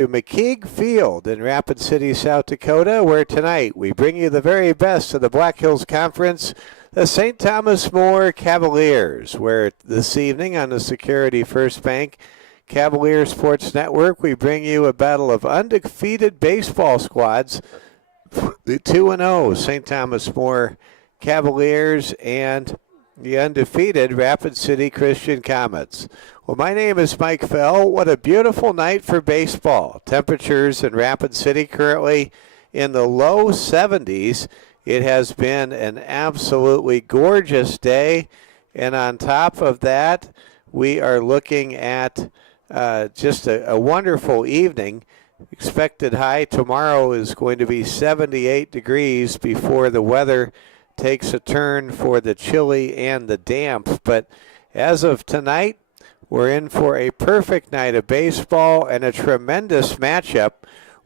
to McKeag Field in Rapid City, South Dakota, where tonight we bring you the very best of the Black Hills Conference, the St. Thomas More Cavaliers, where this evening on the Security First Bank Cavalier Sports Network, we bring you a battle of undefeated baseball squads, the 2-0 St. Thomas More Cavaliers and the undefeated Rapid City Christian Comets. Well, my name is Mike Fell. What a beautiful night for baseball. Temperatures in Rapid City currently in the low 70s. It has been an absolutely gorgeous day. And on top of that, we are looking at just a wonderful evening. Expected high tomorrow is going to be 78 degrees before the weather takes a turn for the chilly and the damp. But as of tonight, we're in for a perfect night of baseball and a tremendous matchup.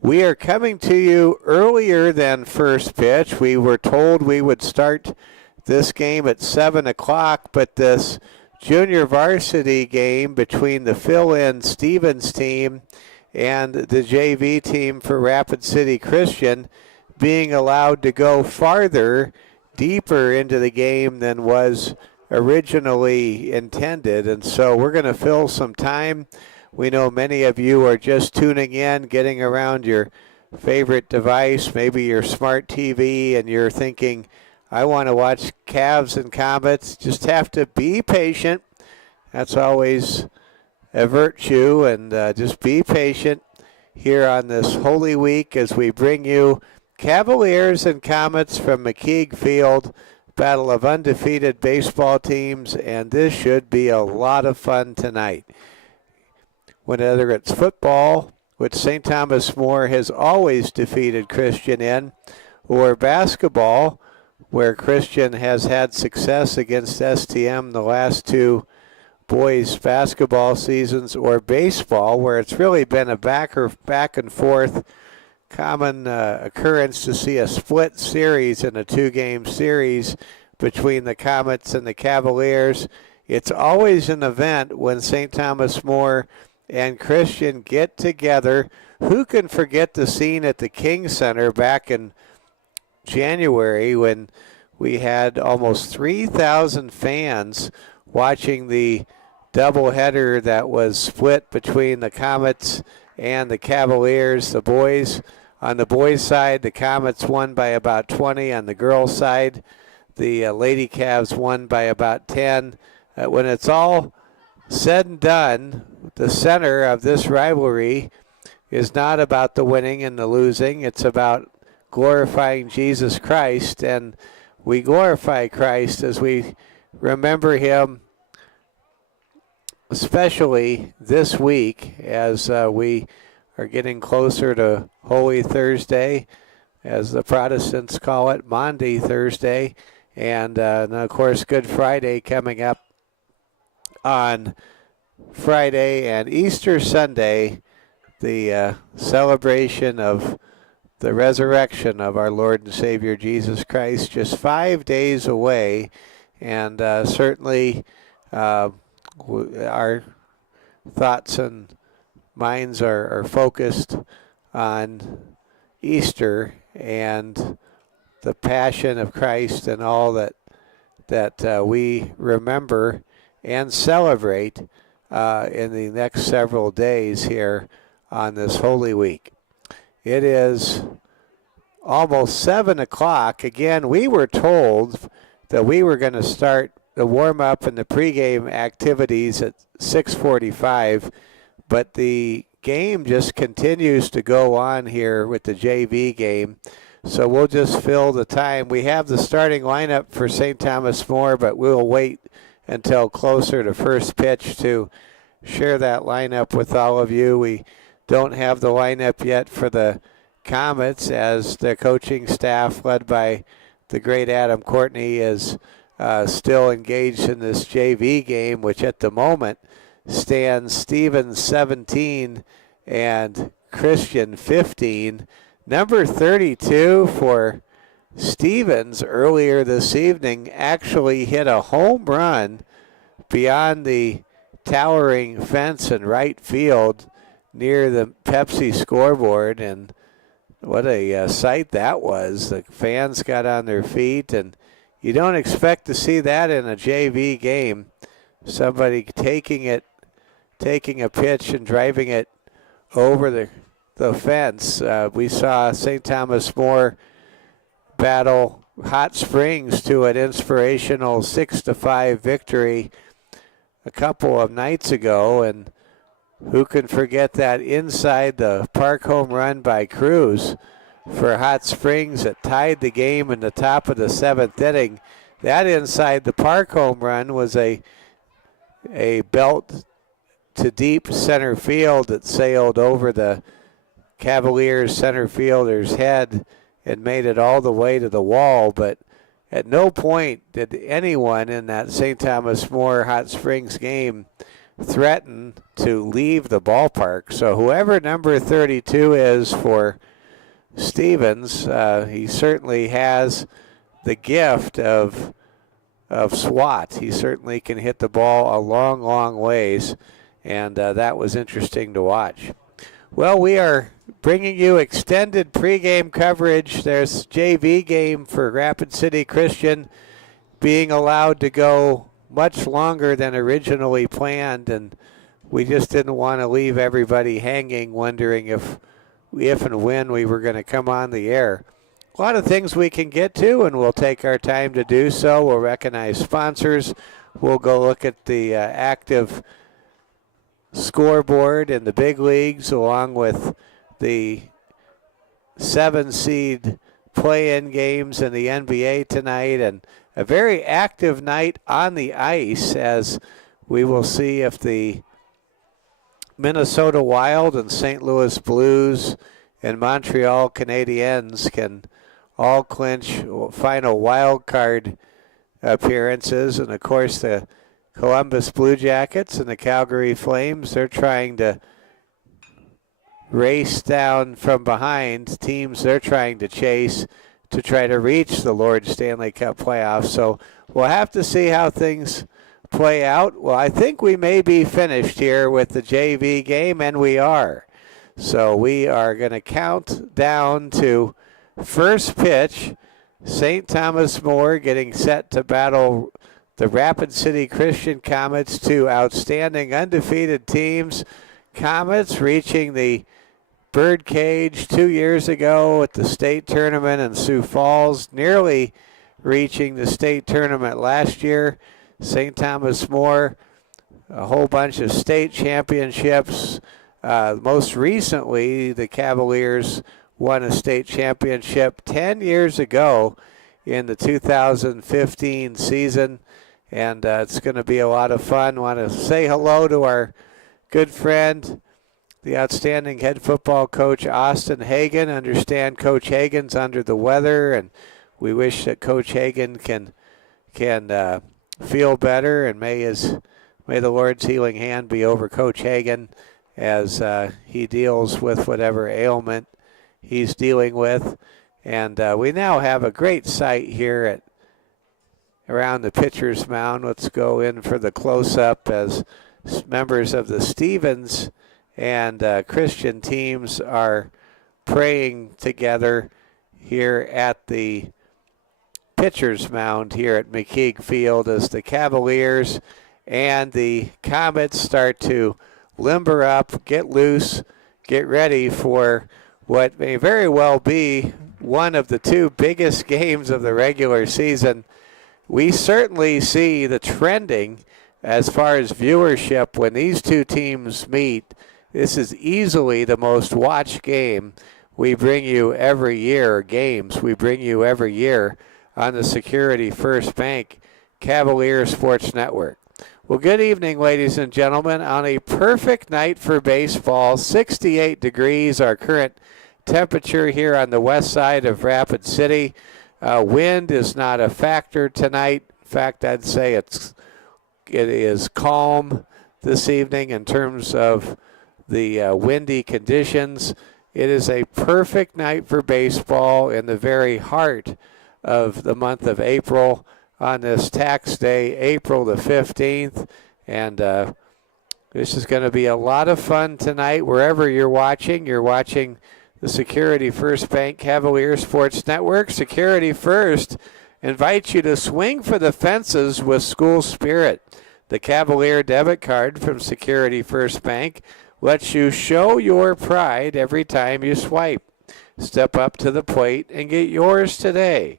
We are coming to you earlier than first pitch. We were told we would start this game at 7 o'clock, but this junior varsity game between the fill-in Stevens team and the JV team for Rapid City Christian being allowed to go farther, deeper into the game than was originally intended. And so we're going to fill some time. We know many of you are just tuning in, getting around your favorite device, maybe your smart TV, and you're thinking, I want to watch Cavs and Comets. Just have to be patient. That's always a virtue, and just be patient here on this Holy Week as we bring you Cavaliers and Comets from McKeag Field, battle of undefeated baseball teams, and this should be a lot of fun tonight. Whether it's football, which St. Thomas More has always defeated Christian in, or basketball, where Christian has had success against STM the last two boys basketball seasons, or baseball, where it's really been a back and forth common occurrence to see a split series in a two-game series between the Comets and the Cavaliers. It's always an event when St. Thomas More and Christian get together. Who can forget the scene at the King Center back in January when we had almost 3,000 fans watching the doubleheader that was split between the Comets and the Cavaliers. The boys, on the boys' side, the Comets won by about 20. On the girls' side, the Lady Cavs won by about 10. When it's all said and done, the center of this rivalry is not about the winning and the losing. It's about glorifying Jesus Christ, and we glorify Christ as we remember him, especially this week as we are getting closer to Holy Thursday, as the Protestants call it, Maundy Thursday, and of course Good Friday coming up on Friday, and Easter Sunday, the celebration of the resurrection of our Lord and Savior Jesus Christ, just 5 days away. And certainly our thoughts and minds are focused on Easter and the passion of Christ and all that we remember and celebrate in the next several days here on this Holy Week. It is almost 7 o'clock. Again, we were told that we were going to start the warm-up and the pregame activities at 6:45, but the game just continues to go on here with the JV game, so we'll just fill the time. We have the starting lineup for St. Thomas More, but we'll wait until closer to first pitch to share that lineup with all of you. We don't have the lineup yet for the Comets, as the coaching staff led by the great Adam Courtney is still engaged in this JV game, which at the moment stands Stevens 17 and Christian 15. Number 32 for Stevens earlier this evening actually hit a home run beyond the towering fence in right field. near the Pepsi scoreboard, and what a sight that was. The fans got on their feet, and you don't expect to see that in a JV game. Somebody taking a pitch and driving it over the fence. We saw St. Thomas More battle Hot Springs to an inspirational 6-5 victory a couple of nights ago, and who can forget that inside the park home run by Cruz for Hot Springs that tied the game in the top of the 7th inning. That inside the park home run was a belt to deep center field that sailed over the Cavaliers center fielder's head and made it all the way to the wall, but at no point did anyone in that St. Thomas More Hot Springs game threaten to leave the ballpark. So whoever number 32 is for Stevens, he certainly has the gift of SWAT. He certainly can hit the ball a long, long ways, and that was interesting to watch. Well, we are bringing you extended pregame coverage. There's JV game for Rapid City Christian being allowed to go much longer than originally planned, and we just didn't want to leave everybody hanging, wondering if and when we were going to come on the air. A lot of things we can get to, and we'll take our time to do so. We'll recognize sponsors. We'll go look at the active scoreboard in the big leagues, along with the 7-seed play-in games in the NBA tonight, and a very active night on the ice, as we will see if the Minnesota Wild and St. Louis Blues and Montreal Canadiens can all clinch final wild card appearances. And of course the Columbus Blue Jackets and the Calgary Flames, they're trying to race down from behind teams they're trying to chase to try to reach the Lord Stanley Cup playoffs. So we'll have to see how things play out. Well, I think we may be finished here with the JV game, and we are. So we are going to count down to first pitch. St. Thomas More getting set to battle the Rapid City Christian Comets, two outstanding undefeated teams. Comets reaching the birdcage 2 years ago at the state tournament in Sioux Falls, nearly reaching the state tournament last year. St. Thomas More, a whole bunch of state championships. Most recently, the Cavaliers won a state championship 10 years ago in the 2015 season, and it's going to be a lot of fun. Want to say hello to our good friend, the outstanding head football coach, Austin Hagan. Understand Coach Hagan's under the weather, and we wish that Coach Hagan can feel better, and may the Lord's healing hand be over Coach Hagan as he deals with whatever ailment he's dealing with. And we now have a great sight here around the pitcher's mound. Let's go in for the close-up as members of the Stevens and Christian teams are praying together here at the pitcher's mound here at McKeague Field as the Cavaliers and the Comets start to limber up, get loose, get ready for what may very well be one of the two biggest games of the regular season. We certainly see the trending as far as viewership when these two teams meet. This is easily the most watched game we bring you every year, games we bring you every year on the Security First Bank Cavalier Sports Network. Well, good evening, ladies and gentlemen. On a perfect night for baseball, 68 degrees, our current temperature here on the west side of Rapid City. Wind is not a factor tonight. In fact, I'd say it is calm this evening in terms of the windy conditions. It is a perfect night for baseball in the very heart of the month of April on this tax day, April the 15th. And This is going to be a lot of fun tonight. Wherever you're watching the Security First Bank Cavalier Sports Network. Security First invites you to swing for the fences with school spirit. The Cavalier debit card from Security First Bank lets you show your pride every time you swipe. Step up to the plate and get yours today.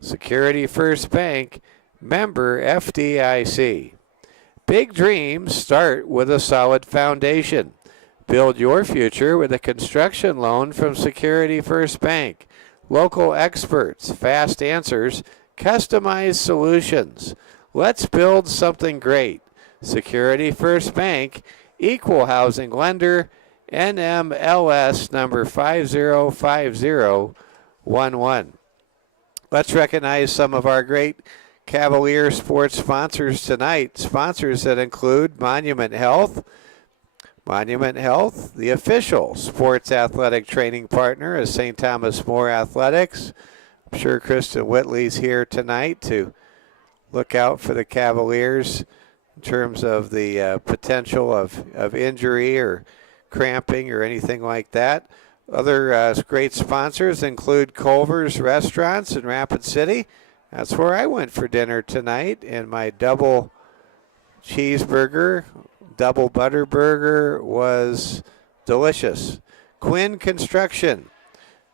Security First Bank, member FDIC. Big dreams start with a solid foundation. Build your future with a construction loan from Security First Bank. Local experts, fast answers, customized solutions. Let's build something great. Security First Bank, equal housing lender, NMLS number 505011. Let's recognize some of our great Cavalier sports sponsors tonight. Sponsors that include Monument Health. Monument Health, the official sports athletic training partner of St. Thomas More Athletics. I'm sure Kristen Whitley's here tonight to look out for the Cavaliers in terms of the potential of injury or cramping or anything like that. Other great sponsors include Culver's Restaurants in Rapid City. That's where I went for dinner tonight, and my double cheeseburger, double butter burger was delicious. Quinn Construction,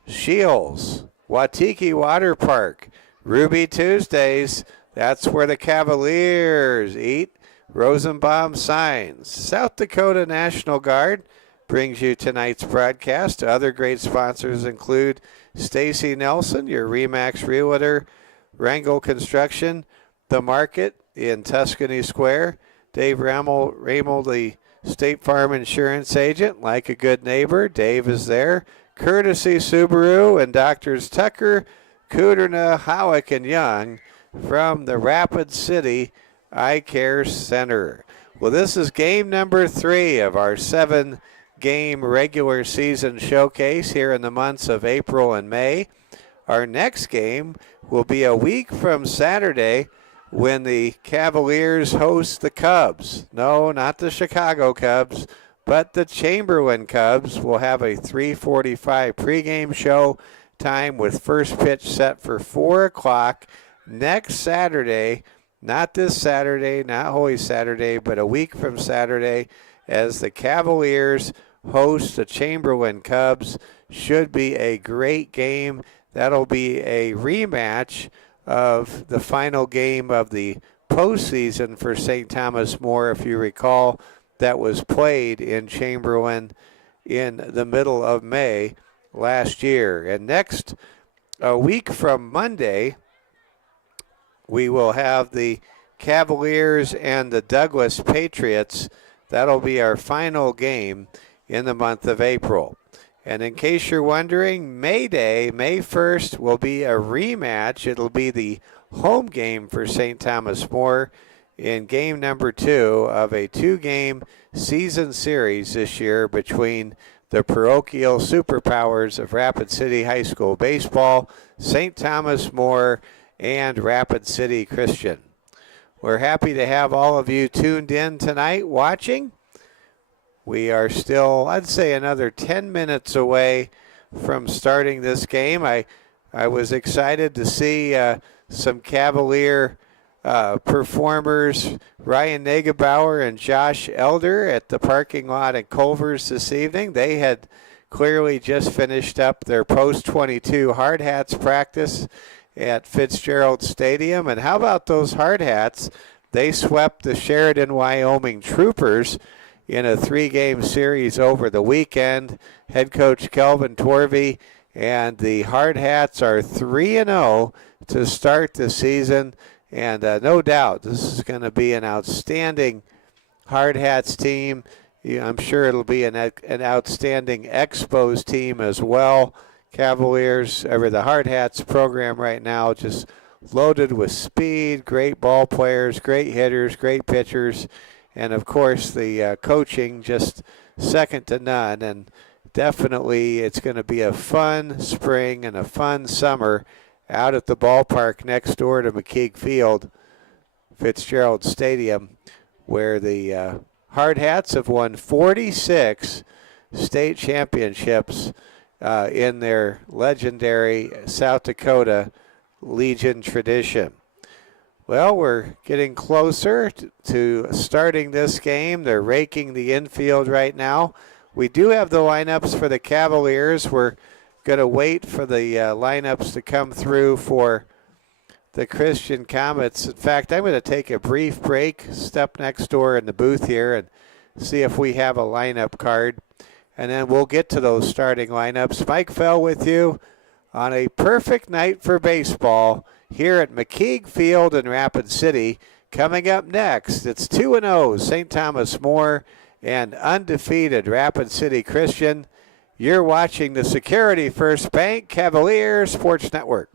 Shields, Watiki Water Park, Ruby Tuesdays, that's where the Cavaliers eat. Rosenbaum Signs, South Dakota National Guard brings you tonight's broadcast. Other great sponsors include Stacy Nelson, your RE/MAX Realtor, Rangel Construction, The Market in Tuscany Square, Dave Ramel, the State Farm Insurance Agent, like a good neighbor. Dave is there. Courtesy Subaru and Doctors Tucker, Kudrna, Howick, and Young from the Rapid City Eye Care Center. Well, this is game number 3 of our 7-game regular season showcase here in the months of April and May. Our next game will be a week from Saturday when the Cavaliers host the Cubs. No, not the Chicago Cubs, but the Chamberlain Cubs. Will have a 3:45 pregame show time with first pitch set for 4 o'clock next Saturday. Not this Saturday, not Holy Saturday, but a week from Saturday as the Cavaliers host the Chamberlain Cubs. Should be a great game. That'll be a rematch of the final game of the postseason for St. Thomas More. If you recall, that was played in Chamberlain in the middle of May last year. And next, a week from Monday, we will have the Cavaliers and the Douglas Patriots. That'll be our final game in the month of April. And in case you're wondering, May Day, May 1st, will be a rematch. It'll be the home game for St. Thomas More in game number 2 of a 2-game season series this year between the parochial superpowers of Rapid City High School baseball, St. Thomas More, and Rapid City Christian. We're happy to have all of you tuned in tonight watching. We are still, I'd say, another 10 minutes away from starting this game. I was excited to see some Cavalier performers, Ryan Negebauer and Josh Elder, at the parking lot at Culver's this evening. They had clearly just finished up their post-22 hard hats practice at Fitzgerald Stadium. And how about those hard hats? They swept the Sheridan, Wyoming Troopers in a 3-game series over the weekend. Head coach Kelvin Torvey and the Hard Hats are 3-0 to start the season. And no doubt this is going to be an outstanding Hard Hats team. I'm sure it'll be an outstanding Expos team as well. Cavaliers, or the Hard Hats program right now, just loaded with speed, great ball players, great hitters, great pitchers, and of course the coaching just second to none. And definitely it's going to be a fun spring and a fun summer out at the ballpark next door to McKeague Field, Fitzgerald Stadium, where the Hard Hats have won 46 state championships in their legendary South Dakota Legion tradition. Well, we're getting closer to starting this game. They're raking the infield right now. We do have the lineups for the Cavaliers. We're going to wait for the lineups to come through for the Christian Comets. In fact, I'm going to take a brief break, step next door in the booth here, and see if we have a lineup card. And then we'll get to those starting lineups. Mike Fell with you on a perfect night for baseball here at McKeague Field in Rapid City. Coming up next, it's 2-0 St. Thomas More and undefeated Rapid City Christian. You're watching the Security First Bank Cavalier Sports Network.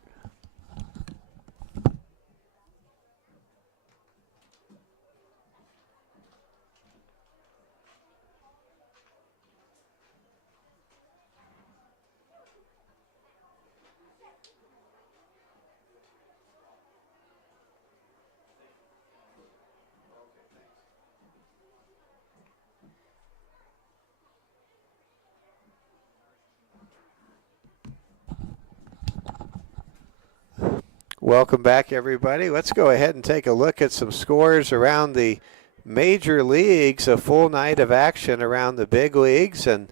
Welcome back, everybody. Let's go ahead and take a look at some scores around the major leagues, a full night of action around the big leagues. And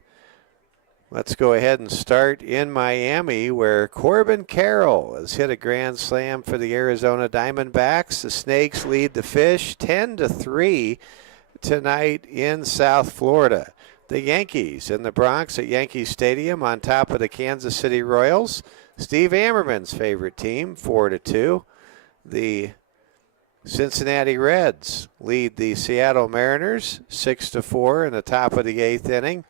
let's go ahead and start in Miami, where Corbin Carroll has hit a grand slam for the Arizona Diamondbacks. The Snakes lead the Fish 10-3 tonight in South Florida. The Yankees in the Bronx at Yankee Stadium on top of the Kansas City Royals. Steve Ammerman's favorite team, 4-2. The Cincinnati Reds lead the Seattle Mariners 6-4 in the top of the 8th inning.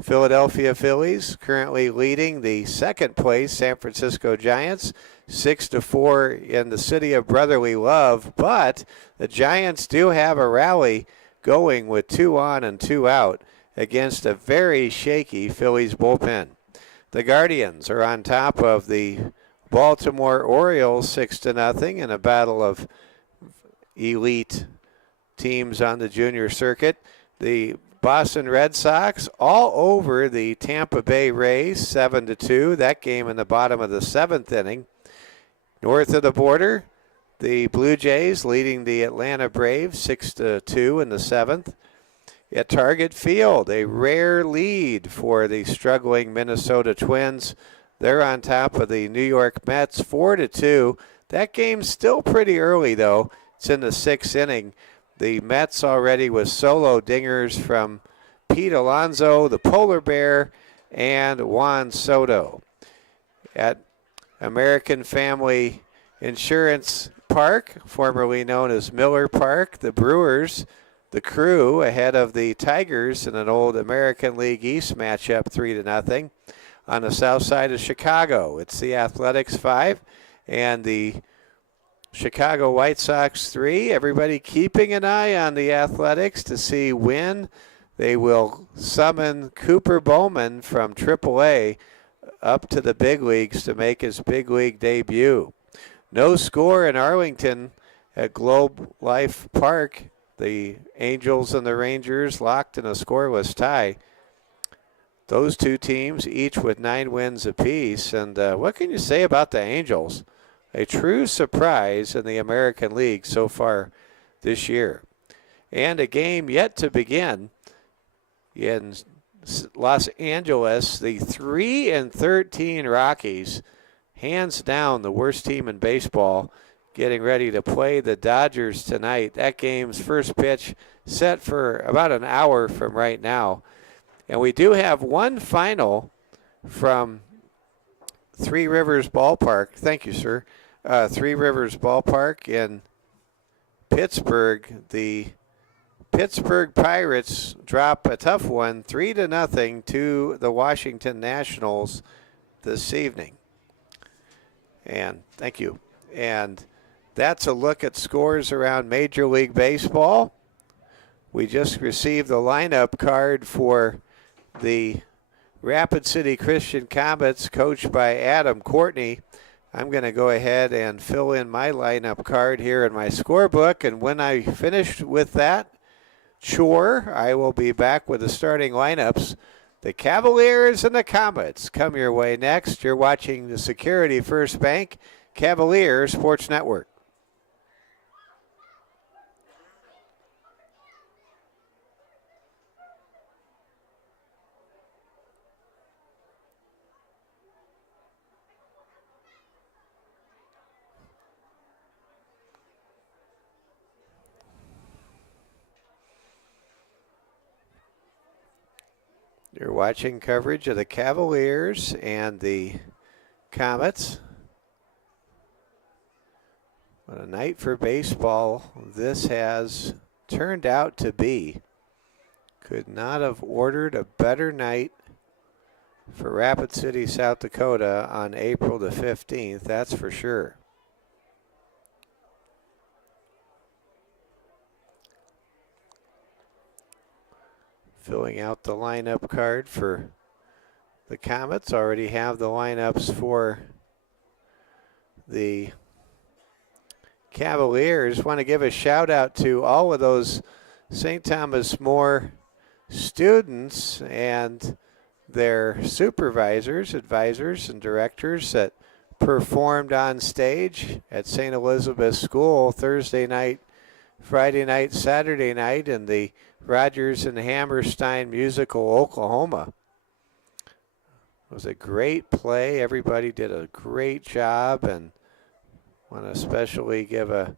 Philadelphia Phillies currently leading the second place San Francisco Giants 6-4 in the city of brotherly love, but the Giants do have a rally going with 2 on and 2 out against a very shaky Phillies bullpen. The Guardians are on top of the Baltimore Orioles 6-0 in a battle of elite teams on the junior circuit. The Boston Red Sox all over the Tampa Bay Rays 7-2. That game in the bottom of the 7th inning. North of the border, the Blue Jays leading the Atlanta Braves 6-2 in the 7th. At Target Field, a rare lead for the struggling Minnesota Twins. They're on top of the New York Mets 4-2. That game's still pretty early, though. It's in the 6th inning. The Mets already with solo dingers from Pete Alonso, the Polar Bear, and Juan Soto. At American Family Insurance Park, formerly known as Miller Park, the Brewers, the Crew ahead of the Tigers in an old American League East matchup 3-0. On the south side of Chicago, it's the Athletics 5 and the Chicago White Sox 3. Everybody keeping an eye on the Athletics to see when they will summon Cooper Bowman from AAA up to the big leagues to make his big league debut. No score in Arlington at Globe Life Park. The Angels and the Rangers locked in a scoreless tie. Those two teams each with 9 wins apiece. And what can you say about the Angels? A true surprise in the American League so far this year. And a game yet to begin in Los Angeles. The 3-13 Rockies, hands down the worst team in baseball, getting ready to play the Dodgers tonight. That game's first pitch set for about an hour from right now. And we do have one final from Three Rivers Ballpark. Thank you, sir. Three Rivers Ballpark in Pittsburgh. The Pittsburgh Pirates drop a tough one, 3-0 to the Washington Nationals this evening. And thank you. And that's a look at scores around Major League Baseball. We just received the lineup card for the Rapid City Christian Comets, coached by Adam Courtney. I'm going to go ahead and fill in my lineup card here in my scorebook, and when I finish with that, chore. I will be back with the starting lineups. The Cavaliers and the Comets come your way next. You're watching the Security First Bank Cavalier Sports Network. You're watching coverage of the Cavaliers and the Comets. What a night for baseball this has turned out to be. Could not have ordered a better night for Rapid City, South Dakota on April the 15th, that's for sure. Filling out the lineup card for the Comets. Already have the lineups for the Cavaliers. Want to give a shout out to all of those St. Thomas More students and their supervisors, advisors, and directors that performed on stage at St. Elizabeth's School Thursday night, Friday night, Saturday night in the Rogers and Hammerstein musical Oklahoma. It was a great play. Everybody did a great job, and want to especially give a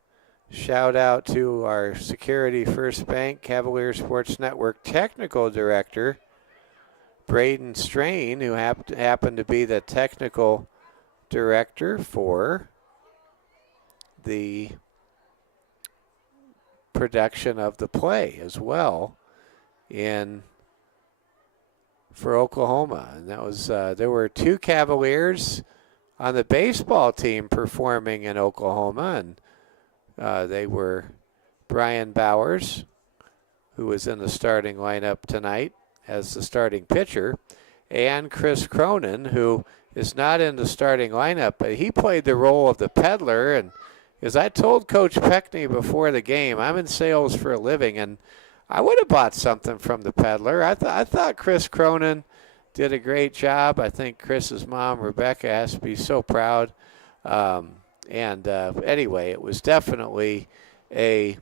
shout out to our Security First Bank Cavalier Sports Network technical director, Braden Strain, who happened to be the technical director for the production of the play as well for Oklahoma. And that was there were two Cavaliers on the baseball team performing in Oklahoma, and they were Brian Bowers, who was in the starting lineup tonight as the starting pitcher, and Chris Cronin, who is not in the starting lineup, but he played the role of the peddler. And as I told Coach Peckney before the game, I'm in sales for a living, and I would have bought something from the peddler. I thought Chris Cronin did a great job. I think Chris's mom, Rebecca, has to be so proud. Anyway, it was definitely a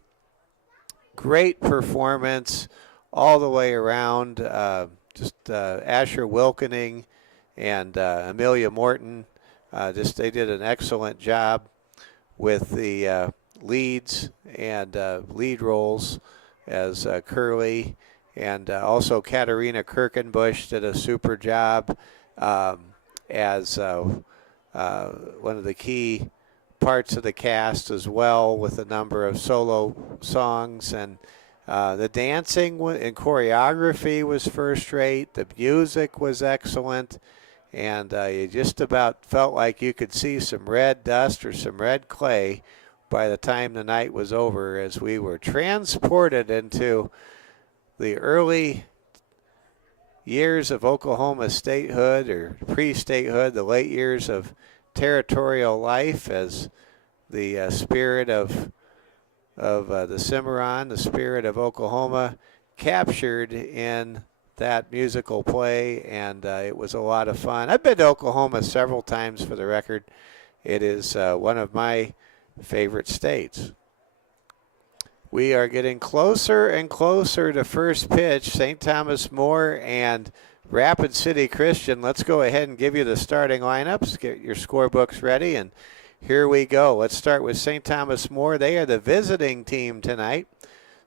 great performance all the way around. Asher Wilkening and Amelia Morton, they did an excellent job with the leads and lead roles as Curley, and also Katarina Kirkenbush did a super job as one of the key parts of the cast as well, with a number of solo songs. And the dancing and choreography was first rate. The music was excellent. And you just about felt like you could see some red dust or some red clay by the time the night was over, as we were transported into the early years of Oklahoma statehood, or pre-statehood, the late years of territorial life, as the spirit of the Cimarron, the spirit of Oklahoma, captured in that musical play. And it was a lot of fun. I've been to Oklahoma several times, for the record. It is one of my favorite states. We are getting closer and closer to first pitch. St. Thomas More and Rapid City Christian. Let's go ahead and give you the starting lineups. Get your scorebooks ready, and here we go. Let's start with St. Thomas More. They are the visiting team tonight.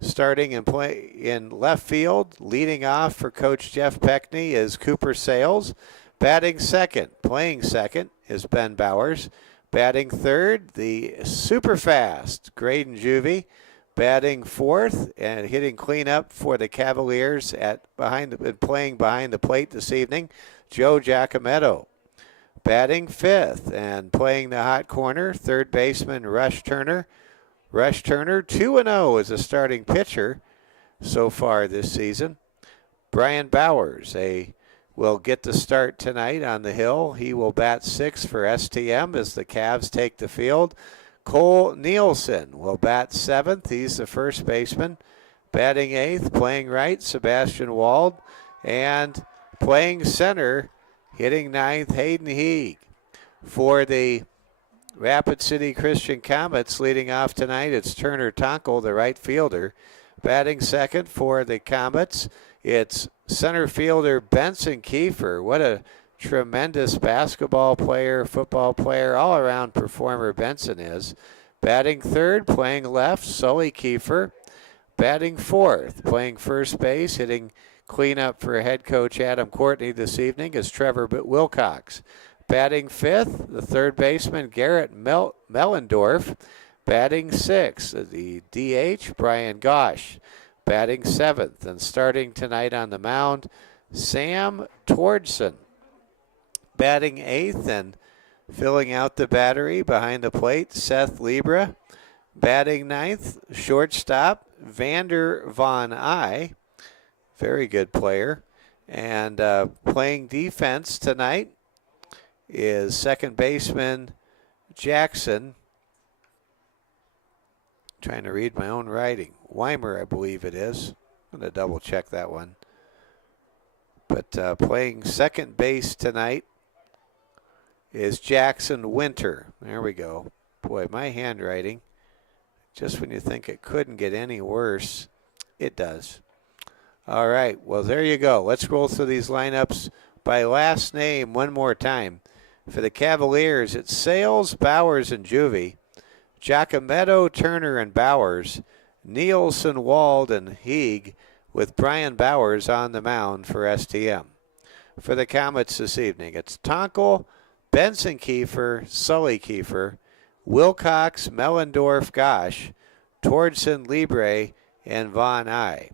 Starting and play in left field, leading off for Coach Jeff Peckney is Cooper Sales. Batting second, playing second, is Ben Bowers. Batting third, the super fast Graydon Juvie. Batting fourth and hitting cleanup for the Cavaliers playing behind the plate this evening, Joe Giacometto. Batting fifth and playing the hot corner, third baseman Rush Turner. Rush Turner, 2-0 as a starting pitcher so far this season. Brian Bowers will get the start tonight on the hill. He will bat sixth for STM as the Cavs take the field. Cole Nielsen will bat seventh. He's the first baseman. Batting eighth, playing right, Sebastian Wald. And playing center, hitting ninth, Hayden Heeg. For the Rapid City Christian Comets leading off tonight, it's Turner Tonkel, the right fielder. Batting second for the Comets, it's center fielder Benson Kiefer. What a tremendous basketball player, football player, all-around performer Benson is. Batting third, playing left, Sully Kiefer. Batting fourth, playing first base, hitting cleanup for head coach Adam Courtney this evening is Trevor Wilcox. Batting fifth, the third baseman Garrett Mellendorf. Batting sixth, the DH Brian Gosh. Batting seventh and starting tonight on the mound, Sam Tordson. Batting eighth and filling out the battery behind the plate, Seth Libra. Batting ninth, shortstop Vander Von Eye. Very good player. And playing defense tonight is second baseman Jackson. Trying to read my own writing. Weimer, I believe it is. I'm going to double check that one. But playing second base tonight is Jackson Winter. There we go. Boy, my handwriting, just when you think it couldn't get any worse, it does. All right, well, there you go. Let's roll through these lineups by last name one more time. For the Cavaliers, it's Sales, Bowers, and Juvie. Giacometto, Turner, and Bowers. Nielsen, Wald, and Heeg, with Brian Bowers on the mound for STM. For the Comets this evening, it's Tonkel, Benson Kiefer, Sully Kiefer, Wilcox, Mellendorf, Gosh, Tordson, Libre, and Von Eye.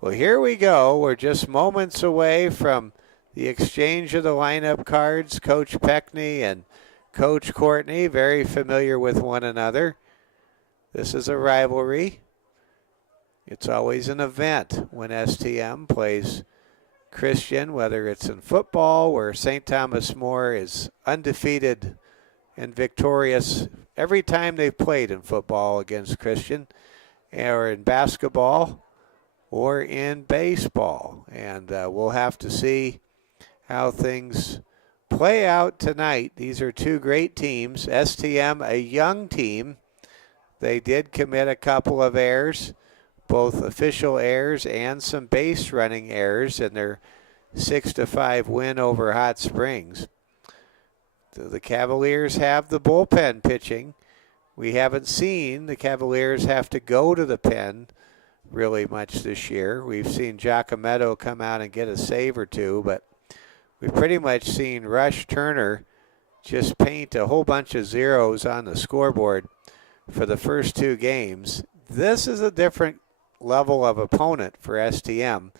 Well, here we go. We're just moments away from the exchange of the lineup cards. Coach Peckney and Coach Courtney, very familiar with one another. This is a rivalry. It's always an event when STM plays Christian, whether it's in football, where St. Thomas More is undefeated and victorious every time they've played in football against Christian, or in basketball, or in baseball. And we'll have to see how things play out tonight. These are two great teams. STM, a young team. They did commit a couple of errors, both official errors and some base running errors in their 6-5 win over Hot Springs. The Cavaliers have the bullpen pitching. We haven't seen the Cavaliers have to go to the pen really much this year. We've seen Giacometto come out and get a save or two, but we've pretty much seen Rush Turner just paint a whole bunch of zeros on the scoreboard for the first two games. This is a different level of opponent for STM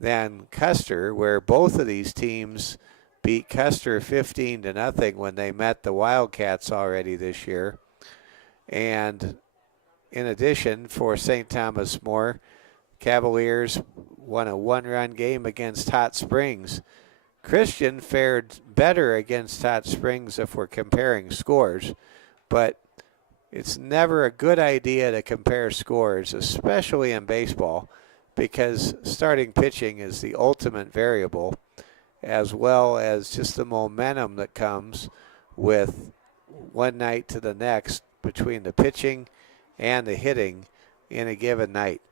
than Custer, where both of these teams beat Custer 15-0 when they met the Wildcats already this year. And in addition, for St. Thomas More, Cavaliers won a one-run game against Hot Springs. Christian fared better against Hot Springs if we're comparing scores, but it's never a good idea to compare scores, especially in baseball, because starting pitching is the ultimate variable, as well as just the momentum that comes with one night to the next between the pitching and the hitting in a given night.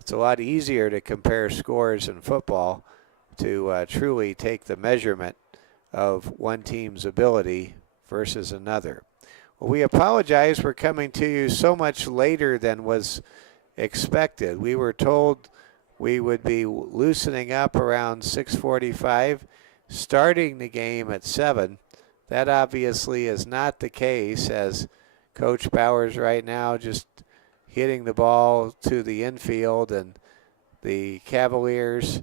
It's a lot easier to compare scores in football to truly take the measurement of one team's ability versus another. Well, we apologize for coming to you so much later than was expected. We were told we would be loosening up around 6:45, starting the game at 7. That obviously is not the case, as Coach Bowers right now just hitting the ball to the infield, and the Cavaliers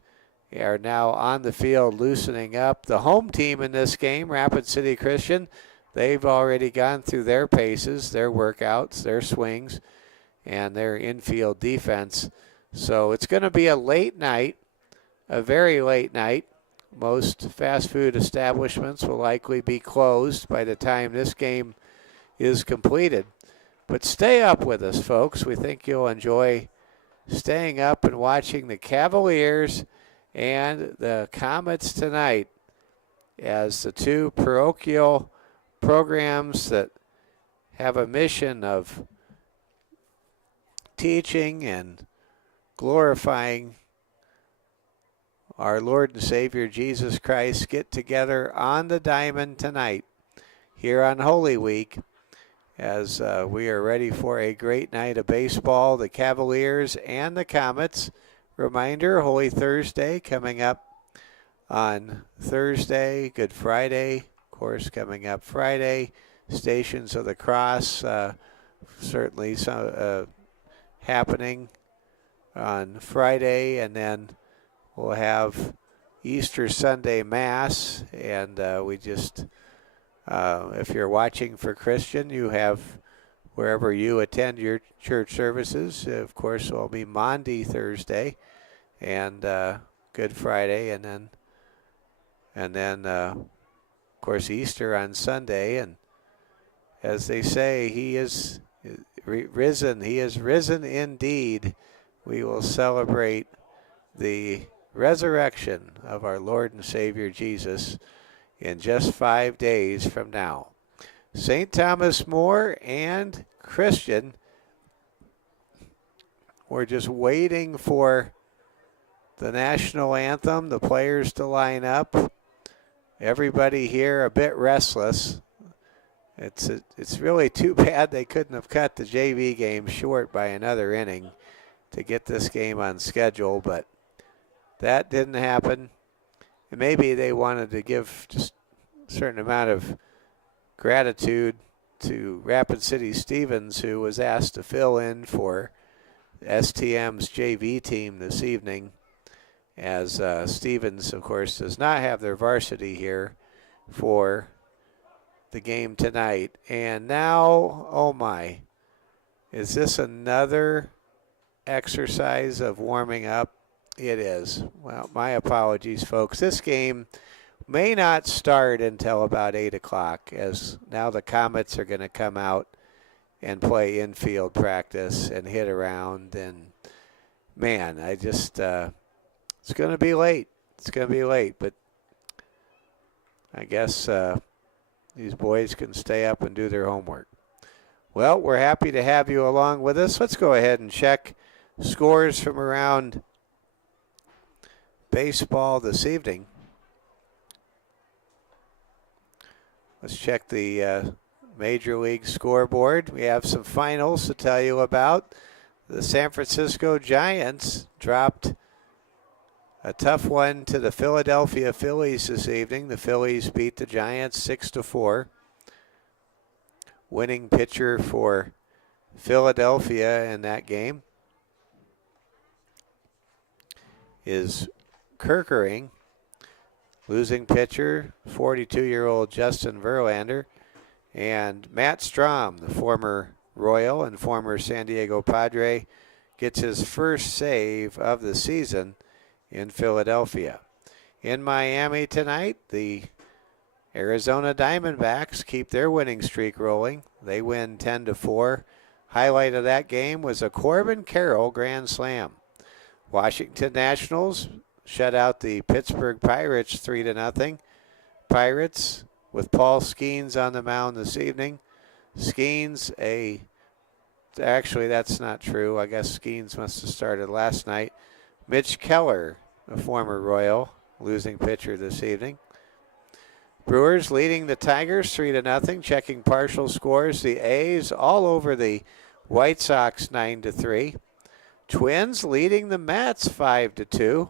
are now on the field loosening up. The home team in this game, Rapid City Christian, they've already gone through their paces, their workouts, their swings, and their infield defense. So it's going to be a late night, a very late night. Most fast food establishments will likely be closed by the time this game is completed. But stay up with us, folks. We think you'll enjoy staying up and watching the Cavaliers and the Comets tonight as the two parochial programs that have a mission of teaching and glorifying our Lord and Savior Jesus Christ get together on the diamond tonight here on Holy Week as we are ready for a great night of baseball. The Cavaliers and the Comets. Reminder, Holy Thursday coming up on Thursday, Good Friday, of course, coming up Friday. Stations of the Cross, certainly happening on Friday, and then we'll have Easter Sunday Mass, and we just, if you're watching for Christian, you have wherever you attend your church services. Of course, will be Maundy Thursday and Good Friday, and then of course Easter on Sunday. And as they say, He is risen. He is risen indeed. We will celebrate the resurrection of our Lord and Savior Jesus in just 5 days from now. St. Thomas More and Christian, we're just waiting for the national anthem, the players to line up. Everybody here a bit restless. It's really too bad they couldn't have cut the JV game short by another inning to get this game on schedule, but that didn't happen. And maybe they wanted to give just a certain amount of gratitude to Rapid City Stevens, who was asked to fill in for STM's JV team this evening, as Stevens, of course, does not have their varsity here for the game tonight. And now, oh my, is this another exercise of warming up? It is. Well, my apologies, folks. This game may not start until about 8 o'clock, as now the Comets are going to come out and play infield practice and hit around. And, man, I just, it's going to be late. It's going to be late, but I guess these boys can stay up and do their homework. Well, we're happy to have you along with us. Let's go ahead and check scores from around baseball this evening. Let's check the Major League scoreboard. We have some finals to tell you about. The San Francisco Giants dropped a tough one to the Philadelphia Phillies this evening. The Phillies beat the Giants 6-4. Winning pitcher for Philadelphia in that game is Kerkering. Losing pitcher, 42-year-old Justin Verlander. And Matt Strom, the former Royal and former San Diego Padre, gets his first save of the season in Philadelphia. In Miami tonight, the Arizona Diamondbacks keep their winning streak rolling. They win 10-4. Highlight of that game was a Corbin Carroll grand slam. Washington Nationals shut out the Pittsburgh Pirates 3-0. Pirates with Paul Skeens on the mound this evening. Skeens, actually that's not true. I guess Skeens must have started last night. Mitch Keller, a former Royal, losing pitcher this evening. Brewers leading the Tigers 3-0. Checking partial scores, the A's all over the White Sox 9-3. Twins leading the Mets 5-2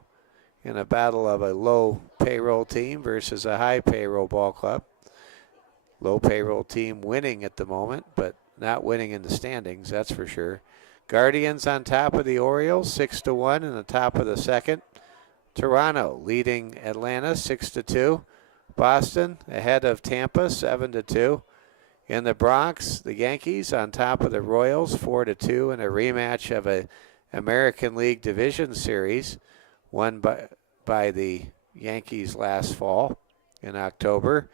in a battle of a low payroll team versus a high payroll ball club. Low payroll team winning at the moment, but not winning in the standings, that's for sure. Guardians on top of the Orioles 6-1 in the top of the second. Toronto leading Atlanta 6-2. Boston ahead of Tampa 7-2. In the Bronx, the Yankees on top of the Royals 4-2 in a rematch of a American League Division Series won by the Yankees last fall in October.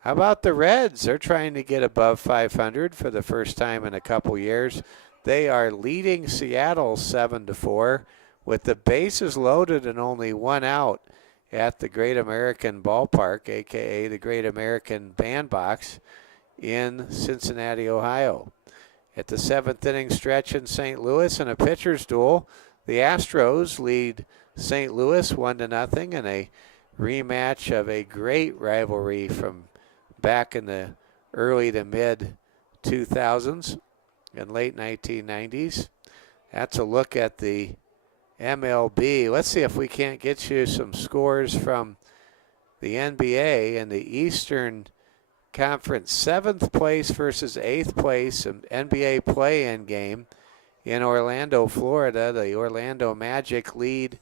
How about the Reds? They're trying to get above 500 for the first time in a couple years. They are leading Seattle 7-4 with the bases loaded and only one out at the Great American Ballpark, aka the Great American Bandbox in Cincinnati, Ohio. At the 7th inning stretch in St. Louis in a pitcher's duel, the Astros lead St. Louis 1-0 in a rematch of a great rivalry from back in the early to mid 2000s and late 1990s. That's a look at the MLB. Let's see if we can't get you some scores from the NBA and the Eastern Conference. 7th place versus 8th place, an NBA play-in game in Orlando, Florida. The Orlando Magic lead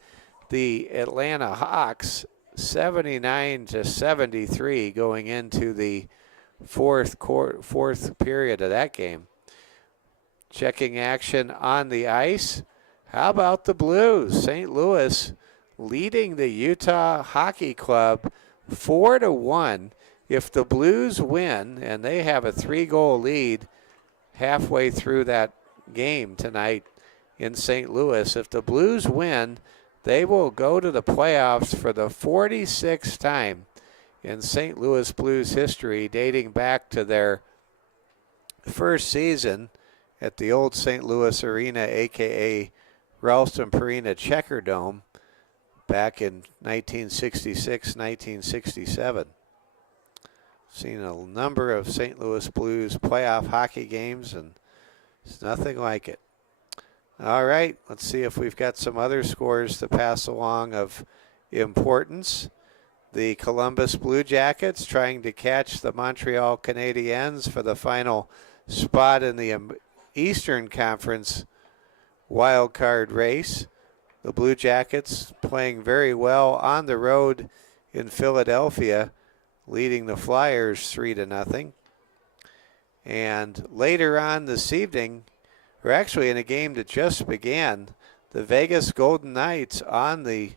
the Atlanta Hawks 79-73 going into the fourth period of that game. Checking action on the ice. How about the Blues? St. Louis leading the Utah Hockey Club 4-1. If the Blues win, and they have a 3-goal lead halfway through that game tonight in St. Louis, if the Blues win, they will go to the playoffs for the 46th time in St. Louis Blues history, dating back to their first season at the old St. Louis Arena, a.k.a. Ralston Purina Checker Dome, back in 1966-1967. Seen a number of St. Louis Blues playoff hockey games, and it's nothing like it. All right, let's see if we've got some other scores to pass along of importance. The Columbus Blue Jackets trying to catch the Montreal Canadiens for the final spot in the Eastern Conference wild card race. The Blue Jackets playing very well on the road in Philadelphia, leading the Flyers 3-0. And later on this evening, or actually in a game that just began, the Vegas Golden Knights on the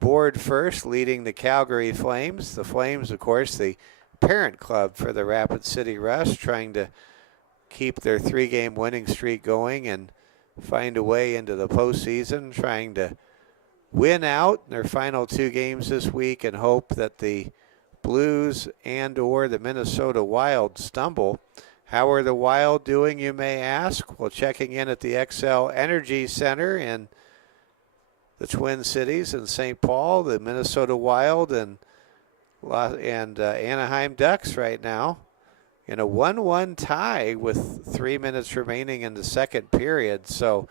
board first, leading the Calgary Flames. The Flames, of course, the parent club for the Rapid City Rush, trying to keep their 3-game winning streak going and find a way into the postseason, trying to win out in their final 2 games this week and hope that the Blues and or the Minnesota Wild stumble. How are the Wild doing, you may ask? Well, checking in at the XL Energy Center in the Twin Cities in St. Paul, the Minnesota Wild and Anaheim Ducks right now in a 1-1 tie with 3 minutes remaining in the second period. So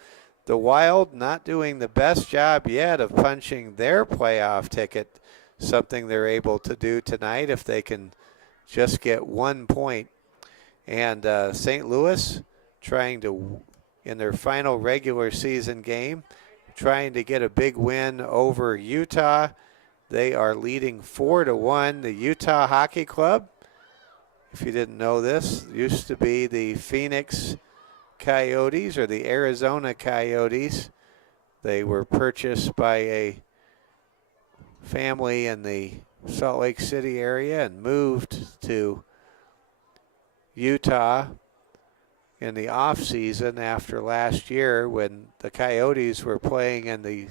the Wild not doing the best job yet of punching their playoff ticket, something they're able to do tonight if they can just get 1 point. And St. Louis trying to, in their final regular season game, trying to get a big win over Utah. They are leading 4-1. The Utah Hockey Club, if you didn't know this, used to be the Phoenix Coyotes or the Arizona Coyotes. They were purchased by a family in the Salt Lake City area and moved to Utah in the off-season after last year when the Coyotes were playing in the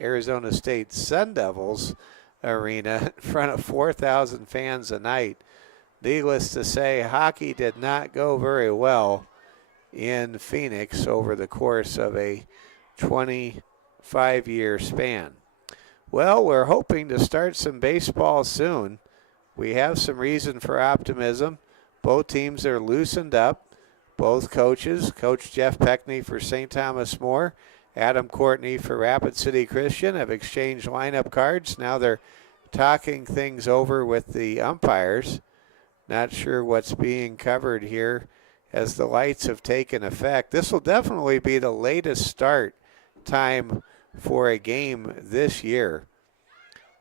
Arizona State Sun Devils arena in front of 4,000 fans a night. Needless to say, hockey did not go very well in Phoenix over the course of a 25-year span. Well, we're hoping to start some baseball soon. We have some reason for optimism. Both teams are loosened up. Both coaches, Coach Jeff Peckney for St. Thomas More, Adam Courtney for Rapid City Christian, have exchanged lineup cards. Now they're talking things over with the umpires. Not sure what's being covered here as the lights have taken effect. This will definitely be the latest start time for a game this year,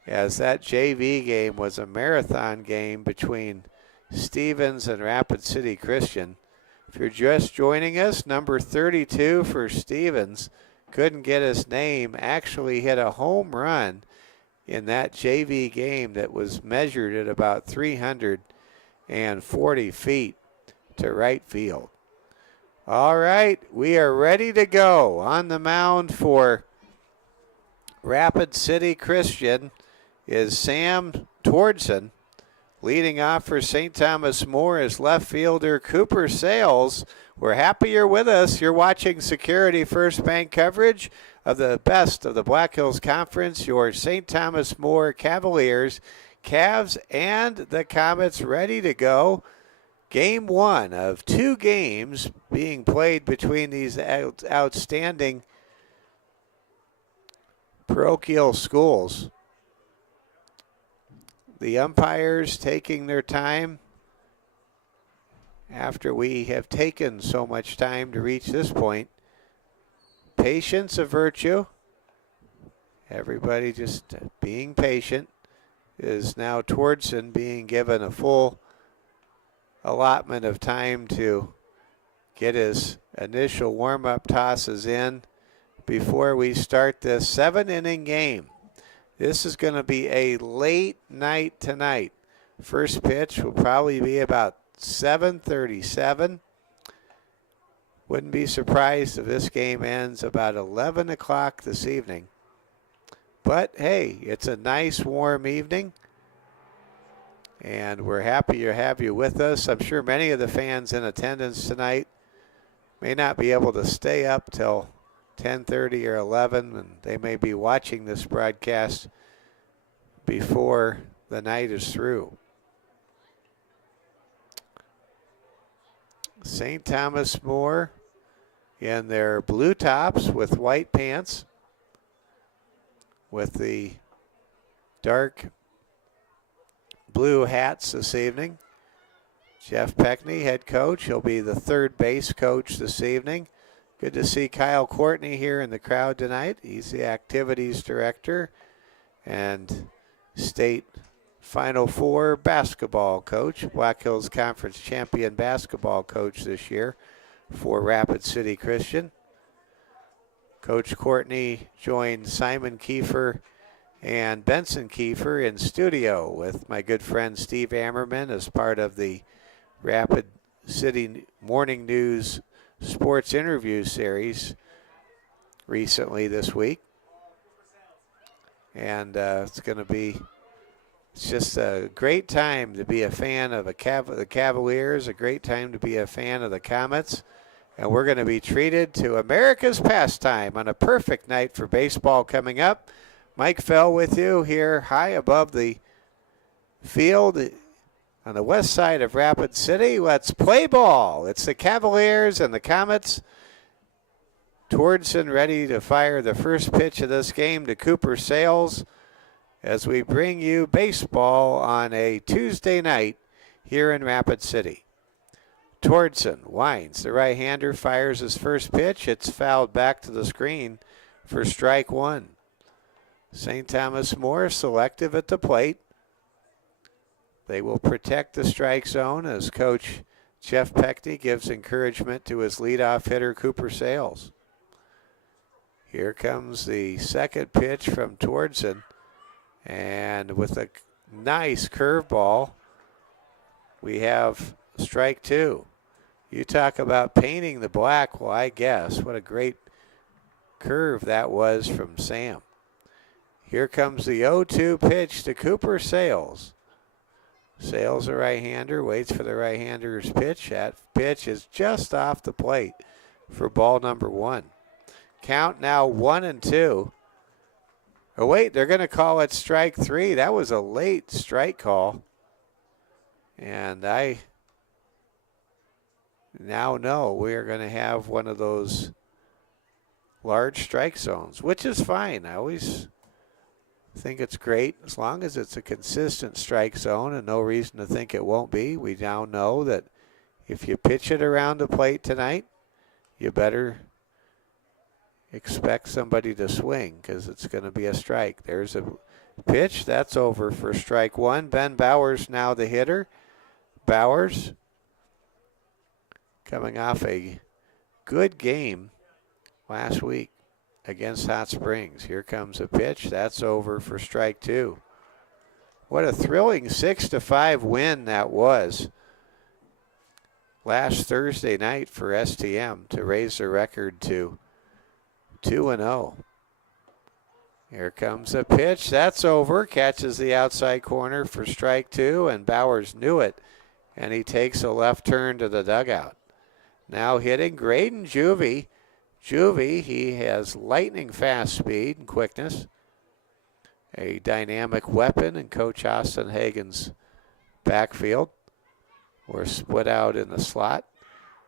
as that JV game was a marathon game between Stevens and Rapid City Christian. If you're just joining us, number 32 for Stevens, couldn't get his name, actually hit a home run in that JV game that was measured at about 340 feet to right field. All right, we are ready to go. On the mound for Rapid City Christian is Sam Tordson. Leading off for St. Thomas More is left fielder Cooper Sales. We're happy you're with us. You're watching Security First Bank coverage of the best of the Black Hills Conference, your St. Thomas More Cavaliers, Cavs, and the Comets ready to go. Game one of 2 games being played between these outstanding parochial schools. The umpires taking their time after we have taken so much time to reach this point. Patience a virtue. Everybody just being patient. Is now Tordson being given a full allotment of time to get his initial warm-up tosses in before we start this 7-inning game. This is going to be a late night tonight. First pitch will probably be about 7:37. Wouldn't be surprised if this game ends about 11 o'clock this evening. But hey, it's a nice warm evening, and we're happy to have you with us. I'm sure many of the fans in attendance tonight may not be able to stay up till 10:30 or 11, and they may be watching this broadcast before the night is through. St. Thomas More in their blue tops with white pants, with the dark blue hats this evening. Jeff Peckney, head coach. He'll be the third base coach this evening. Good to see Kyle Courtney here in the crowd tonight. He's the activities director and state Final Four basketball coach, Black Hills Conference champion basketball coach this year for Rapid City Christian. Coach Courtney joined Simon Kiefer and Benson Kiefer in studio with my good friend Steve Ammerman as part of the Rapid City Morning News sports interview series recently this week. And it's just a great time to be a fan of the Cavaliers, a great time to be a fan of the Comets. And we're going to be treated to America's pastime on a perfect night for baseball coming up. Mike Fell with you here high above the field on the west side of Rapid City. Let's play ball. It's the Cavaliers and the Comets. Tordson ready to fire the first pitch of this game to Cooper Sales as we bring you baseball on a Tuesday night here in Rapid City. Tordson winds. The right-hander fires his first pitch. It's fouled back to the screen for strike one. St. Thomas More selective at the plate. They will protect the strike zone as Coach Jeff Peckney gives encouragement to his leadoff hitter, Cooper Sales. Here comes the second pitch from Tordson. And with a nice curveball, we have strike two. You talk about painting the black. Well, I guess. What a great curve that was from Sam. Here comes the 0-2 pitch to Cooper Sales. Sales, a right-hander, waits for the right-hander's pitch. That pitch is just off the plate for ball number one. Count now 1-2. Oh, wait, they're going to call it strike three. That was a late strike call. And I now know we are going to have one of those large strike zones, which is fine. I always think it's great as long as it's a consistent strike zone, and no reason to think it won't be. We now know that if you pitch it around the plate tonight, you better expect somebody to swing because it's going to be a strike. There's a pitch. That's over for strike one. Ben Bowers now the hitter. Bowers coming off a good game last week against Hot Springs. Here comes a pitch. That's over for strike two. What a thrilling 6-5 win that was last Thursday night for STM to raise the record to 2-0. Here comes a pitch. That's over. Catches the outside corner for strike two, and Bowers knew it, and he takes a left turn to the dugout. Now hitting Graydon Juvie. Juvie, he has lightning fast speed and quickness. A dynamic weapon in Coach Austin Hagen's backfield. We're split out in the slot.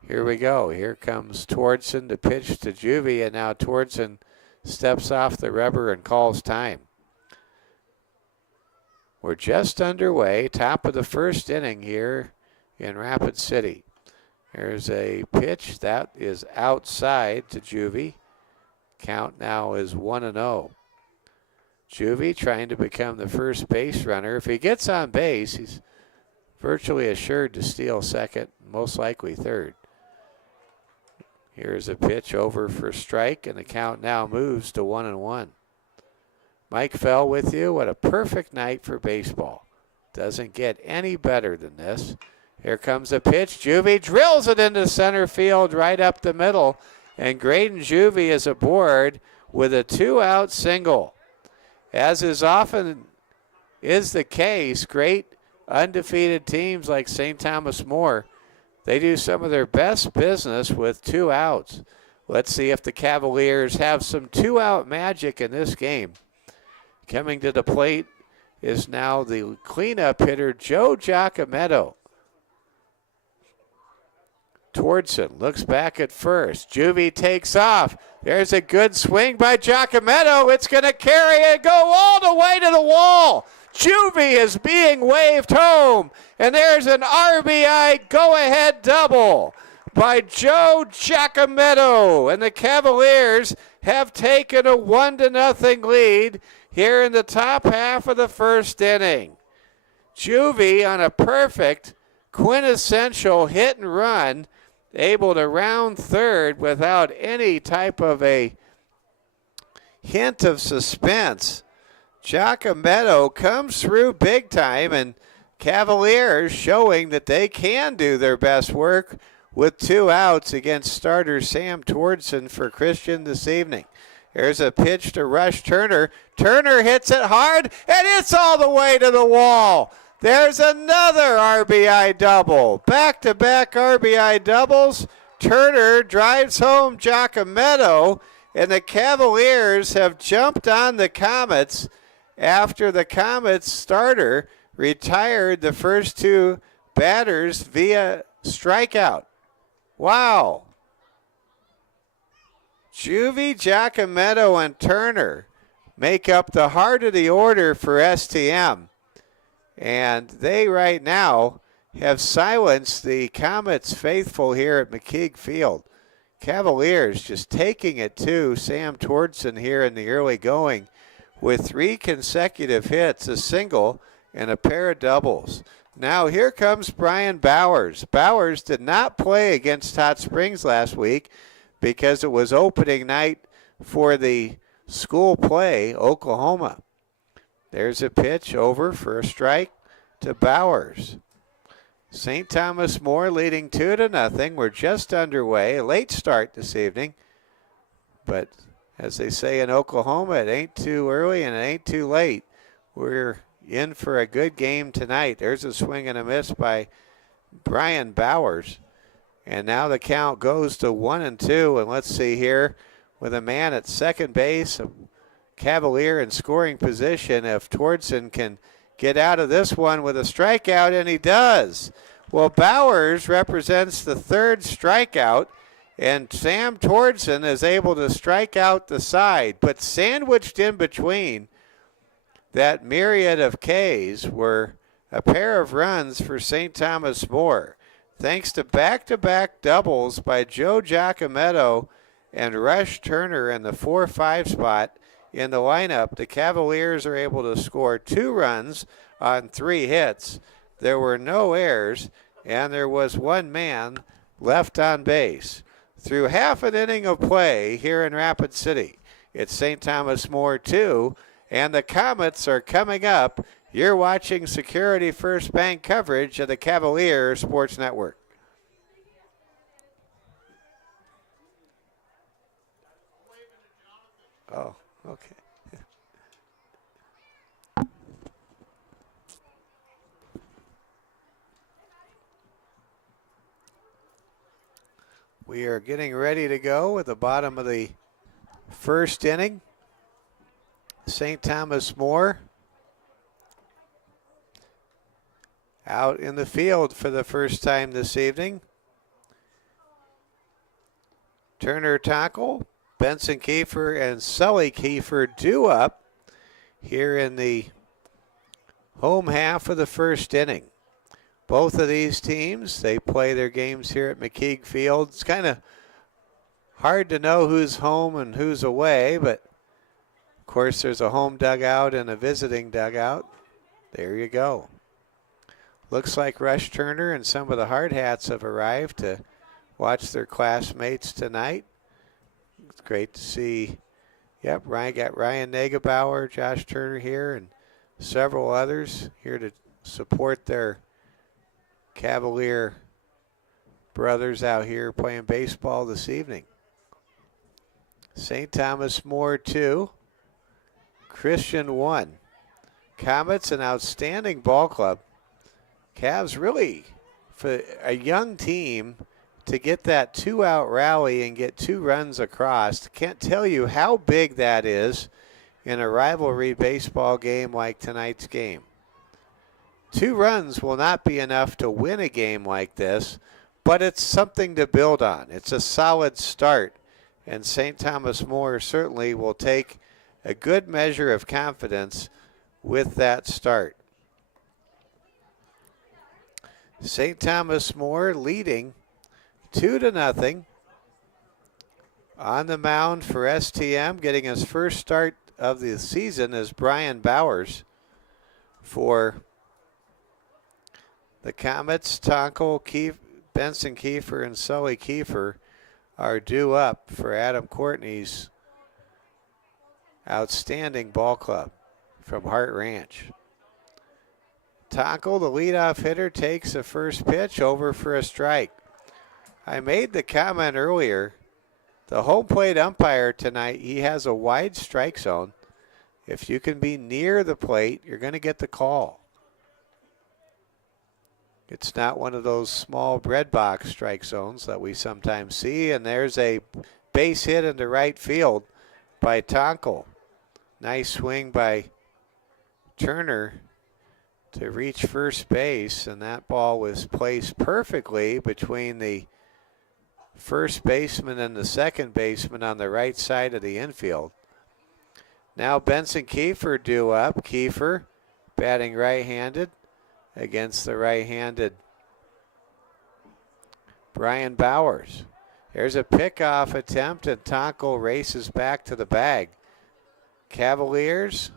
Here we go. Here comes Tordson to pitch to Juvie, and now Tordson steps off the rubber and calls time. We're just underway, top of the first inning here in Rapid City. There's a pitch that is outside to Juvie. Count now is 1-0. Juvie trying to become the first base runner. If he gets on base, he's virtually assured to steal second, most likely third. Here's a pitch over for strike, and the count now moves to 1-1. Mike Fell with you. What a perfect night for baseball. Doesn't get any better than this. Here comes a pitch. Juvie drills it into center field right up the middle, and Graydon Juvie is aboard with a 2-out single. As is often is the case, great undefeated teams like St. Thomas More, they do some of their best business with 2 outs. Let's see if the Cavaliers have some 2-out magic in this game. Coming to the plate is now the cleanup hitter, Joe Giacometto. Tordson looks back at first. Juvie takes off. There's a good swing by Giacometto. It's going to carry and go all the way to the wall. Juvie is being waved home, and there's an RBI go-ahead double by Joe Giacometto, and the Cavaliers have taken a 1-0 lead here in the top half of the first inning. Juvie on a perfect, quintessential hit and run, able to round third without any type of a hint of suspense. Giacometto comes through big time, and Cavaliers showing that they can do their best work with 2 outs against starter Sam Tordson for Christian this evening. Here's a pitch to Rush Turner. Turner hits it hard, and it's all the way to the wall. There's another RBI double. Back-to-back RBI doubles. Turner drives home Giacometto, and the Cavaliers have jumped on the Comets after the Comets starter retired the first 2 batters via strikeout. Wow. Juvie, Giacometto, and Turner make up the heart of the order for STM. And they right now have silenced the Comets faithful here at McKeague Field. Cavaliers just taking it to Sam Tordson here in the early going with 3 consecutive hits, a single, and a pair of doubles. Now here comes Brian Bowers. Bowers did not play against Hot Springs last week because it was opening night for the school play, Oklahoma. There's a pitch over for a strike to Bowers. St. Thomas More leading 2-0. We're just underway. A late start this evening. But as they say in Oklahoma, it ain't too early and it ain't too late. We're in for a good game tonight. There's a swing and a miss by Brian Bowers. And now the count goes to 1-2. And let's see here with a man at second base, a Cavalier in scoring position. If Tordson can get out of this one with a strikeout, and he does. Well, Bowers represents the 3rd strikeout, and Sam Tordson is able to strike out the side. But sandwiched in between that myriad of Ks were a pair of runs for St. Thomas More. Thanks to back-to-back doubles by Joe Giacometto and Rush Turner in the 4-5 spot in the lineup, the Cavaliers are able to score 2 runs on 3 hits. There were no errors, and there was 1 man left on base. Through half an inning of play here in Rapid City, it's St. Thomas More 2, and the Comets are coming up. You're watching Security First Bank coverage of the Cavalier Sports Network. Oh, okay. We are getting ready to go at the bottom of the first inning. St. Thomas More out in the field for the first time this evening. Turner Tackle, Benson Kiefer, and Sully Kiefer due up here in the home half of the first inning. Both of these teams, they play their games here at McKeague Field. It's kind of hard to know who's home and who's away, but of course there's a home dugout and a visiting dugout. There you go. Looks like Rush Turner and some of the hard hats have arrived to watch their classmates tonight. It's great to see. Yep, got Ryan Negebauer, Josh Turner here, and several others here to support their Cavalier brothers out here playing baseball this evening. St. Thomas More 2, Christian 1. Comets, an outstanding ball club. Cavs really, for a young team, to get that 2-out rally and get 2 runs across. Can't tell you how big that is in a rivalry baseball game like tonight's game. 2 runs will not be enough to win a game like this, but it's something to build on. It's a solid start, and St. Thomas More certainly will take a good measure of confidence with that start. St. Thomas More leading 2-0. On the mound for STM, getting his first start of the season, is Brian Bowers. For the Comets, Tonkel, Benson Kiefer, and Sully Kiefer are due up for Adam Courtney's outstanding ball club from Hart Ranch. Tonkel, the leadoff hitter, takes the first pitch over for a strike. I made the comment earlier, the home plate umpire tonight, he has a wide strike zone. If you can be near the plate, you're going to get the call. It's not one of those small bread box strike zones that we sometimes see, and there's a base hit into right field by Tonkel. Nice swing by Turner to reach first base, and that ball was placed perfectly between the first baseman and the second baseman on the right side of the infield. Now Benson Kiefer due up. Kiefer batting right-handed against the right-handed Brian Bowers. There's a pickoff attempt, and Tonkel races back to the bag. Cavaliers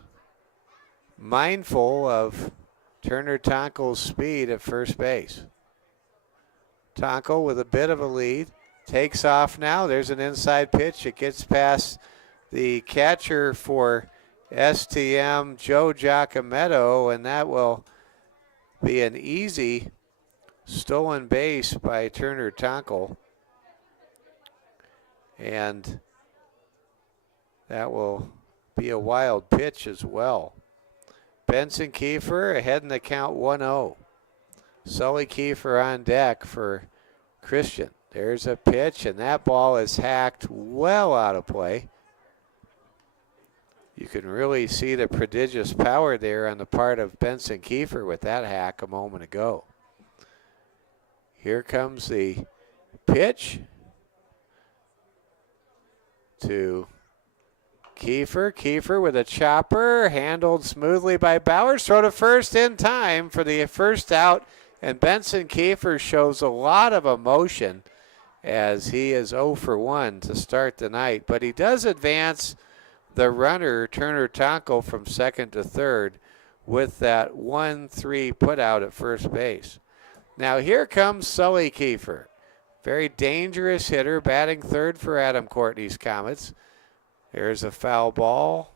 mindful of Turner Tonkel's speed at first base. Tonkel with a bit of a lead. Takes off now. There's an inside pitch. It gets past the catcher for STM, Joe Giacometto, and that will be an easy stolen base by Turner Tonkel. And that will be a wild pitch as well. Benson Kiefer ahead in the count 1-0. Sully Kiefer on deck for Christian. There's a pitch, and that ball is hacked well out of play. You can really see the prodigious power there on the part of Benson Kiefer with that hack a moment ago. Here comes the pitch to Kiefer. Kiefer with a chopper, handled smoothly by Bowers. Throw to first in time for the first out, and Benson Kiefer shows a lot of emotion as he is 0 for 1 to start the night. But he does advance the runner, Turner Tonkel, from second to third with that 1-3 put out at first base. Now here comes Sully Kiefer. Very dangerous hitter, batting third for Adam Courtney's Comets. There's a foul ball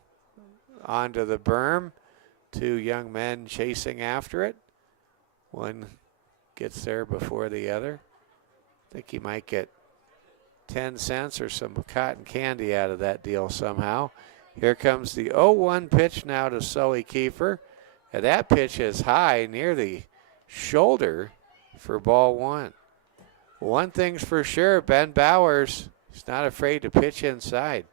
onto the berm. 2 young men chasing after it. One gets there before the other. I think he might get 10 cents or some cotton candy out of that deal somehow. Here comes the 0-1 pitch now to Sully Kiefer. And that pitch is high near the shoulder for ball one. One thing's for sure, Ben Bowers is not afraid to pitch inside.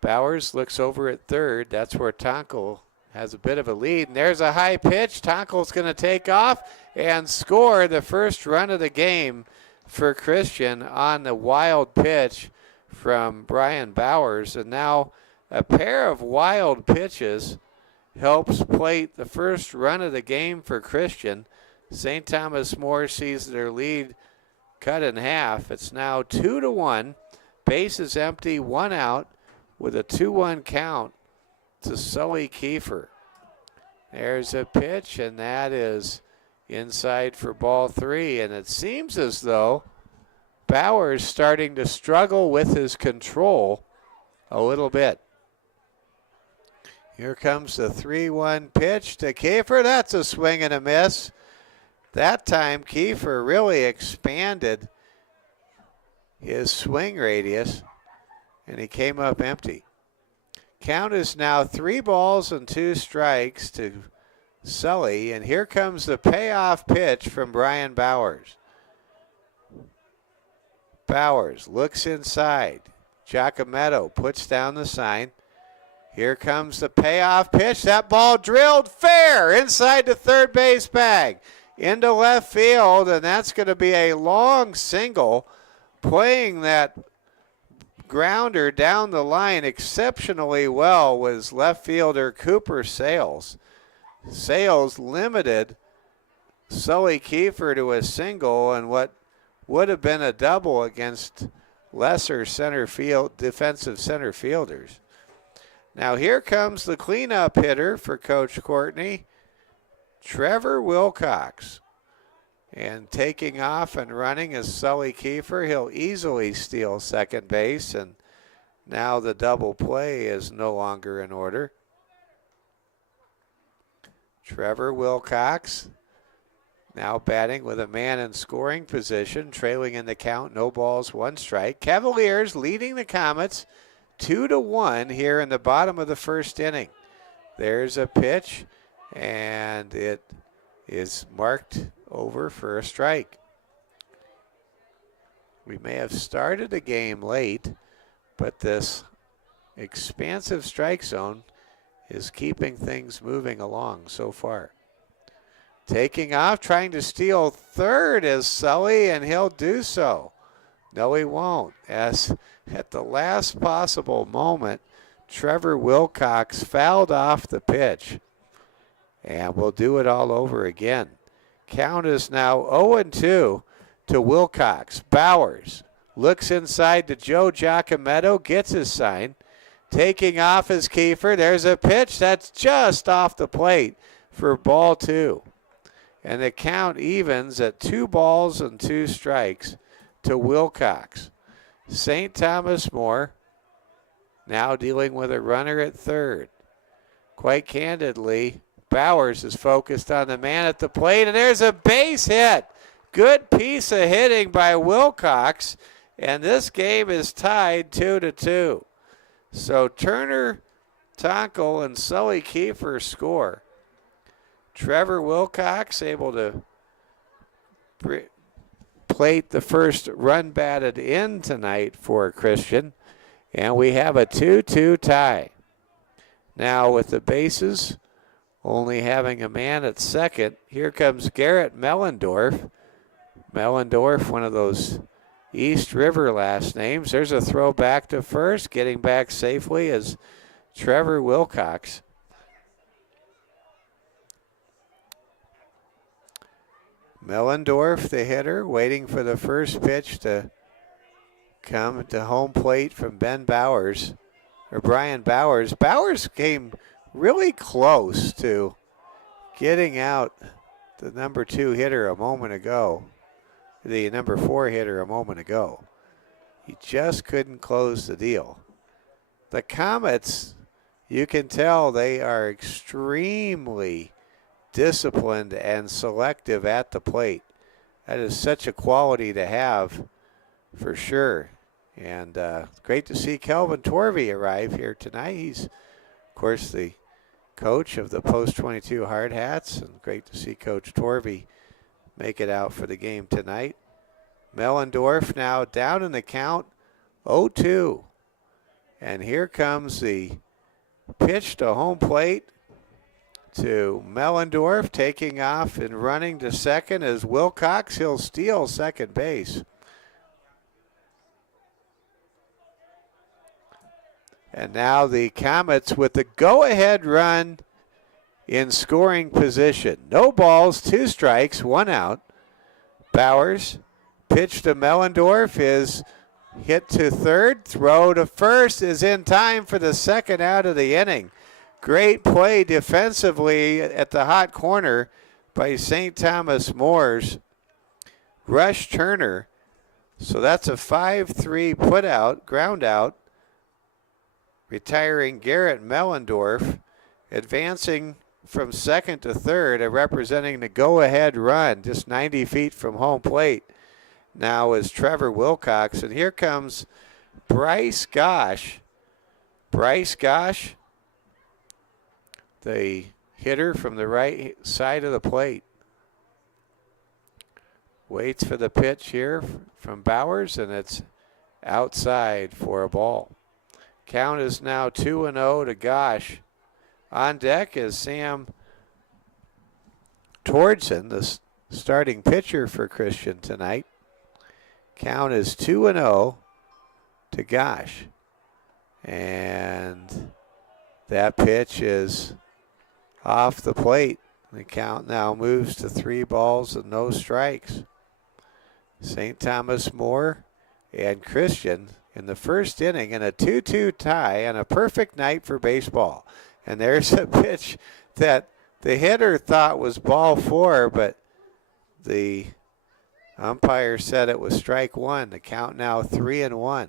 Bowers looks over at third. That's where Tonkel has a bit of a lead. And there's a high pitch. Tonkel's going to take off and score the first run of the game for Christian on the wild pitch from Brian Bowers. And now a pair of wild pitches helps plate the first run of the game for Christian. St. Thomas More sees their lead cut in half. It's now 2-1. Base is empty, one out with a 2-1 count to Sully Kiefer. There's a pitch, and that is inside for ball three. And it seems as though Bowers starting to struggle with his control a little bit. Here comes the 3-1 pitch to Kiefer. That's a swing and a miss. That time Kiefer really expanded his swing radius, and he came up empty. Count is now 3 balls and 2 strikes to Sully, and here comes the payoff pitch from Brian Bowers. Bowers looks inside. Giacometto puts down the sign. Here comes the payoff pitch. That ball drilled fair inside the third base bag into left field, and that's going to be a long single. Playing that grounder down the line exceptionally well was left fielder Cooper Sales. Sales limited Sully Kiefer to a single and what would have been a double against lesser defensive center fielders. Now here comes the cleanup hitter for Coach Courtney, Trevor Wilcox. And taking off and running is Sully Kiefer. He'll easily steal second base, and now the double play is no longer in order. Trevor Wilcox now batting with a man in scoring position, trailing in the count, no balls, 1 strike. Cavaliers leading the Comets 2-1 here in the bottom of the first inning. There's a pitch, and it is marked over for a strike. We may have started the game late, but this expansive strike zone is keeping things moving along so far. Taking off, trying to steal third is Sully, and he'll do so. No, he won't, as at the last possible moment, Trevor Wilcox fouled off the pitch. And we'll do it all over again. Count is now 0-2 to Wilcox. Bowers looks inside to Joe Giacometto, gets his sign. Taking off is Kiefer. There's a pitch that's just off the plate for ball 2. And the count evens at 2 balls and 2 strikes to Wilcox. St. Thomas More now dealing with a runner at third. Quite candidly, Bowers is focused on the man at the plate, and there's a base hit. Good piece of hitting by Wilcox, and this game is tied 2-2. So Turner, Tonkel, and Sully Kiefer score. Trevor Wilcox able to plate the first run batted in tonight for Christian, and we have a 2-2 tie. Now with the bases only having a man at second, here comes Garrett Mellendorf. Mellendorf, one of those East River last names. There's a throw back to first. Getting back safely is Trevor Wilcox. Mellendorf, the hitter, waiting for the first pitch to come to home plate from Brian Bowers. Bowers came really close to getting out the number 2 hitter a moment ago, the number 4 hitter a moment ago. He just couldn't close the deal. The Comets, you can tell they are extremely disciplined and selective at the plate. That is such a quality to have for sure. And great to see Kelvin Torvey arrive here tonight. He's, of course, the coach of the Post 22 Hard Hats, and great to see Coach Torvey make it out for the game tonight. Mellendorf now down in the count, 0-2. And here comes the pitch to home plate to Mellendorf, taking off and running to second as Wilcox. He'll steal second base. And now the Comets with the go-ahead run in scoring position. No balls, 2 strikes, 1 out. Bowers, pitch to Mellendorf is hit to third. Throw to first is in time for the second out of the inning. Great play defensively at the hot corner by St. Thomas More's Rush Turner. So that's a 5-3 put out, ground out, retiring Garrett Mellendorf, advancing from second to third and representing the go-ahead run just 90 feet from home plate. Now is Trevor Wilcox, and here comes Bryce Gosh. Bryce Gosh, the hitter from the right side of the plate. Waits for the pitch here from Bowers, and it's outside for a ball. Count is now 2-0 to Gosh. On deck is Sam Tordson, the starting pitcher for Christian tonight. Count is 2-0 to Gosh. And that pitch is off the plate. The count now moves to 3 balls and no strikes. St. Thomas More and Christian in the first inning in a 2-2 tie and a perfect night for baseball. And there's a pitch that the hitter thought was ball 4, but the umpire said it was strike 1. The count now 3-1.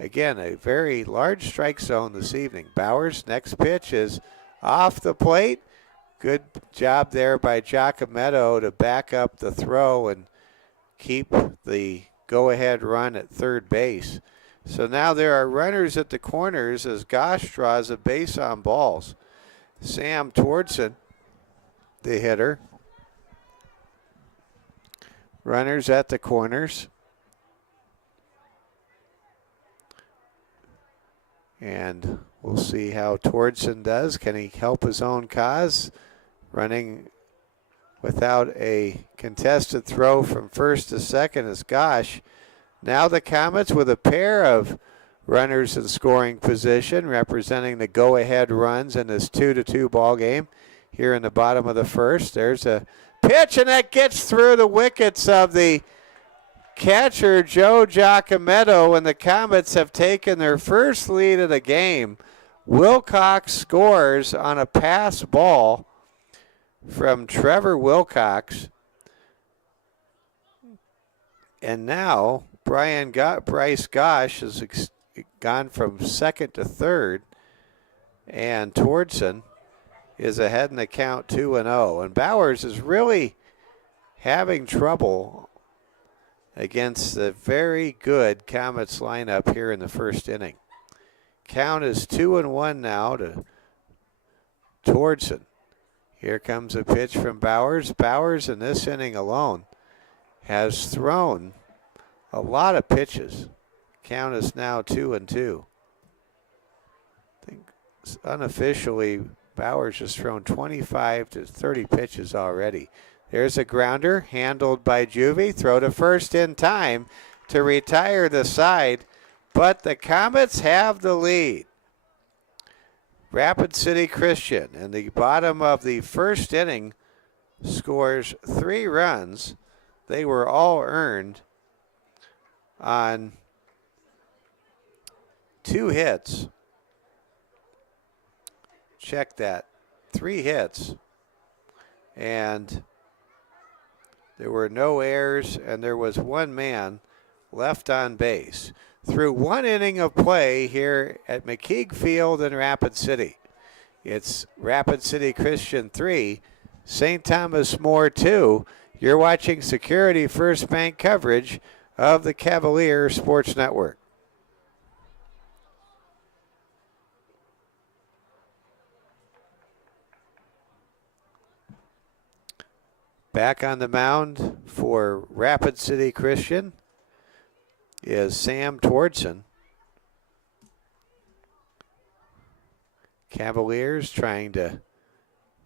Again, a very large strike zone this evening. Bowers' next pitch is off the plate. Good job there by Giacometto to back up the throw and keep the go-ahead run at third base. So now there are runners at the corners as Gosh draws a base on balls. Sam Tordson, the hitter. Runners at the corners. And we'll see how Tordson does. Can he help his own cause? Running without a contested throw from first to second is Gosh. Now the Comets with a pair of runners in scoring position, representing the go-ahead runs in this 2-2 ball game here in the bottom of the first. There's a pitch, and that gets through the wickets of the catcher, Joe Giacometto, and the Comets have taken their first lead of the game. Wilcox scores on a pass ball from Trevor Wilcox. And now Bryce Gosh has gone from second to third, and Tordson is ahead in the count 2-0. And Bowers is really having trouble against the very good Comets lineup here in the first inning. Count is 2-1 now to Tordson. Here comes a pitch from Bowers. Bowers in this inning alone has thrown a lot of pitches. Count is now 2-2. I think unofficially Bowers has thrown 25 to 30 pitches already. There's a grounder handled by Juvie. Throw to first in time to retire the side, but the Comets have the lead. Rapid City Christian in the bottom of the first inning scores 3 runs. They were all earned on 2 hits. Check that. 3 hits. And there were no errors, and there was 1 man left on base. Through 1 inning of play here at McKeague Field in Rapid City. It's Rapid City Christian 3, St. Thomas More 2. You're watching Security First Bank coverage of the Cavalier Sports Network. Back on the mound for Rapid City Christian is Sam Twardson. Cavaliers trying to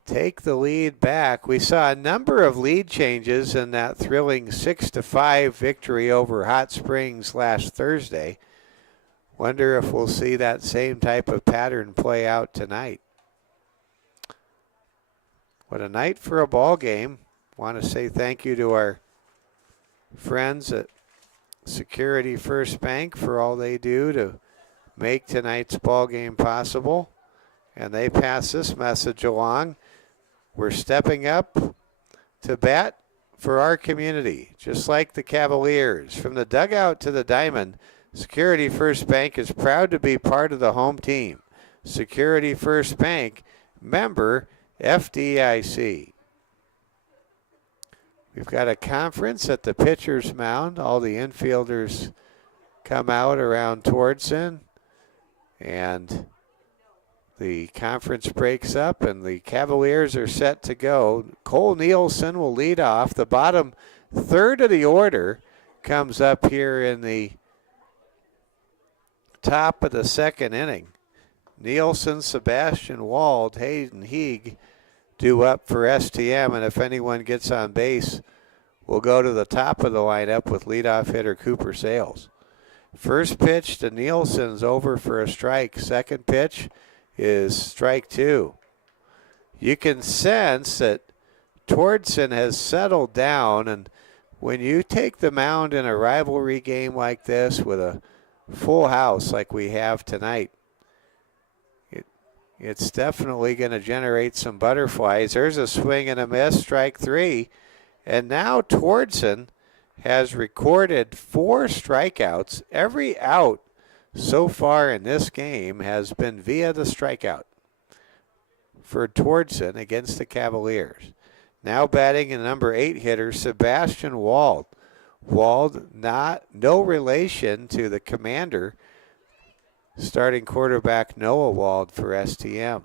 take the lead back. We saw a number of lead changes in that thrilling 6-5 victory over Hot Springs last Thursday. Wonder if we'll see that same type of pattern play out tonight. What a night for a ball game. Want to say thank you to our friends at Security First Bank for all they do to make tonight's ball game possible. And they pass this message along. We're stepping up to bat for our community, just like the Cavaliers. From the dugout to the diamond, Security First Bank is proud to be part of the home team. Security First Bank, member FDIC. We've got a conference at the pitcher's mound. All the infielders come out around Twardson, and the conference breaks up, and the Cavaliers are set to go. Cole Nielsen will lead off. The bottom third of the order comes up here in the top of the second inning. Nielsen, Sebastian Wald, Hayden Heeg due up for STM, and if anyone gets on base, we'll go to the top of the lineup with leadoff hitter Cooper Sales. First pitch to Nielsen's over for a strike. Second pitch is strike two. You can sense that Twardson has settled down, and when you take the mound in a rivalry game like this with a full house like we have tonight, it's definitely going to generate some butterflies. There's a swing and a miss, strike three. And now Twardson has recorded 4 strikeouts. Every out so far in this game has been via the strikeout for Twardson against the Cavaliers. Now batting in number 8 hitter, Sebastian Wald. Wald, no relation to the commander, starting quarterback Noah Wald for STM.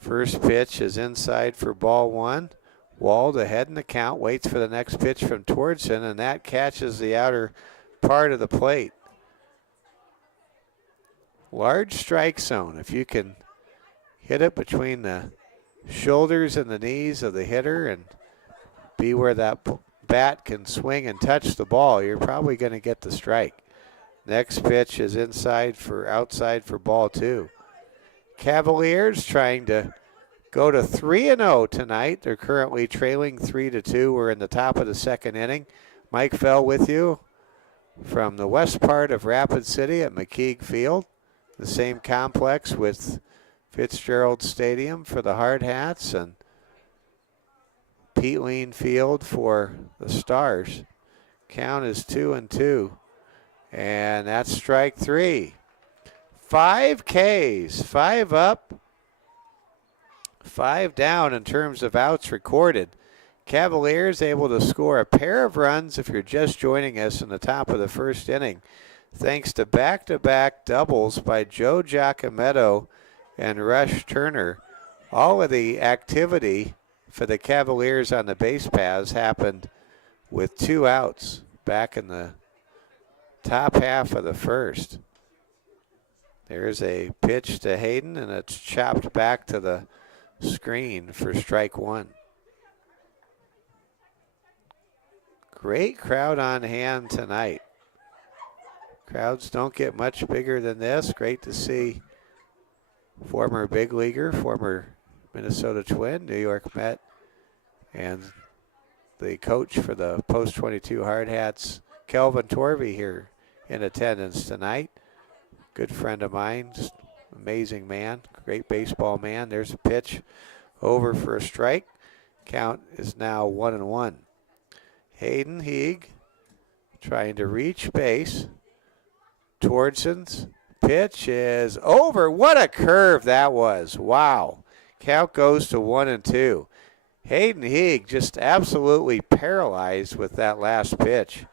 First pitch is inside for ball one. Wald ahead in the count, waits for the next pitch from Twardson, and that catches the outer part of the plate. Large strike zone. If you can hit it between the shoulders and the knees of the hitter and be where that bat can swing and touch the ball, you're probably going to get the strike. Next pitch is outside for ball two. Cavaliers trying to go to 3-0 tonight. They're currently trailing 3-2. We're in the top of the second inning. Mike Fell with you from the west part of Rapid City at McKeague Field, the same complex with Fitzgerald Stadium for the Hard Hats and Pete Lean Field for the Stars. Count is 2-2. And that's strike three. 5 Ks, 5 up, 5 down in terms of outs recorded. Cavaliers able to score a pair of runs if you're just joining us in the top of the first inning, thanks to back-to-back doubles by Joe Giacometto and Rush Turner. All of the activity for the Cavaliers on the base paths happened with 2 outs back in the top half of the first. There's a pitch to Hayden, and it's chopped back to the screen for strike one. Great crowd on hand tonight. Crowds don't get much bigger than this. Great to see former big leaguer, former Minnesota Twin, New York Met, and the coach for the Post 22 Hard Hats, Kelvin Torvey, here in attendance tonight. Good friend of mine, just amazing man, great baseball man. There's a pitch over for a strike. Count is now 1-1. Hayden Heeg trying to reach base. Twardson's pitch is over. What a curve that was. Wow. Count goes to 1-2. Hayden Heeg just absolutely paralyzed with that last pitch.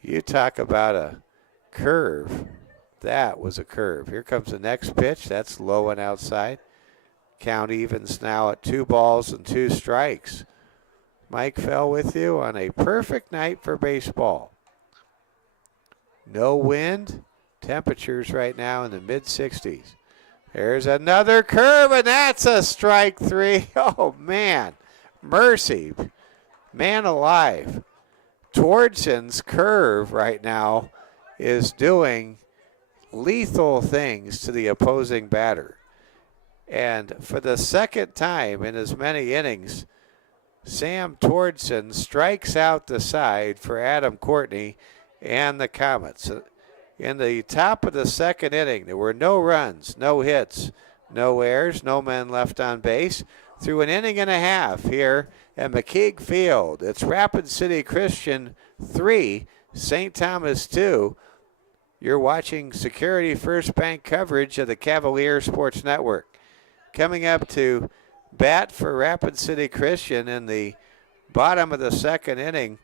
You talk about a curve. That was a curve. Here comes the next pitch. That's low and outside. Count evens now at 2 balls and 2 strikes. Mike Fell with you on a perfect night for baseball. No wind. Temperatures right now in the mid-60s. There's another curve, and that's a strike 3. Oh, man. Mercy. Man alive. Tordson's curve right now is doing lethal things to the opposing batter. And for the second time in as many innings, Sam Tordson strikes out the side for Adam Courtney and the Comets. In the top of the second inning, there were no runs, no hits, no errors, no men left on base. Through an inning and a half here at McKeague Field, it's Rapid City Christian 3, St. Thomas 2. You're watching Security First Bank coverage of the Cavalier Sports Network. Coming up to bat for Rapid City Christian in the bottom of the second inning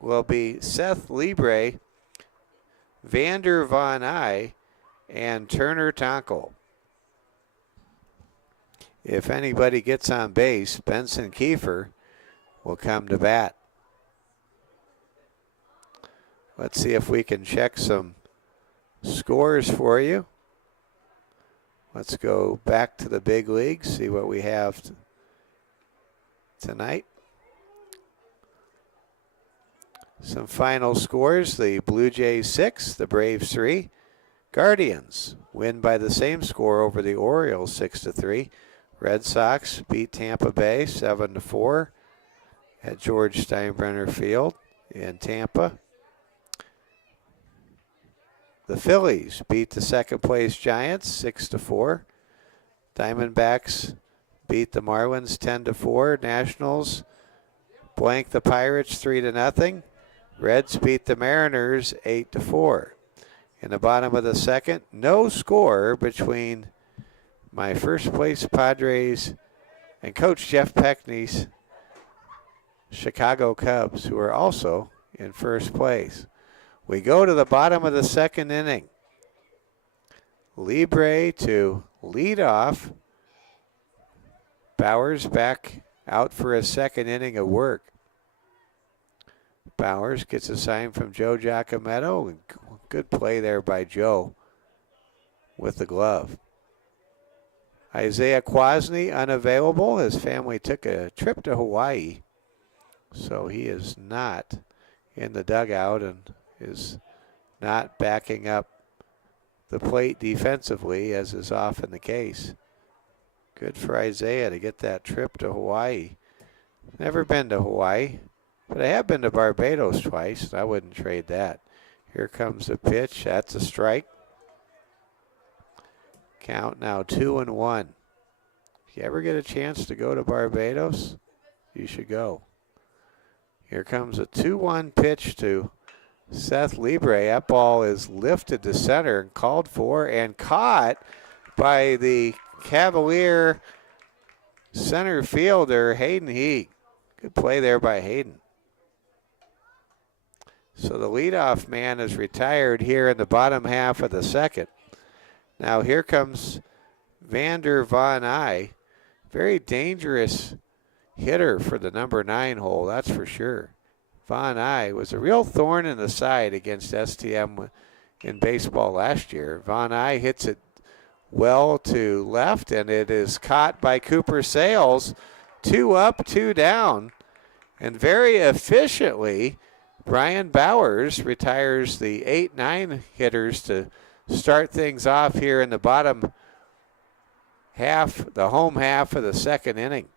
will be Seth Libre, Vander Von Eye, and Turner Tonkel. If anybody gets on base, Benson Kiefer will come to bat. Let's see if we can check some scores for you. Let's go back to the big leagues, see what we have tonight. Some final scores: the Blue Jays 6, the Braves 3. Guardians win by the same score over the Orioles 6-3. Red Sox beat Tampa Bay 7-4 at George Steinbrenner Field in Tampa. The Phillies beat the second place Giants 6-4. Diamondbacks beat the Marlins 10-4. Nationals blank the Pirates 3-0. Reds beat the Mariners 8-4. In the bottom of the second, no score between my first place Padres and Coach Jeff Peckney's Chicago Cubs, who are also in first place. We go to the bottom of the second inning. Libre to lead off. Bowers back out for a second inning of work. Bowers gets a sign from Joe Giacometto. Good play there by Joe with the glove. Isaiah Quasney unavailable. His family took a trip to Hawaii, so he is not in the dugout and is not backing up the plate defensively, as is often the case. Good for Isaiah to get that trip to Hawaii. Never been to Hawaii, but I have been to Barbados twice, and I wouldn't trade that. Here comes the pitch. That's a strike. Count now 2-1. If you ever get a chance to go to Barbados, you should go. Here comes a 2-1 pitch to Seth Libre. That ball is lifted to center and called for and caught by the Cavalier center fielder, Hayden Heeg. Good play there by Hayden. So the leadoff man is retired here in the bottom half of the second. Now here comes Vander Von Eye. Very dangerous hitter for the number 9 hole, that's for sure. Von Eye was a real thorn in the side against STM in baseball last year. Von Eye hits it well to left, and it is caught by Cooper Sales. 2 up, 2 down. And very efficiently, Brian Bowers retires the 8-9 hitters to start things off here in the bottom half, the home half of the second inning.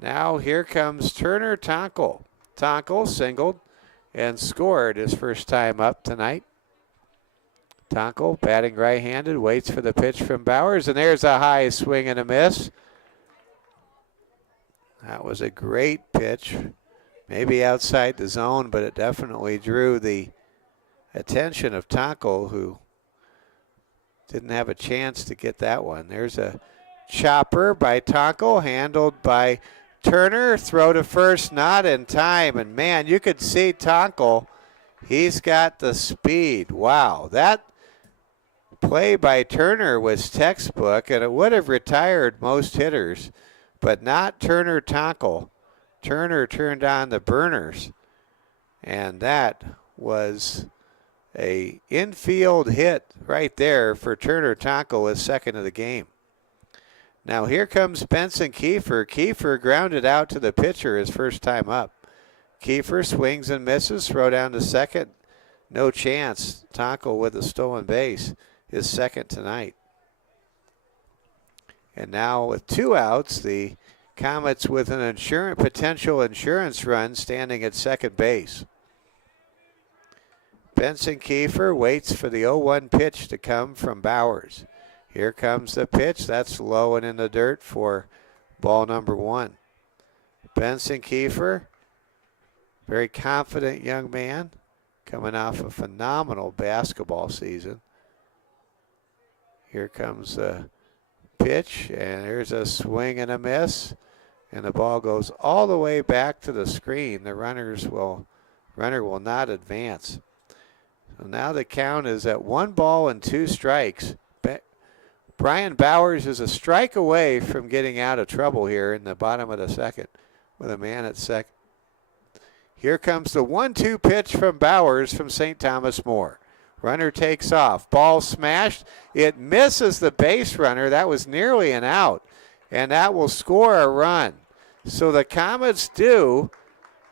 Now here comes Turner Tonkel. Tonkel singled and scored his first time up tonight. Tonkel batting right-handed, waits for the pitch from Bowers, and there's a high swing and a miss. That was a great pitch. Maybe outside the zone, but it definitely drew the attention of Tonkel, who didn't have a chance to get that one. There's a chopper by Tonko, handled by Turner. Throw to first, not in time. And man, you could see Tonko. He's got the speed. Wow, that play by Turner was textbook, and it would have retired most hitters, but not Turner Tonko. Turner turned on the burners, and that was a infield hit right there for Turner Tonko, his second of the game. Now here comes Benson Kiefer. Kiefer grounded out to the pitcher his first time up. Kiefer swings and misses, throw down to second. No chance. Tonko with a stolen base, his second tonight. And now with 2 outs, the Comets with an potential insurance run standing at second base. Benson Kiefer waits for the 0-1 pitch to come from Bowers. Here comes the pitch. That's low and in the dirt for ball number 1. Benson Kiefer, very confident young man, coming off a phenomenal basketball season. Here comes the pitch, and there's a swing and a miss, and the ball goes all the way back to the screen. The runner will not advance. So now the count is at 1 ball and 2 strikes. Brian Bowers is a strike away from getting out of trouble here in the bottom of the second with a man at second. Here comes the 1-2 pitch from Bowers from St. Thomas More. Runner takes off. Ball smashed. It misses the base runner. That was nearly an out, and that will score a run. So the Comets do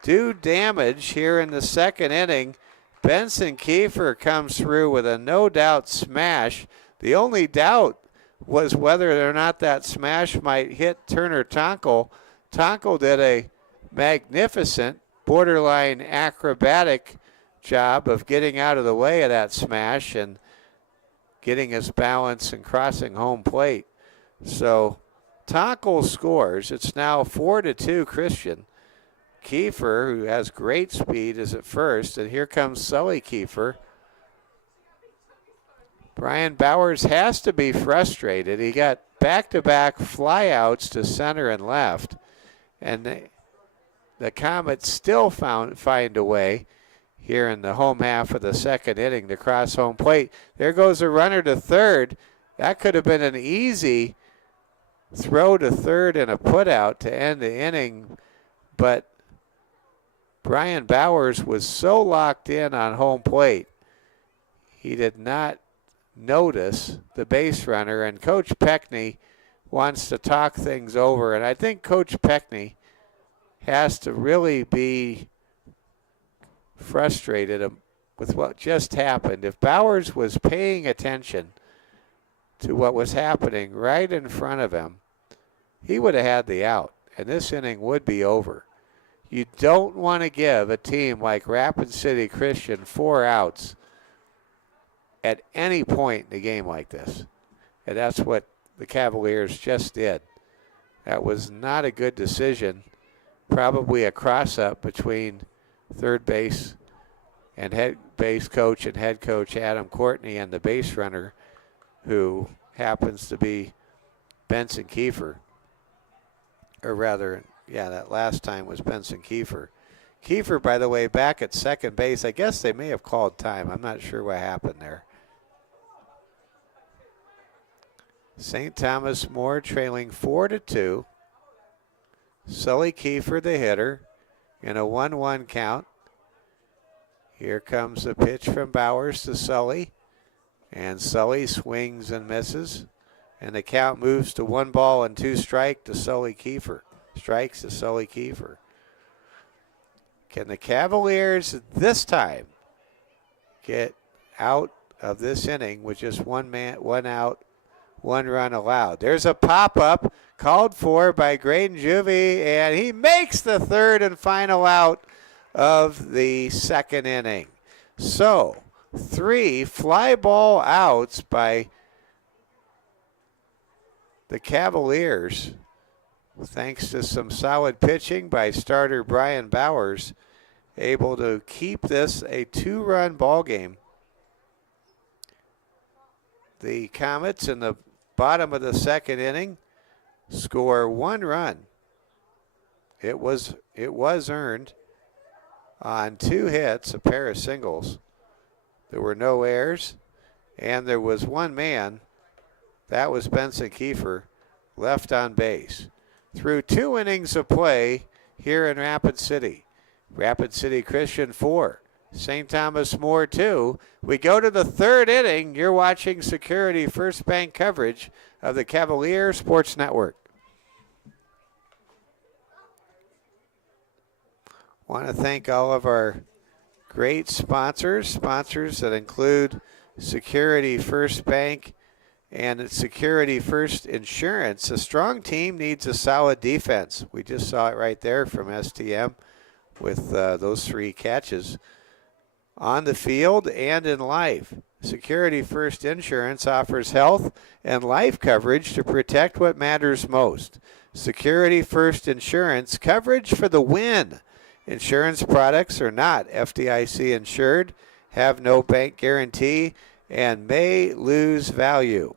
damage here in the second inning. Benson Kiefer comes through with a no-doubt smash. The only doubt was whether or not that smash might hit Turner Tonko. Tonko did a magnificent, borderline acrobatic job of getting out of the way of that smash and getting his balance and crossing home plate. So Tonko scores. It's now 4-2 Christian. Kiefer, who has great speed, is at first, and here comes Sully Kiefer. Brian Bowers has to be frustrated. He got back-to-back flyouts to center and left, and the Comets still find a way here in the home half of the second inning to cross home plate. There goes a runner to third. That could have been an easy throw to third and a putout to end the inning, but Brian Bowers was so locked in on home plate, he did not notice the base runner, and Coach Peckney wants to talk things over, and I think Coach Peckney has to really be frustrated with what just happened. If Bowers was paying attention to what was happening right in front of him, he would have had the out, and this inning would be over. You don't want to give a team like Rapid City Christian 4 outs at any point in a game like this. And that's what the Cavaliers just did. That was not a good decision. Probably a cross-up between third base and head base coach and head coach Adam Courtney and the base runner, who happens to be Benson Kiefer. Or rather, yeah, that last time was Benson Kiefer. Kiefer, by the way, back at second base. I guess they may have called time. I'm not sure what happened there. St. Thomas More trailing 4-2. Sully Kiefer, the hitter, in a 1-1 count. Here comes the pitch from Bowers to Sully, and Sully swings and misses, and the count moves to 1 ball and 2 strikes to Sully Kiefer. Strikes to Sully Kiefer. Can the Cavaliers this time get out of this inning with just 1 out, 1 run allowed? There's a pop-up called for by Graydon Juvie, and he makes the third and final out of the second inning. So 3 fly ball outs by the Cavaliers, thanks to some solid pitching by starter Brian Bowers, able to keep this a 2-run ball game. The Comets in the bottom of the second inning score 1 run. It was earned on 2 hits, a pair of singles. There were no errors, and there was 1 man, that was Benson Kiefer, left on base. Through 2 innings of play here in Rapid City. Rapid City Christian 4, St. Thomas More 2. We go to the 3rd inning. You're watching Security First Bank coverage of the Cavalier Sports Network. Want to thank all of our great sponsors that include Security First Bank and Security First Insurance. A strong team needs a solid defense. We just saw it right there from STM with those 3 catches on the field and in life. Security First Insurance offers health and life coverage to protect what matters most. Security First Insurance, coverage for the win. Insurance products are not FDIC insured, have no bank guarantee, and may lose value.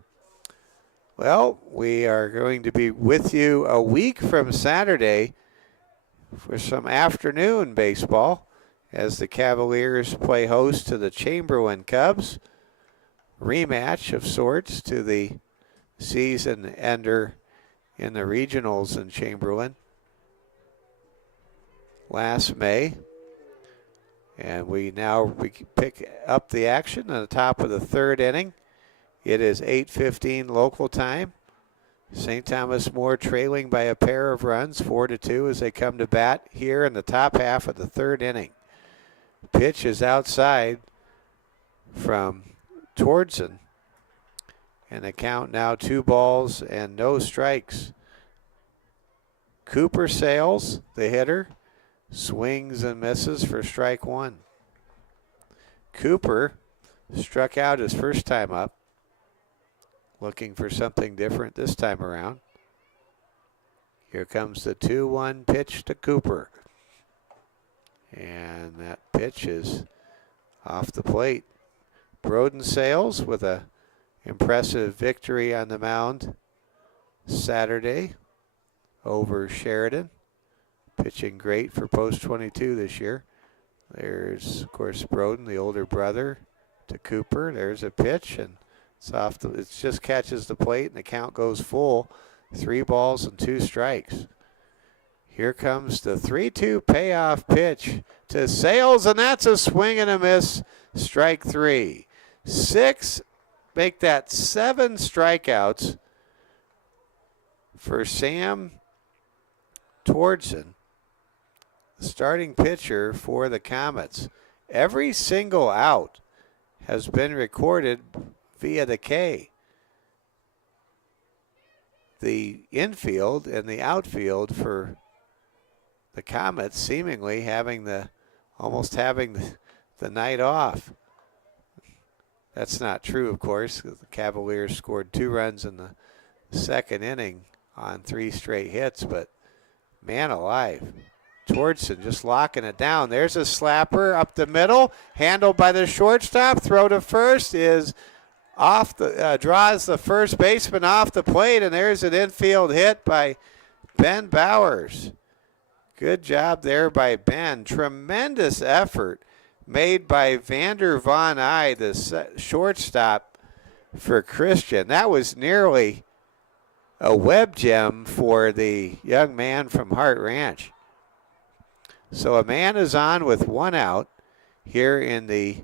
Well, we are going to be with you a week from Saturday for some afternoon baseball as the Cavaliers play host to the Chamberlain Cubs. Rematch of sorts to the season ender in the regionals in Chamberlain last May. And we pick up the action at the top of the 3rd inning. It is 8:15 local time. St. Thomas More trailing by a pair of runs, 4-2, as they come to bat here in the top half of the 3rd inning. Pitch is outside from Tordson. And the count now 2 balls and no strikes. Cooper Sales, the hitter, swings and misses for strike 1. Cooper struck out his first time up. Looking for something different this time around. Here comes the 2-1 pitch to Cooper. And that pitch is off the plate. Broden Sales with a impressive victory on the mound Saturday over Sheridan. Pitching great for post 22 this year. There's, of course, Broden, the older brother, to Cooper. There's a pitch, and it just catches the plate, and the count goes full. 3 balls and 2 strikes. Here comes the 3-2 payoff pitch to Sales, and that's a swing and a miss. Strike 3. 6, make that 7 strikeouts for Sam Tordson, starting pitcher for the Comets. Every single out has been recorded via the K. The infield and the outfield for the Comets seemingly almost having the night off. That's not true, of course. The Cavaliers scored 2 runs in the 2nd inning on 3 straight hits, but man alive. Tordson just locking it down. There's a slapper up the middle, handled by the shortstop. Throw to first is off draws the first baseman off the plate, and there's an infield hit by Ben Bowers. Good job there by Ben. Tremendous effort made by Vander Von Eye, the shortstop for Christian. That was nearly a web gem for the young man from Hart Ranch. So a man is on with 1 out here in the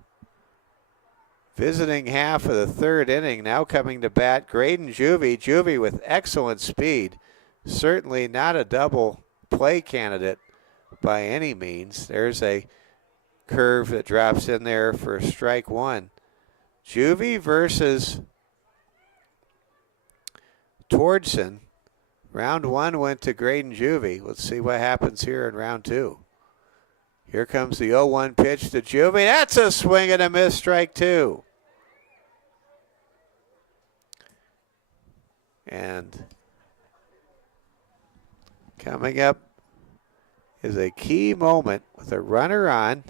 visiting half of the 3rd inning. Now coming to bat, Graydon Juvie. Juvie with excellent speed. Certainly not a double play candidate by any means. There's a curve that drops in there for strike 1. Juvie versus Tordson. Round 1 went to Graydon Juvie. Let's see what happens here in round 2. Here comes the 0-1 pitch to Juvie. That's a swing and a miss, strike 2. And coming up is a key moment with a runner on,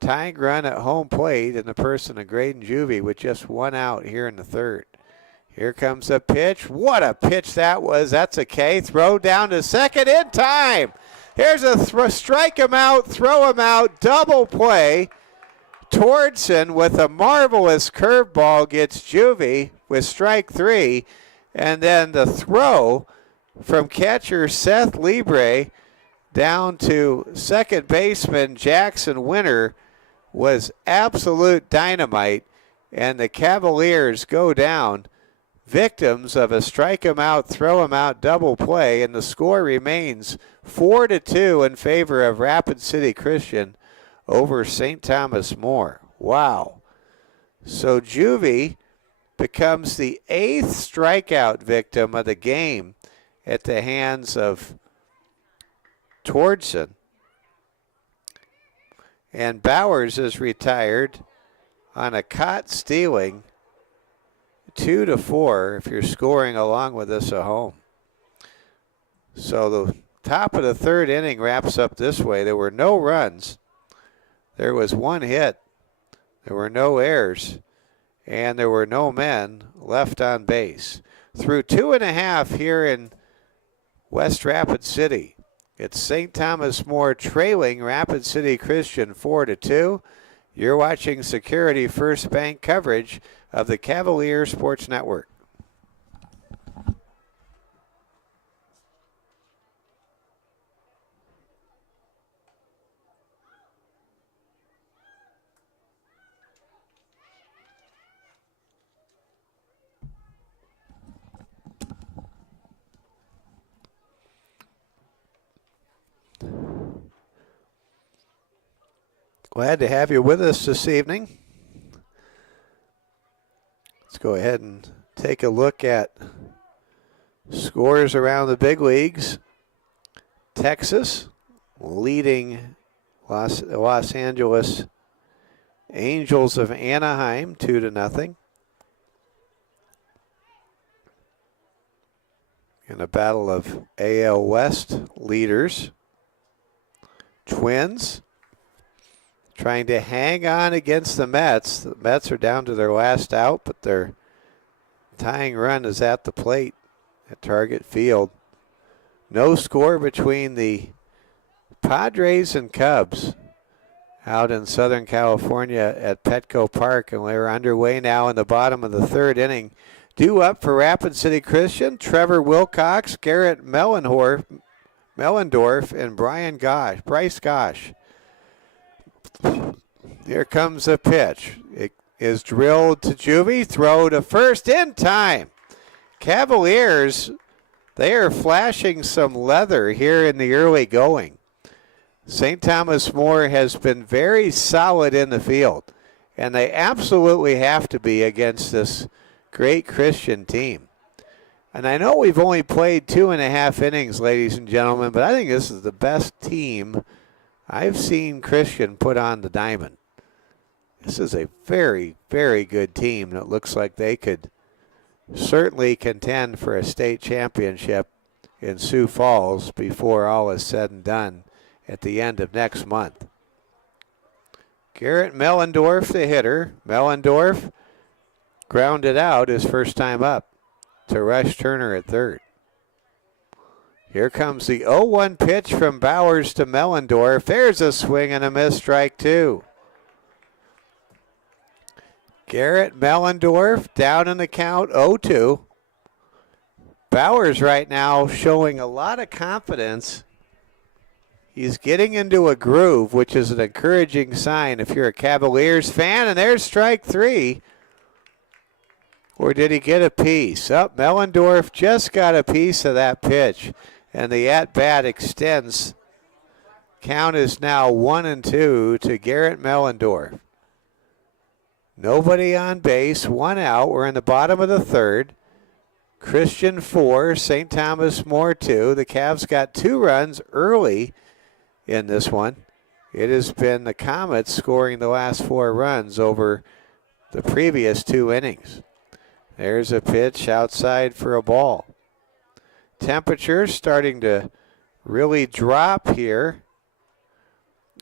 tying run at home plate in the person of Graydon Juvie with just 1 out here in the 3rd. Here comes a pitch. What a pitch that was. That's a K. Throw down to second in time. Here's a strike him out, throw him out, double play. Tordson with a marvelous curveball gets Juvie with strike 3. And then the throw from catcher Seth Libre down to second baseman Jackson Winter was absolute dynamite. And the Cavaliers go down, victims of a strike him out, throw him out double play, and the score remains 4-2 in favor of Rapid City Christian over St. Thomas More. Wow. So Juvie becomes the 8th strikeout victim of the game at the hands of Tordson. And Bowers is retired on a caught stealing, 2-4 if you're scoring along with us at home. So the top of the third inning wraps up this way. There were no runs. There was one hit. There were no errors. And there were no men left on base. Through 2.5 here in West Rapid City, it's St. Thomas More trailing Rapid City Christian 4-2. You're watching Security First Bank coverage of the Cavalier Sports Network. Glad to have you with us this evening. Let's go ahead and take a look at scores around the big leagues. Texas leading Los Angeles Angels of Anaheim 2-0. In a battle of AL West leaders. Twins trying to hang on against the Mets. The Mets are down to their last out, but their tying run is at the plate at Target Field. No score between the Padres and Cubs out in Southern California at Petco Park, and we're underway now in the bottom of the third inning. Due up for Rapid City Christian, Trevor Wilcox, Garrett Mellendorf, and Bryce Gosh. Here comes a pitch. It is drilled to Juvie. Throw to first in time. Cavaliers, they are flashing some leather here in the early going. St. Thomas More has been very solid in the field, and they absolutely have to be against this great Christian team. And I know we've only played 2.5 innings, ladies and gentlemen, but I think this is the best team I've seen Christian put on the diamond. This is a very, very good team that looks like they could certainly contend for a state championship in Sioux Falls before all is said and done at the end of next month. Garrett Mellendorf, the hitter. Mellendorf grounded out his first time up to Rush Turner at third. Here comes the 0-1 pitch from Bowers to Mellendorf. There's a swing and a miss, strike 2. Garrett Mellendorf down in the count, 0-2. Bowers right now showing a lot of confidence. He's getting into a groove, which is an encouraging sign if you're a Cavaliers fan. And there's strike 3. Or did he get a piece? Mellendorf just got a piece of that pitch. And the at-bat extends. Count is now 1-2 to Garrett Mellendorf. Nobody on base, 1 out. We're in the bottom of the third. Christian 4, St. Thomas More 2. The Cavs got 2 runs early in this one. It has been the Comets scoring the last 4 runs over the previous 2 innings. There's a pitch outside for a ball. Temperatures starting to really drop here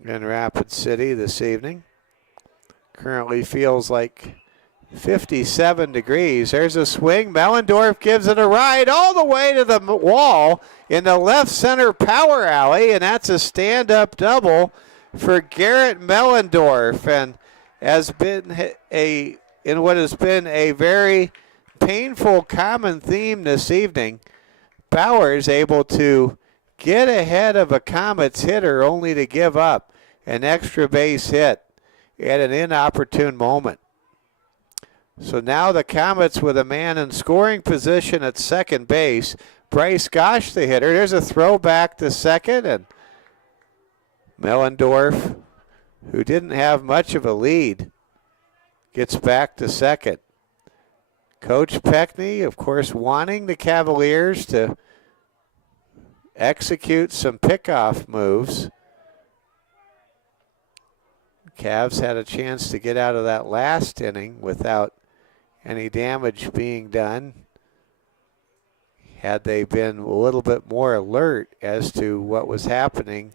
in Rapid City this evening. Currently feels like 57 degrees. There's a swing. Mellendorf gives it a ride all the way to the wall in the left center power alley, and that's a stand-up double for Garrett Mellendorf, and has been in what has been a very painful common theme this evening. Bowers able to get ahead of a Comets hitter only to give up an extra base hit at an inopportune moment. So now the Comets with a man in scoring position at second base. Bryce Gosh, the hitter. There's a throw back to second, and Mellendorf, who didn't have much of a lead, gets back to second. Coach Peckney, of course, wanting the Cavaliers to execute some pickoff moves. Cavs had a chance to get out of that last inning without any damage being done, had they been a little bit more alert as to what was happening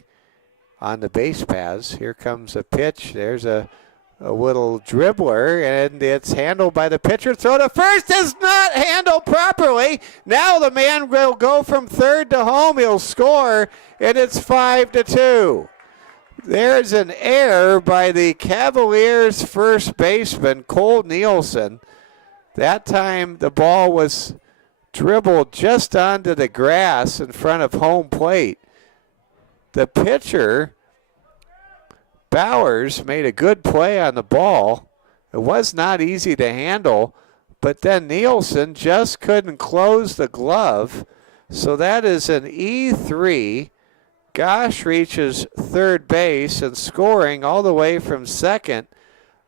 on the base paths. Here comes a pitch. There's a little dribbler, and it's handled by the pitcher. Throw to first is not handled properly. Now the man will go from third to home. He'll score, and it's 5-2. There's an error by the Cavaliers' first baseman, Cole Nielsen. That time the ball was dribbled just onto the grass in front of home plate. The pitcher, Bowers, made a good play on the ball. It was not easy to handle, but then Nielsen just couldn't close the glove. So that is an E3. Gosh reaches third base and scoring all the way from second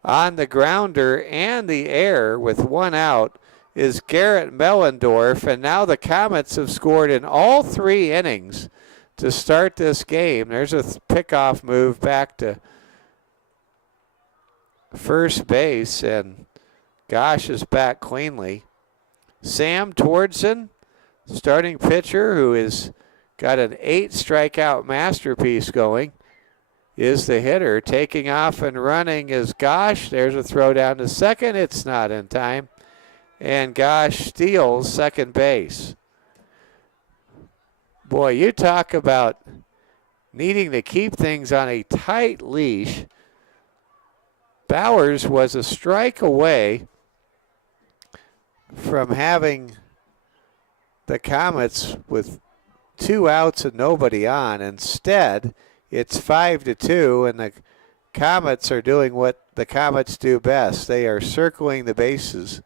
on the grounder and the error with one out is Garrett Mellendorf, and now the Comets have scored in all 3 innings to start this game. There's a pickoff move back to first base, and Gosh is back cleanly. Sam Tordson, starting pitcher, who has got an 8 strikeout masterpiece going, is the hitter. Taking off and running is Gosh. There's a throw down to second. It's not in time. And Gosh steals second base. Boy, you talk about needing to keep things on a tight leash. Bowers was a strike away from having the Comets with 2 outs and nobody on. Instead, it's 5-2, and the Comets are doing what the Comets do best. They are circling the bases,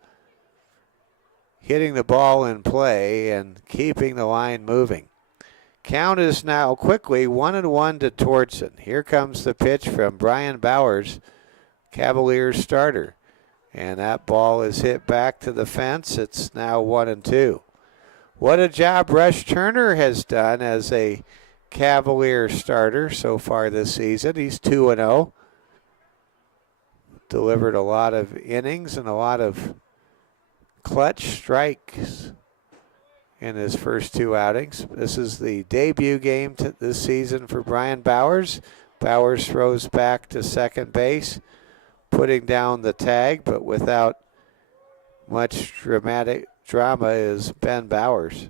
hitting the ball in play, and keeping the line moving. Count is now quickly 1-1 to Tordson. Here comes the pitch from Brian Bowers, Cavaliers starter. And that ball is hit back to the fence. It's now 1-2. What a job Rush Turner has done as a Cavalier starter so far this season. He's 2-0. Delivered a lot of innings and a lot of clutch strikes in his first 2 outings. This is the debut game this season for Brian Bowers. Bowers throws back to second base, putting down the tag, but without much drama is Ben Bowers,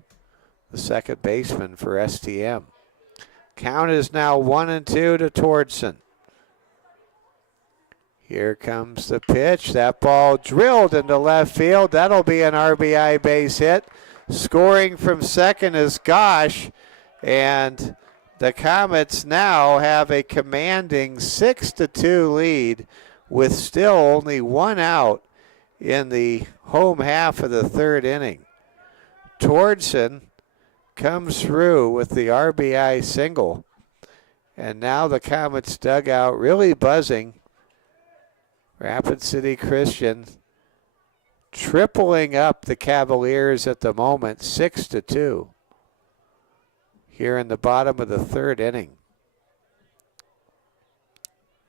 the second baseman for STM. Count is now 1-2 to Tordson. Here comes the pitch. That ball drilled into left field. That'll be an RBI base hit. Scoring from second is Gosh, and the Comets now have a commanding 6-2 lead with still only 1 out in the home half of the 3rd inning. Tordson comes through with the RBI single, and now the Comets dugout really buzzing. Rapid City Christian tripling up the Cavaliers at the moment, 6-2 here in the bottom of the 3rd inning.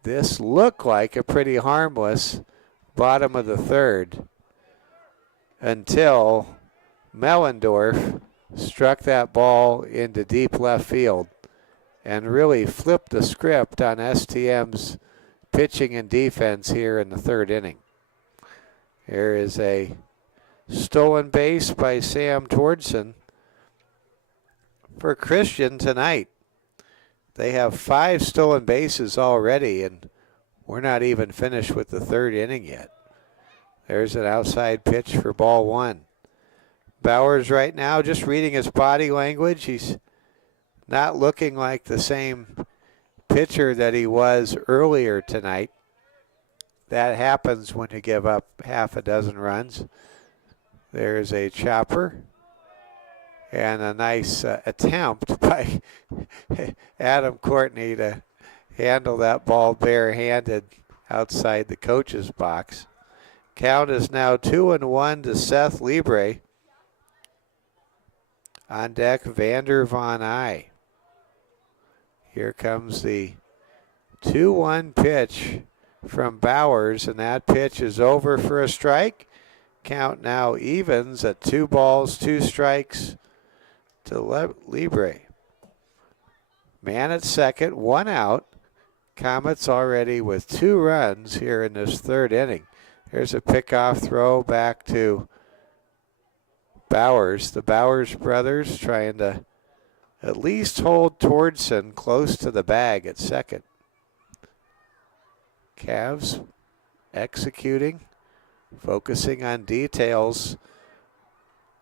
This looked like a pretty harmless bottom of the 3rd until Mellendorf struck that ball into deep left field and really flipped the script on STM's pitching and defense here in the 3rd inning. Here is a stolen base by Sam Tordson for Christian tonight. They have 5 stolen bases already, and we're not even finished with the 3rd inning yet. There's an outside pitch for ball 1. Bowers right now just reading his body language. He's not looking like the same pitcher that he was earlier tonight. That happens when you give up half a dozen runs. There's a chopper and a nice attempt by Adam Courtney to handle that ball barehanded outside the coach's box. Count is now 2-1 to Seth Libre. On deck, Vander Von Eye. Here comes the 2-1 pitch from Bowers, and that pitch is over for a strike. Count now evens at 2 balls, 2 strikes to Libre. Man at second, 1 out. Comets already with 2 runs here in this 3rd inning. There's a pickoff throw back to Bowers. The Bowers brothers trying to at least hold Tordson close to the bag at second. Cavs executing, focusing on details.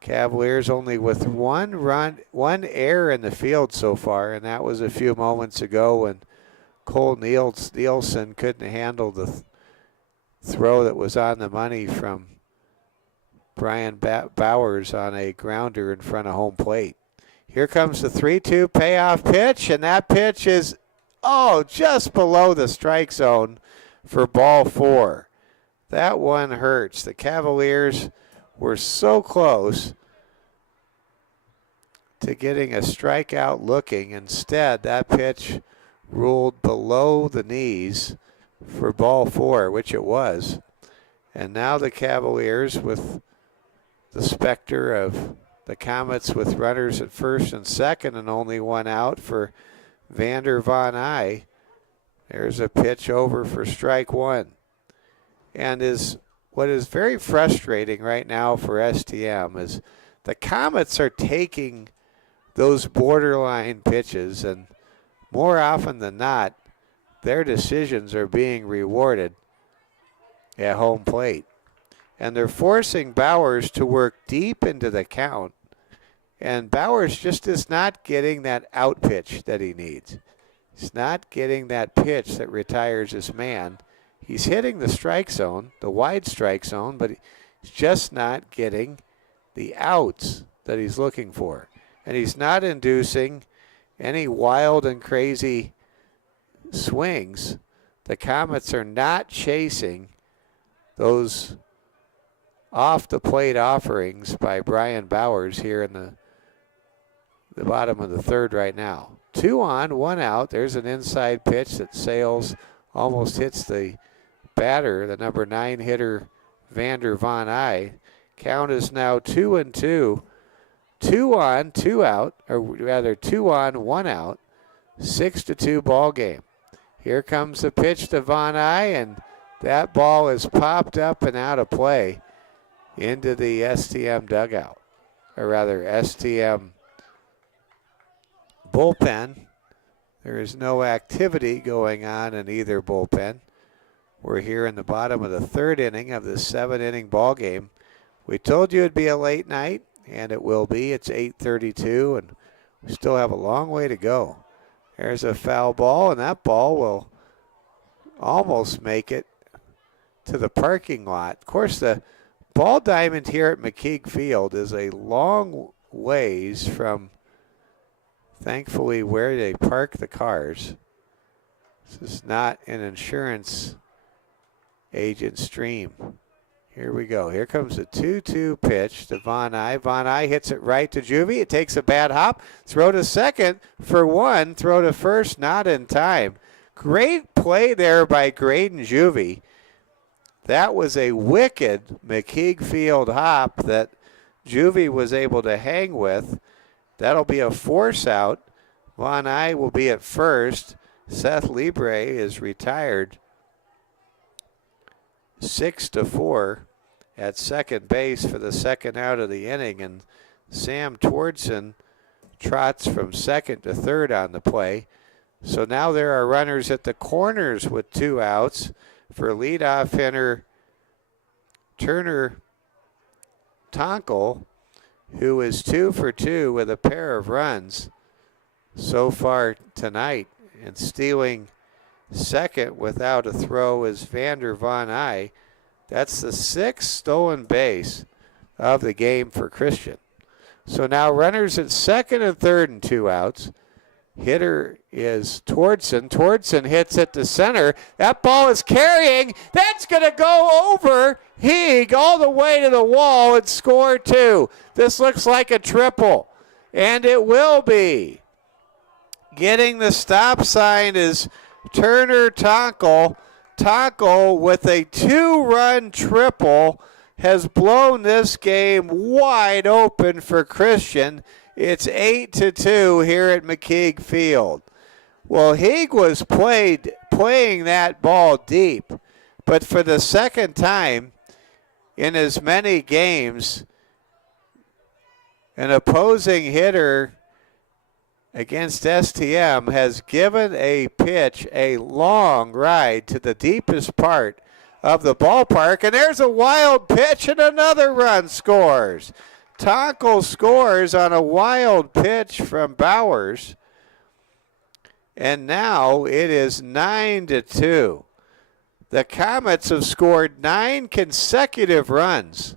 Cavaliers only with 1 run, 1 error in the field so far, and that was a few moments ago when Cole Nielsen couldn't handle the throw that was on the money from Brian Bowers on a grounder in front of home plate. Here comes the 3-2 payoff pitch, and that pitch is, just below the strike zone for ball 4. That one hurts. The Cavaliers were so close to getting a strikeout looking. Instead, that pitch ruled below the knees for ball 4, which it was. And now the Cavaliers, with the specter of the Comets with runners at first and second and only 1 out for Vander Von Eye. There's a pitch over for strike 1. And what is very frustrating right now for STM is the Comets are taking those borderline pitches, and more often than not, their decisions are being rewarded at home plate. And they're forcing Bowers to work deep into the count. And Bowers just is not getting that out pitch that he needs. He's not getting that pitch that retires his man. He's hitting the strike zone, the wide strike zone, but he's just not getting the outs that he's looking for. And he's not inducing any wild and crazy swings. The Comets are not chasing those off the plate offerings by Brian Bowers here in the bottom of the 3rd right now. 2 on, 1 out. There's an inside pitch that sails, almost hits the batter, the number 9 hitter Vander Von Eye. Count is now 2-2. 2 on, 2 out, or rather 2 on, 1 out. 6-2 ball game. Here comes the pitch to Von Eye, and that ball is popped up and out of play into the STM dugout, or rather STM bullpen. There is no activity going on in either bullpen. We're here in the bottom of the 3rd inning of this 7-inning ball game. We told you it'd be a late night, and it will be. It's 8:32, and we still have a long way to go. There's a foul ball, and that ball will almost make it to the parking lot. Of course, the ball diamond here at McKeague Field is a long ways from, thankfully, where they park the cars. This is not an insurance agent stream. Here we go. Here comes the 2-2 pitch to Von Eye. Von Eye hits it right to Juvie. It takes a bad hop. Throw to second for 1. Throw to first, not in time. Great play there by Graydon Juvie. That was a wicked McKeague Field hop that Juvie was able to hang with. That'll be a force out. Von Eye will be at first. Seth Libre is retired. 6-4. at second base for the second out of the inning, and Sam Tordson trots from second to third on the play. So now there are runners at the corners with 2 outs for leadoff hitter Turner Tonkel, who is 2 for 2 with a pair of runs so far tonight. And stealing second without a throw is Vander Von Eye. That's the 6th stolen base of the game for Christian. So now runners at second and third and 2 outs. Hitter is Tordson. Tordson hits it to center. That ball is carrying. That's going to go over Heeg all the way to the wall and score 2. This looks like a triple, and it will be. Getting the stop sign is Turner Tonkel. Tonkel with a 2-run triple has blown this game wide open for Christian. It's 8-2 here at McKeag Field. Well, Heeg was playing that ball deep, but for the second time in as many games, an opposing hitter against STM has given a pitch a long ride to the deepest part of the ballpark, and there's a wild pitch and another run scores. Tonkel scores on a wild pitch from Bowers, and now it is 9-2. The Comets have scored 9 consecutive runs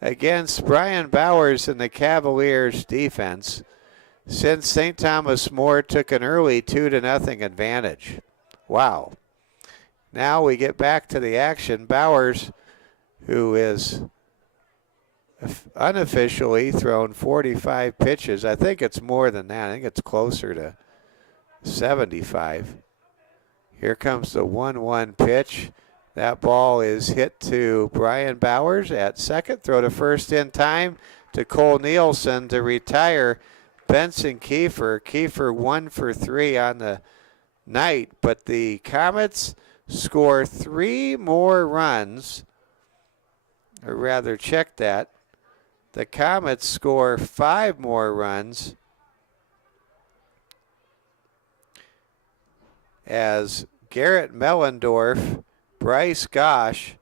against Brian Bowers and the Cavaliers defense since St. Thomas More took an early 2-0 advantage. Wow. Now we get back to the action. Bowers, who is unofficially thrown 45 pitches. I think it's more than that. I think it's closer to 75. Here comes the 1-1 pitch. That ball is hit to Brian Bowers at second. Throw to first in time to Cole Nielsen to retire Benson Kiefer. Kiefer 1 for 3 on the night, but the Comets score 3 more runs, or rather check that. The Comets score 5 more runs as Garrett Mellendorf, Bryce Gosh,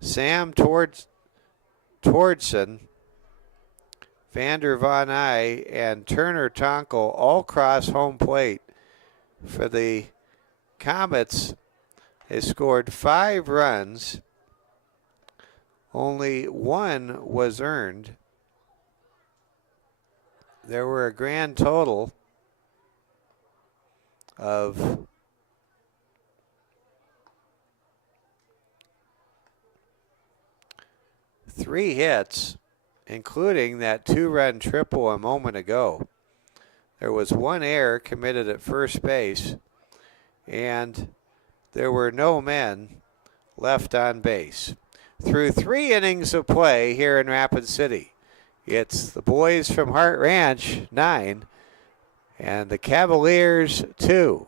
Sam Tordson, Vander Von Eye, and Turner Tonkel all cross home plate for the Comets. They scored 5 runs. Only 1 was earned. There were a grand total of 3 hits, including that 2-run triple a moment ago. There was 1 error committed at first base, and there were no men left on base. Through 3 innings of play here in Rapid City, it's the boys from Hart Ranch 9 and the Cavaliers 2.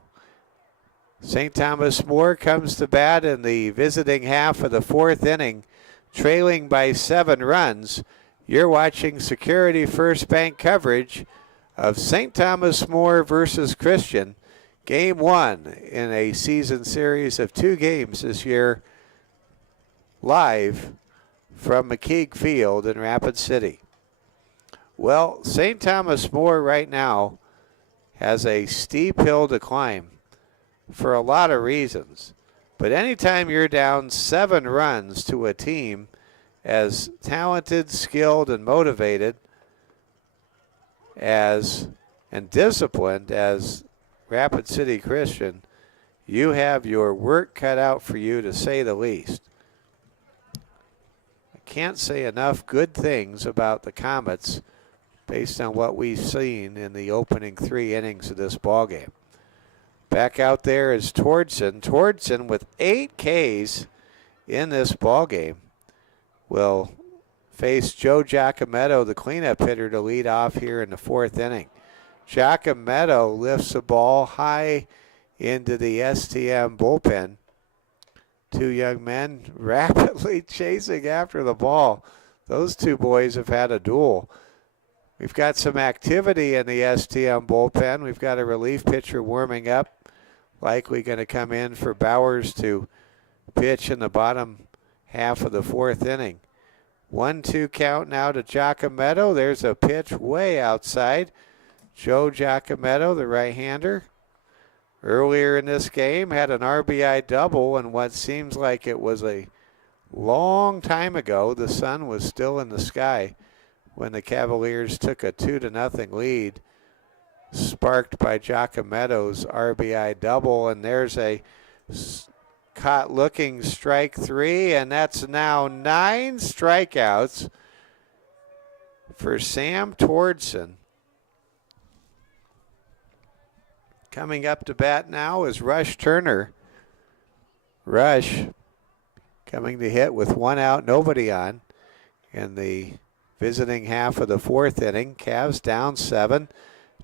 St. Thomas More comes to bat in the visiting half of the 4th inning, trailing by 7 runs. You're watching Security First Bank coverage of St. Thomas More versus Christian, Game 1 in a season series of 2 games this year, live from McKeag Field in Rapid City. Well, St. Thomas More right now has a steep hill to climb for a lot of reasons. But anytime you're down 7 runs to a team as talented, skilled, and motivated and disciplined as Rapid City Christian, you have your work cut out for you, to say the least. I can't say enough good things about the Comets based on what we've seen in the opening 3 innings of this ballgame. Back out there is Tordson. Tordson with 8 Ks in this ballgame will face Joe Giacometto, the cleanup hitter, to lead off here in the 4th inning. Giacometto lifts the ball high into the STM bullpen two young men rapidly chasing after the ball. Those two boys have had a duel. We've got some activity in the STM bullpen. We've got a relief pitcher warming up, likely going to come in for Bowers to pitch in the bottom half of the fourth inning. 1-2 count now to Giacometto. There's a pitch way outside. Joe Giacometto, the right-hander, earlier in this game had an RBI double, and what seems like it was a long time ago. The sun was still in the sky when the Cavaliers took a 2-0 lead, sparked by Giacometto's RBI double, and there's a caught looking strike three, and that's now 9 strikeouts for Sam Tordson. Coming up to bat now is Rush Turner. Rush coming to hit with 1 out, nobody on in the visiting half of the fourth inning. Cavs down 7.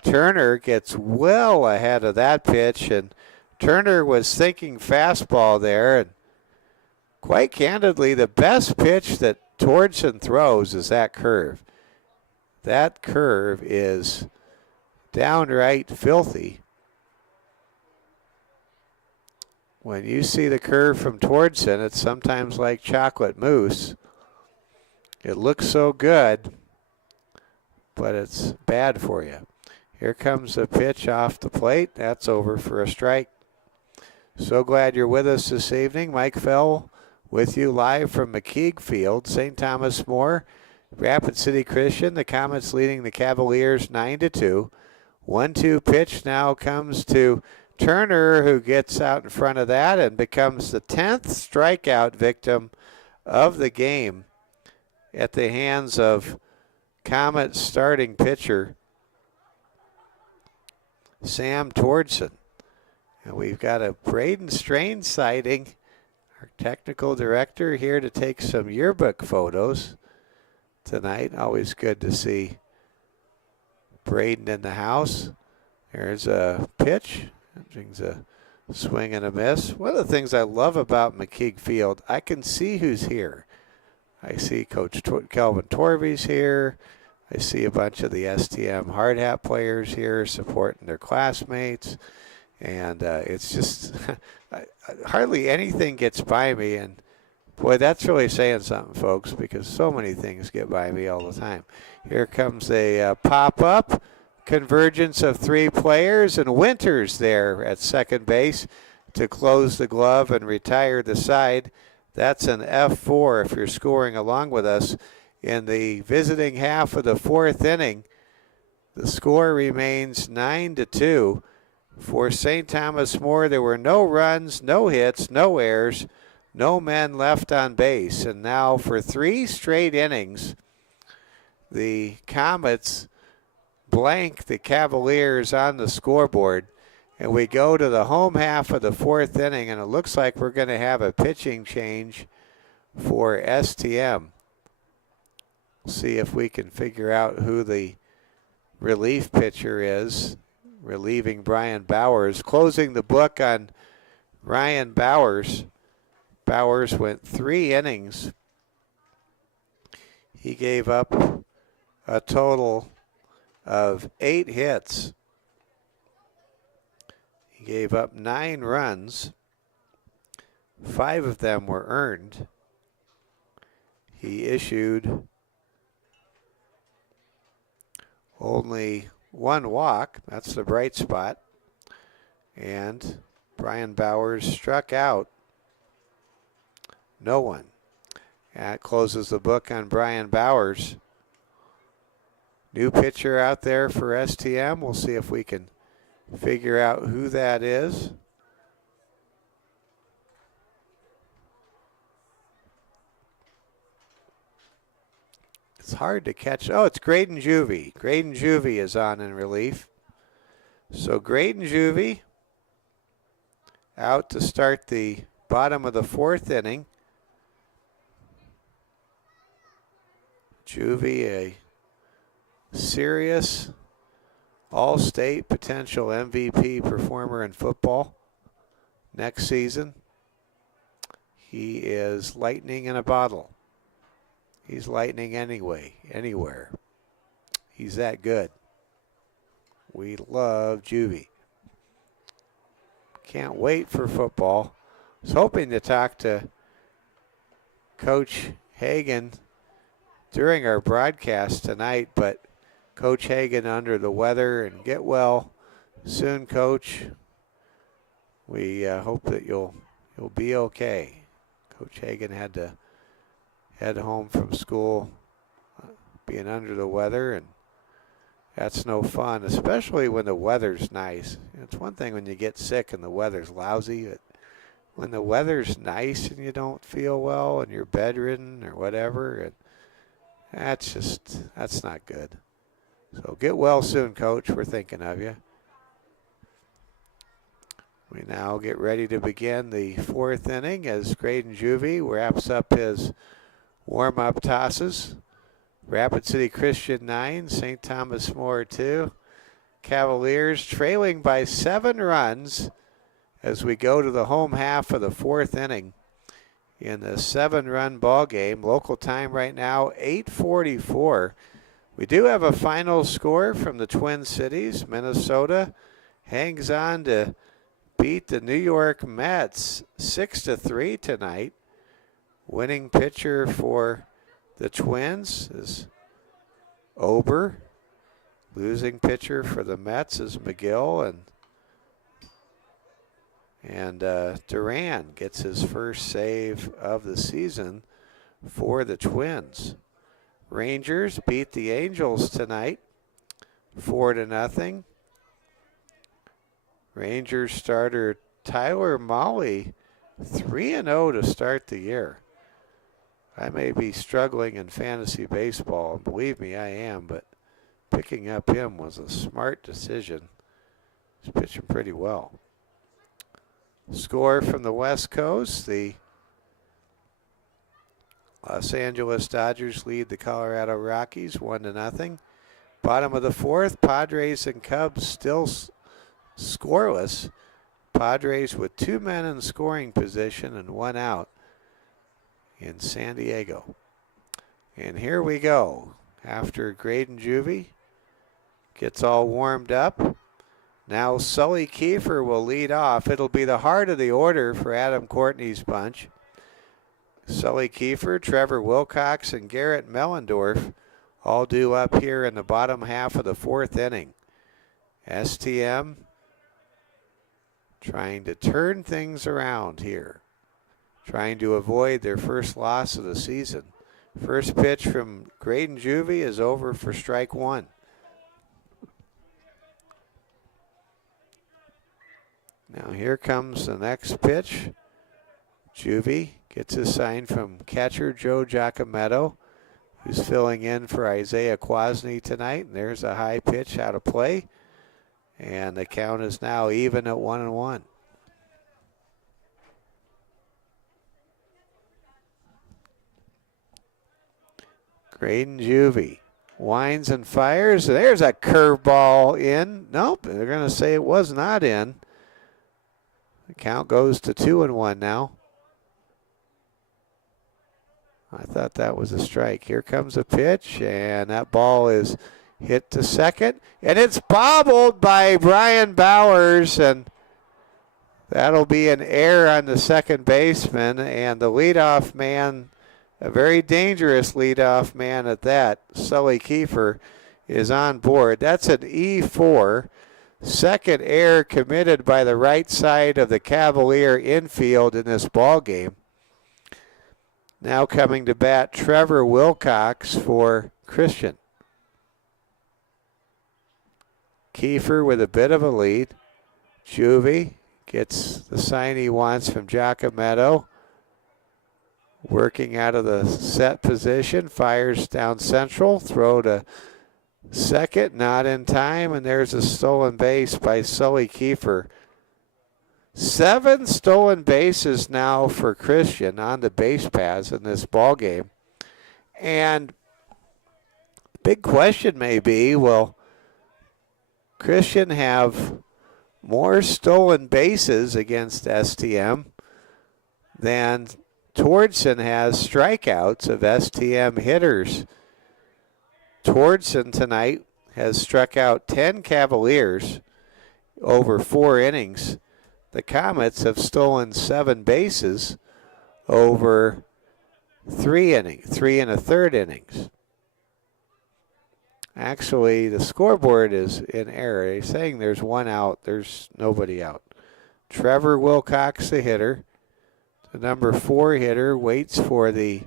Turner gets well ahead of that pitch, and Turner was thinking fastball there, and quite candidly, the best pitch that Tordson throws is that curve. That curve is downright filthy. When you see the curve from Tordson, it's sometimes like chocolate mousse. It looks so good, but it's bad for you. Here comes a pitch off the plate. That's over for a strike. So glad you're with us this evening. Mike Fell with you live from McKeague Field, St. Thomas More, Rapid City Christian. The Comets leading the Cavaliers 9-2. 1-2 pitch now comes to Turner, who gets out in front of that and becomes the 10th strikeout victim of the game at the hands of Comets starting pitcher Sam Tordson. And we've got a Braden Strain sighting, our technical director, here to take some yearbook photos tonight. Always good to see Braden in the house. There's a pitch. Brings a swing and a miss. One of the things I love about McKeague Field, I can see who's here. I see Coach Kelvin Torvey's here. I see a bunch of the STM hard hat players here supporting their classmates. And it's just hardly anything gets by me. And, boy, that's really saying something, folks, because so many things get by me all the time. Here comes a pop-up. Convergence of 3 players, and Winters there at second base to close the glove and retire the side. That's an F4 if you're scoring along with us in the visiting half of the fourth inning. The score remains 9-2 for St. Thomas More. There were no runs, no hits, no errors, no men left on base. And now for 3 straight innings, the Comets blank the Cavaliers on the scoreboard, and we go to the home half of the fourth inning, and it looks like we're going to have a pitching change for STM. See if we can figure out who the relief pitcher is, relieving Brian Bowers. Closing the book on Ryan Bowers. Bowers went 3 innings. He gave up a total of 8 hits. He gave up 9 runs. 5 of them were earned. He issued only 1 walk. That's the bright spot. And Brian Bowers struck out no one. That closes the book on Brian Bowers. New pitcher out there for STM. We'll see if we can figure out who that is. It's hard to catch. Oh, it's Graydon Juvie. Graydon Juvie is on in relief. So Graydon Juvie out to start the bottom of the fourth inning. Juvie, a serious all-state potential MVP performer in football next season. He is lightning in a bottle. He's lightning anyway, anywhere. He's that good. We love Juvie. Can't wait for football. I was hoping to talk to Coach Hagan during our broadcast tonight, but Coach Hagan under the weather, and get well soon, Coach. We hope that you'll be okay. Coach Hagan had to head home from school being under the weather, and that's no fun, especially when the weather's nice. It's one thing when you get sick and the weather's lousy, but when the weather's nice and you don't feel well and you're bedridden or whatever, that's not good. So get well soon, Coach. We're thinking of you. We now get ready to begin the fourth inning as Graydon Juvie wraps up his warm-up tosses. Rapid City Christian 9, St. Thomas More 2. Cavaliers trailing by 7 runs as we go to the home half of the fourth inning in the 7-run ball game. Local time right now, 8:44. We do have a final score from the Twin Cities. Minnesota hangs on to beat the New York Mets 6-3 tonight. Winning pitcher for the Twins is Ober. Losing pitcher for the Mets is McGill, and Duran gets his first save of the season for the Twins. Rangers beat the Angels tonight 4-0. Rangers starter Tyler Mahle 3-0 to start the year. I may be struggling in fantasy baseball, and believe me, I am, but picking up him was a smart decision. He's pitching pretty well. Score from the West Coast, the Los Angeles Dodgers lead the Colorado Rockies 1-0. Bottom of the fourth, Padres and Cubs still scoreless. Padres with 2 men in scoring position and 1 out in San Diego. And here we go. After Graydon Juvie gets all warmed up, now Sully Kiefer will lead off. It'll be the heart of the order for Adam Courtney's bunch. Sully Kiefer, Trevor Wilcox, and Garrett Mellendorf all due up here in the bottom half of the fourth inning. STM trying to turn things around here, trying to avoid their first loss of the season. First pitch from Graydon Juvie is over for strike 1. Now here comes the next pitch. Juvie gets a sign from catcher Joe Giacometto, who's filling in for Isaiah Quasney tonight. And there's a high pitch out of play. And the count is now even at 1-1. Graydon Juvie winds and fires. There's a curveball in. Nope, they're going to say it was not in. The count goes to 2-1 now. I thought that was a strike. Here comes a pitch, and that ball is hit to second. And it's bobbled by Brian Bowers, and that'll be an error on the second baseman. And the leadoff man, a very dangerous leadoff man at that, Sully Kiefer, is on board. That's an E4. Second error committed by the right side of the Cavalier infield in this ball game. Now coming to bat, Trevor Wilcox for Christian. Kiefer with a bit of a lead. Juvie gets the sign he wants from Giacometto. Working out of the set position, fires down central, throw to second, not in time, and there's a stolen base by Sully Kiefer. 7 stolen bases now for Christian on the base paths in this ball game. And the big question may be, will Christian have more stolen bases against STM than Tordson has strikeouts of STM hitters. Tordson tonight has struck out 10 Cavaliers over 4 innings. The Comets have stolen 7 bases over 3 1/3 innings. Actually, the scoreboard is in error. They're saying there's 1 out. There's nobody out. Trevor Wilcox, the hitter. The number 4 hitter waits for the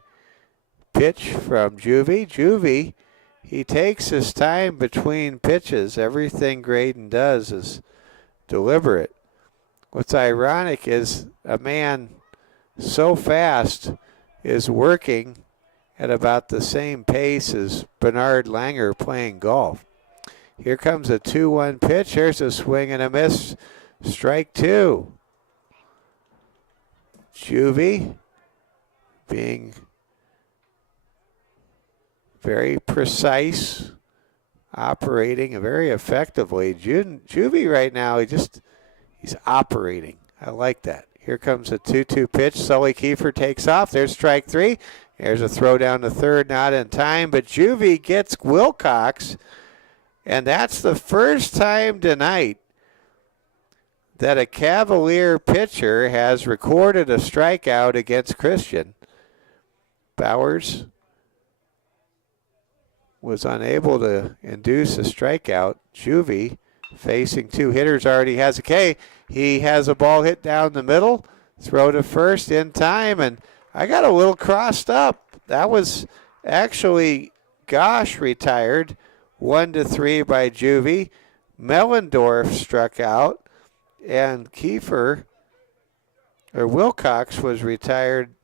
pitch from Juvie. Juvie, he takes his time between pitches. Everything Graydon does is deliberate. What's ironic is a man so fast is working at about the same pace as Bernard Langer playing golf. Here comes a 2-1 pitch. Here's a swing and a miss. Strike 2. Juvie being very precise, operating very effectively. Juvie right now, he's operating. I like that. Here comes a 2-2 pitch. Sully Kiefer takes off. There's strike 3. There's a throw down to third, not in time, but Juvie gets Wilcox, and that's the first time tonight that a Cavalier pitcher has recorded a strikeout against Christian. Bowers was unable to induce a strikeout. Juvie, facing 2 hitters, already has a K. He has a ball hit down the middle, throw to first in time, and I got a little crossed up. That was actually Gosh retired, 1-3 by Juvie. Mellendorf struck out, and Wilcox was retired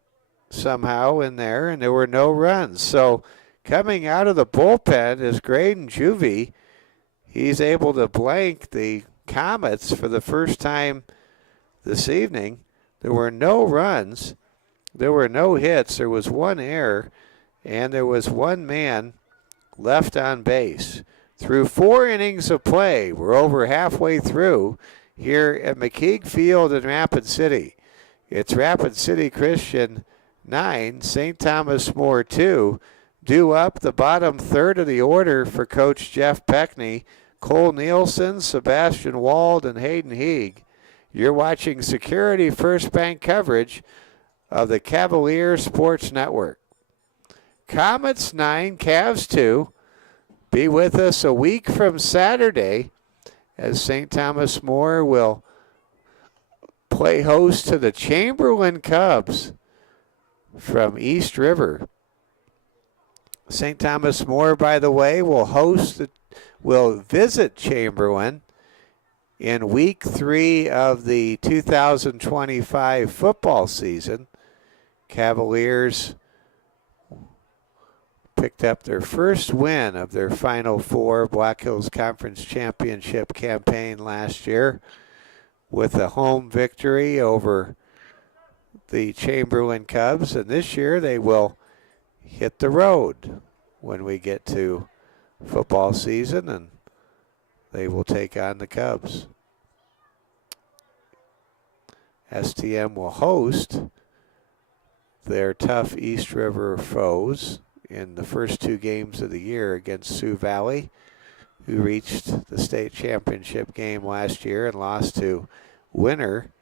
somehow in there, and there were no runs. So coming out of the bullpen is Graydon Juvie. He's able to blank the Comets for the first time this evening. There were no runs. There were no hits. There was 1 error, and there was 1 man left on base. Through 4 innings of play, we're over halfway through here at McKeague Field in Rapid City. It's Rapid City Christian 9, St. Thomas More 2. Due up the bottom third of the order for Coach Jeff Peckney, Cole Nielsen, Sebastian Wald, and Hayden Heeg. You're watching Security First Bank coverage of the Cavalier Sports Network. Comets 9, Cavs 2. Be with us a week from Saturday as St. Thomas More will play host to the Chamberlain Cubs from East River. St. Thomas More, by the way, will visit Chamberlain in week 3 of the 2025 football season. Cavaliers picked up their first win of their Final Four Black Hills Conference Championship campaign last year with a home victory over the Chamberlain Cubs, and this year they will hit the road when we get to football season, and they will take on the Cubs. STM will host their tough East River foes in the first 2 games of the year against Sioux Valley, who reached the state championship game last year and lost to Winter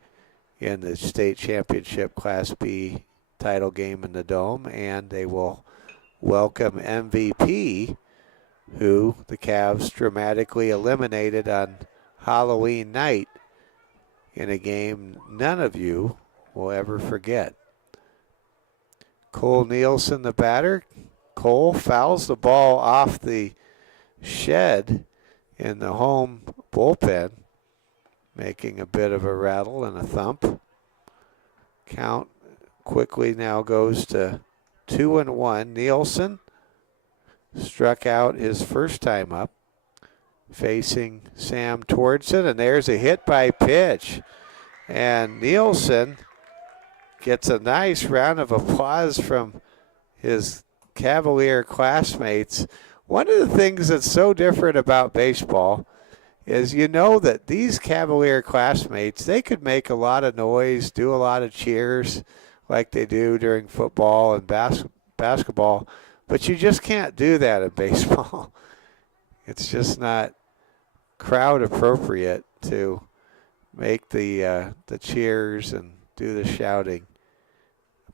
in the state championship Class B title game in the Dome, and they will welcome MVP, who the Cavs dramatically eliminated on Halloween night in a game none of you will ever forget. Cole Nielsen, the batter. Cole fouls the ball off the shed in the home bullpen, making a bit of a rattle and a thump. Count quickly now goes to 2-1. Nielsen struck out his first time up, facing Sam Tordson, and there's a hit by pitch. And Nielsen gets a nice round of applause from his Cavalier classmates. One of the things that's so different about baseball is you know that these Cavalier classmates, they could make a lot of noise, do a lot of cheers, like they do during football and basketball. But you just can't do that in baseball. It's just not crowd appropriate to make the cheers and do the shouting.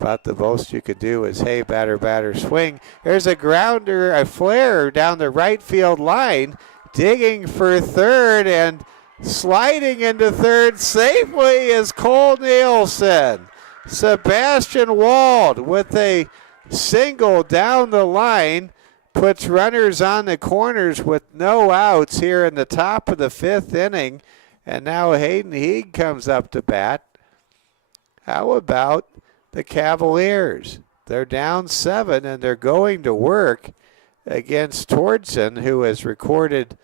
About the most you could do is, hey, batter, batter, swing. There's a grounder, a flare down the right field line, digging for third and sliding into third safely is Cole Nielsen. Sebastian Wald with a single down the line puts runners on the corners with no outs here in the top of the fifth inning. And now Hayden Heeg comes up to bat. How about the Cavaliers? They're down 7 and they're going to work against Tordson, who has recorded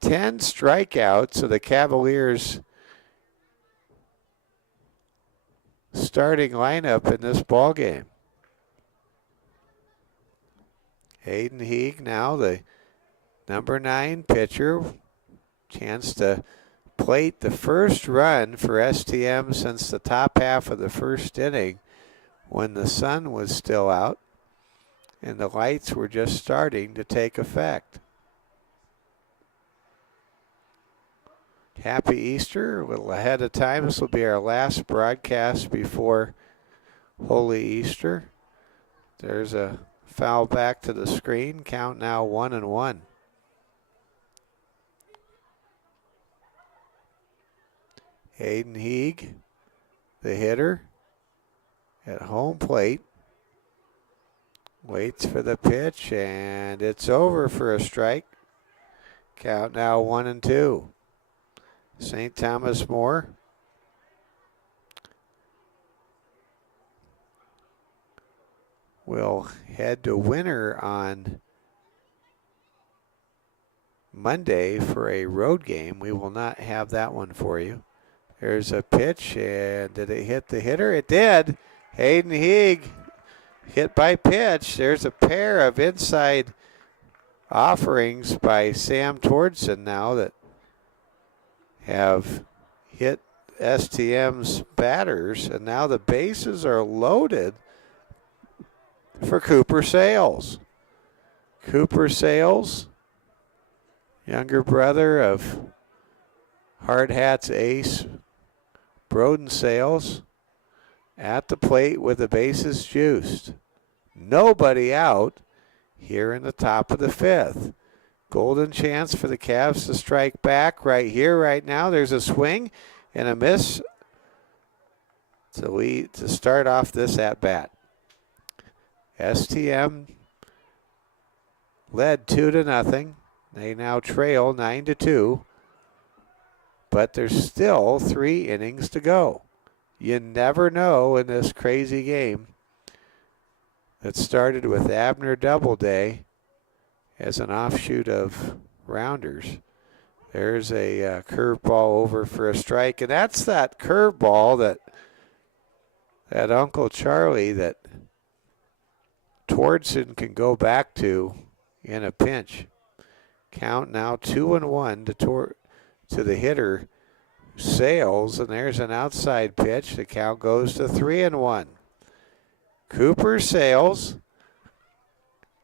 10 strikeouts. So the Cavaliers starting lineup in this ball game. Hayden Heeg now the number 9 pitcher. Chance to plate the first run for STM since the top half of the first inning when the sun was still out and the lights were just starting to take effect. Happy Easter, a little ahead of time. This will be our last broadcast before Holy Easter. There's a foul back to the screen. Count now 1-1. Hayden Heeg, the hitter, at home plate. Waits for the pitch, and it's over for a strike. Count now 1-2. St. Thomas More will head to Winter on Monday for a road game. We will not have that one for you. There's a pitch, and did it hit the hitter? It did. Hayden Heeg hit by pitch. There's a pair of inside offerings by Sam Tordson now that have hit STM's batters, and now the bases are loaded for Cooper Sales. Cooper Sales, younger brother of Hard Hats ace Broden Sales, at the plate with the bases juiced. Nobody out here in the top of the fifth. Golden chance for the Cavs to strike back right here, right now. There's a swing and a miss to start off this at-bat. STM led 2-0. They now trail 9-2. But there's still 3 innings to go. You never know in this crazy game that started with Abner Doubleday as an offshoot of Rounders. There's a curveball over for a strike, and that's that curveball that Uncle Charlie that Tordson can go back to in a pinch. Count now 2-1 to the hitter Sales, and there's an outside pitch. The count goes to 3-1. Cooper Sales,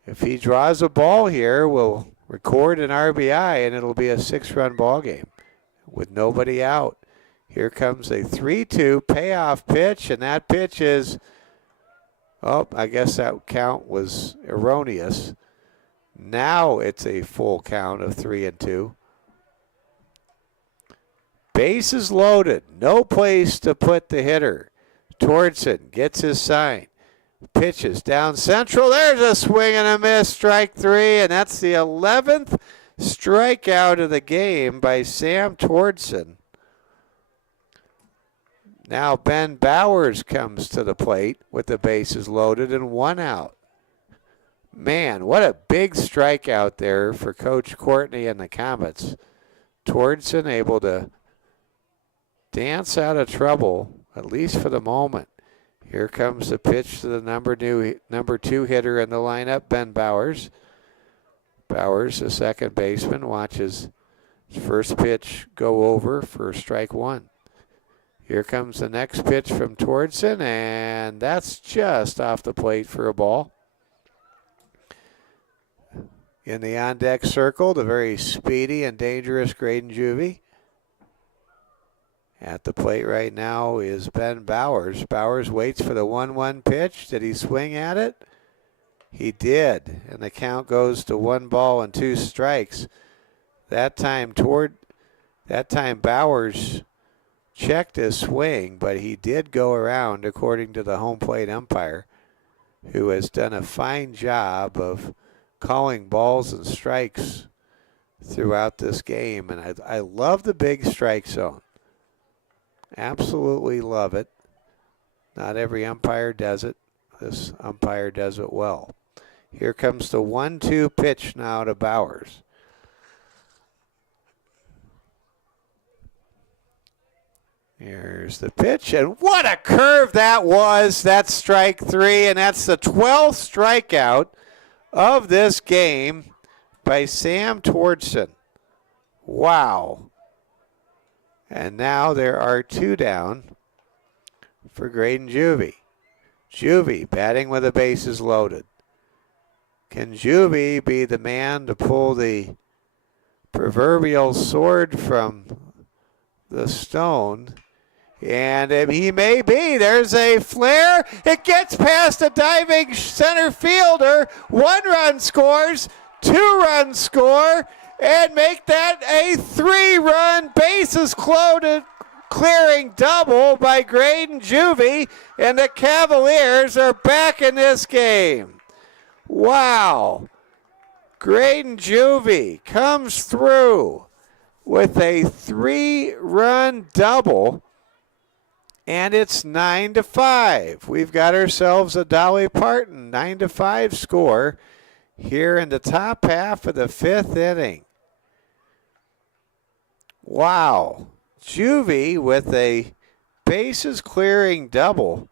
if he draws a ball here, will record an RBI, and it'll be a 6-run ball game with nobody out. Here comes a 3-2 payoff pitch, and that pitch is, oh, I guess that count was erroneous. Now it's a full count of 3-2. Bases loaded, no place to put the hitter. Tordson gets his sign. Pitches down central. There's a swing and a miss, strike 3, and that's the 11th strikeout of the game by Sam Tordson. Now Ben Bowers comes to the plate with the bases loaded and 1 out. Man, what a big strikeout there for Coach Courtney and the Comets. Tordson able to dance out of trouble, at least for the moment. Here comes the pitch to the number 2 hitter in the lineup, Ben Bowers. Bowers, the second baseman, watches his first pitch go over for strike 1. Here comes the next pitch from Tordson, and that's just off the plate for a ball. In the on-deck circle, the very speedy and dangerous Graydon Juvie. At the plate right now is Ben Bowers. Bowers waits for the 1-1 pitch. Did he swing at it? He did, and the count goes to 1-2 strikes. That time Bowers checked his swing, but he did go around, according to the home plate umpire, who has done a fine job of calling balls and strikes throughout this game. And I love the big strike zone. Absolutely love it. Not every umpire does it. This umpire does it well. Here comes the 1-2 pitch now to Bowers. Here's the pitch, and what a curve that was. That's strike 3, and that's the 12th strikeout of this game by Sam Tordson. Wow. And now there are 2 down for Graydon Juvie. Juvie batting with the bases loaded. Can Juvie be the man to pull the proverbial sword from the stone? And he may be. There's a flare. It gets past a diving center fielder. 1 run scores, 2 runs score, and make that a 3-run bases clearing double by Graydon Juvie, and the Cavaliers are back in this game. Wow. Graydon Juvie comes through with a 3-run double. And it's 9-5. We've got ourselves a Dolly Parton 9-5 score here in the top half of the 5th inning. Wow. Juvie with a bases clearing double.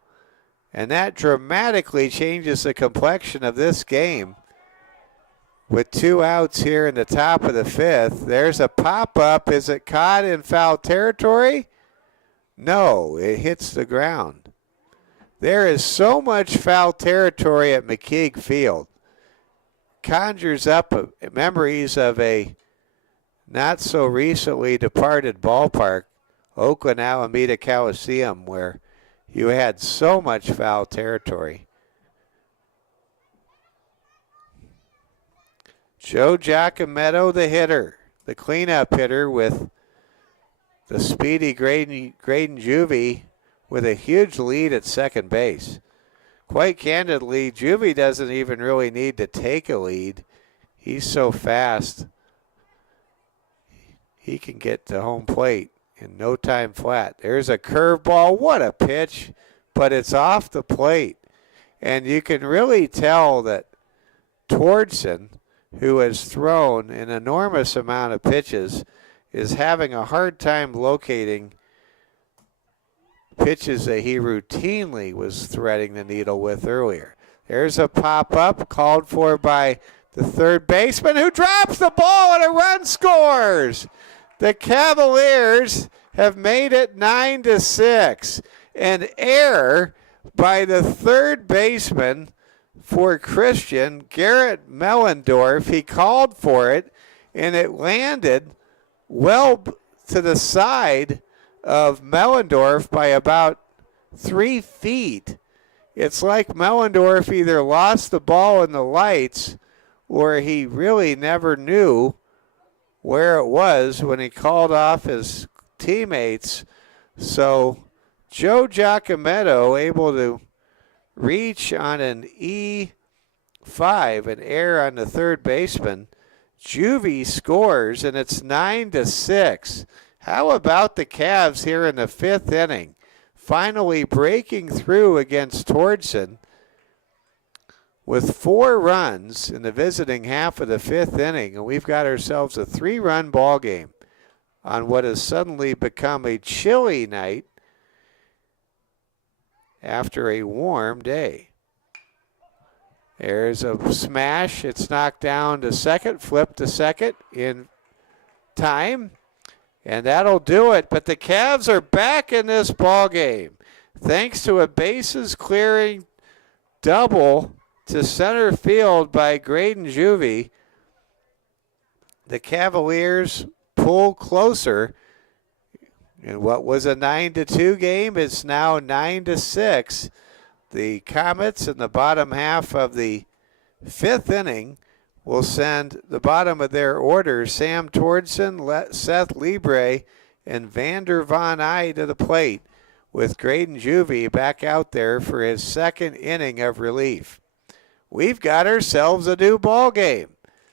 And that dramatically changes the complexion of this game. With 2 outs here in the top of the 5th. There's a pop-up. Is it caught in foul territory? No, it hits the ground. There is so much foul territory at McKeague Field. Conjures up memories of a not so recently departed ballpark, Oakland Alameda Coliseum, where you had so much foul territory. Joe Giacometto, the hitter, the cleanup hitter, with the speedy Graydon Juvie with a huge lead at second base. Quite candidly, Juvie doesn't even really need to take a lead. He's so fast. He can get to home plate in no time flat. There's a curveball. What a pitch, but it's off the plate. And you can really tell that Tordson, who has thrown an enormous amount of pitches, is having a hard time locating pitches that he routinely was threading the needle with earlier. There's a pop-up called for by the third baseman, who drops the ball and a run scores. The Cavaliers have made it 9-6. An error by the third baseman for Christian, Garrett Mellendorf. He called for it, and it landed well to the side of Mellendorf by about 3 feet. It's like Mellendorf either lost the ball in the lights or he really never knew where it was when he called off his teammates. So Joe Giacometto able to reach on an E5, an error on the third baseman. Juvie scores, and it's 9-6. How about the Cavs here in the 5th inning? Finally breaking through against Tordson with 4 runs in the visiting half of the 5th inning, and we've got ourselves a 3-run ball game on what has suddenly become a chilly night after a warm day. There's a smash. It's knocked down to second, flip to second in time. And that'll do it. But the Cavs are back in this ball game thanks to a bases clearing double to center field by Graydon Juvie. The Cavaliers pull closer. In what was a 9-2 game, it's now 9-6. The Comets in the bottom half of the fifth inning will send the bottom of their order Sam Tordson, Seth Libre, and Vander Von Eye to the plate, with Graydon Juvie back out there for his second inning of relief. We've got ourselves a new ball game.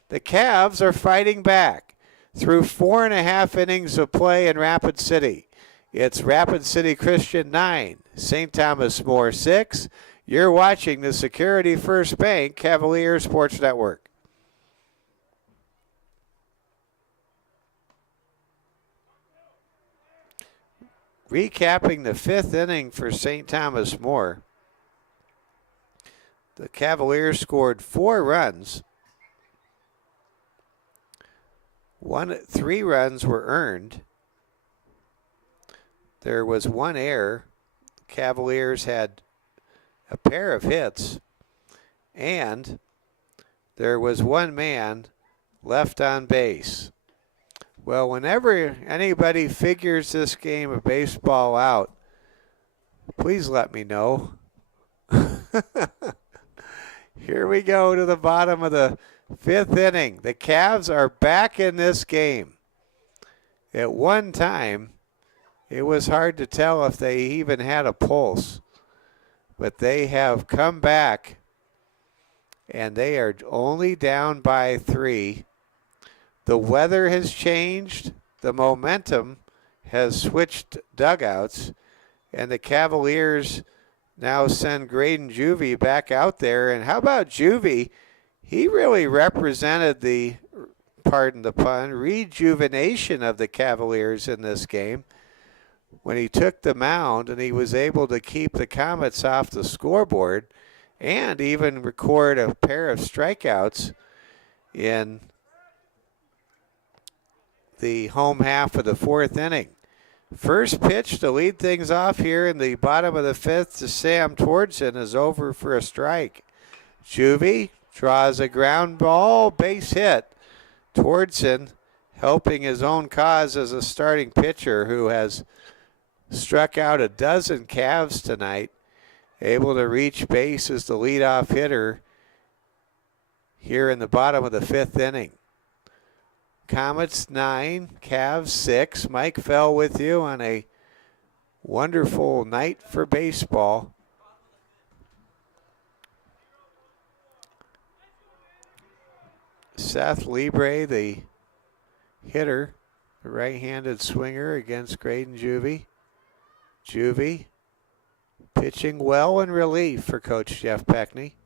The Cavs are fighting back through 4.5 innings of play in Rapid City. It's Rapid City Christian 9, St. Thomas More 6. You're watching the Security First Bank Cavalier Sports Network. Recapping the fifth inning for St. Thomas More. The Cavaliers scored 4 runs. 3 runs were earned. There was 1 error. Cavaliers had a pair of hits, and there was 1 man left on base. Well, whenever anybody figures this game of baseball out, please let me know. Here we go to the bottom of the fifth inning. The Cavs are back in this game. At one time, it was hard to tell if they even had a pulse, but they have come back, and they are only down by 3. The weather has changed. The momentum has switched dugouts, and the Cavaliers now send Graydon Juvie back out there. And how about Juvie? He really represented the, pardon the pun, rejuvenation of the Cavaliers in this game when he took the mound and he was able to keep the Comets off the scoreboard and even record a pair of strikeouts in the home half of the fourth inning. First pitch to lead things off here in the bottom of the fifth to Sam Tordson is over for a strike. Juvie draws a ground ball, base hit. Tordson helping his own cause as a starting pitcher who has struck out a dozen Cavs tonight, able to reach base as the leadoff hitter here in the bottom of the fifth inning. Comets 9, Cavs 6. Mike Fell with you on a wonderful night for baseball. Seth Libre, the hitter, the right-handed swinger against Graydon Juvie. Juvie pitching well in relief for Coach Jeff Peckney.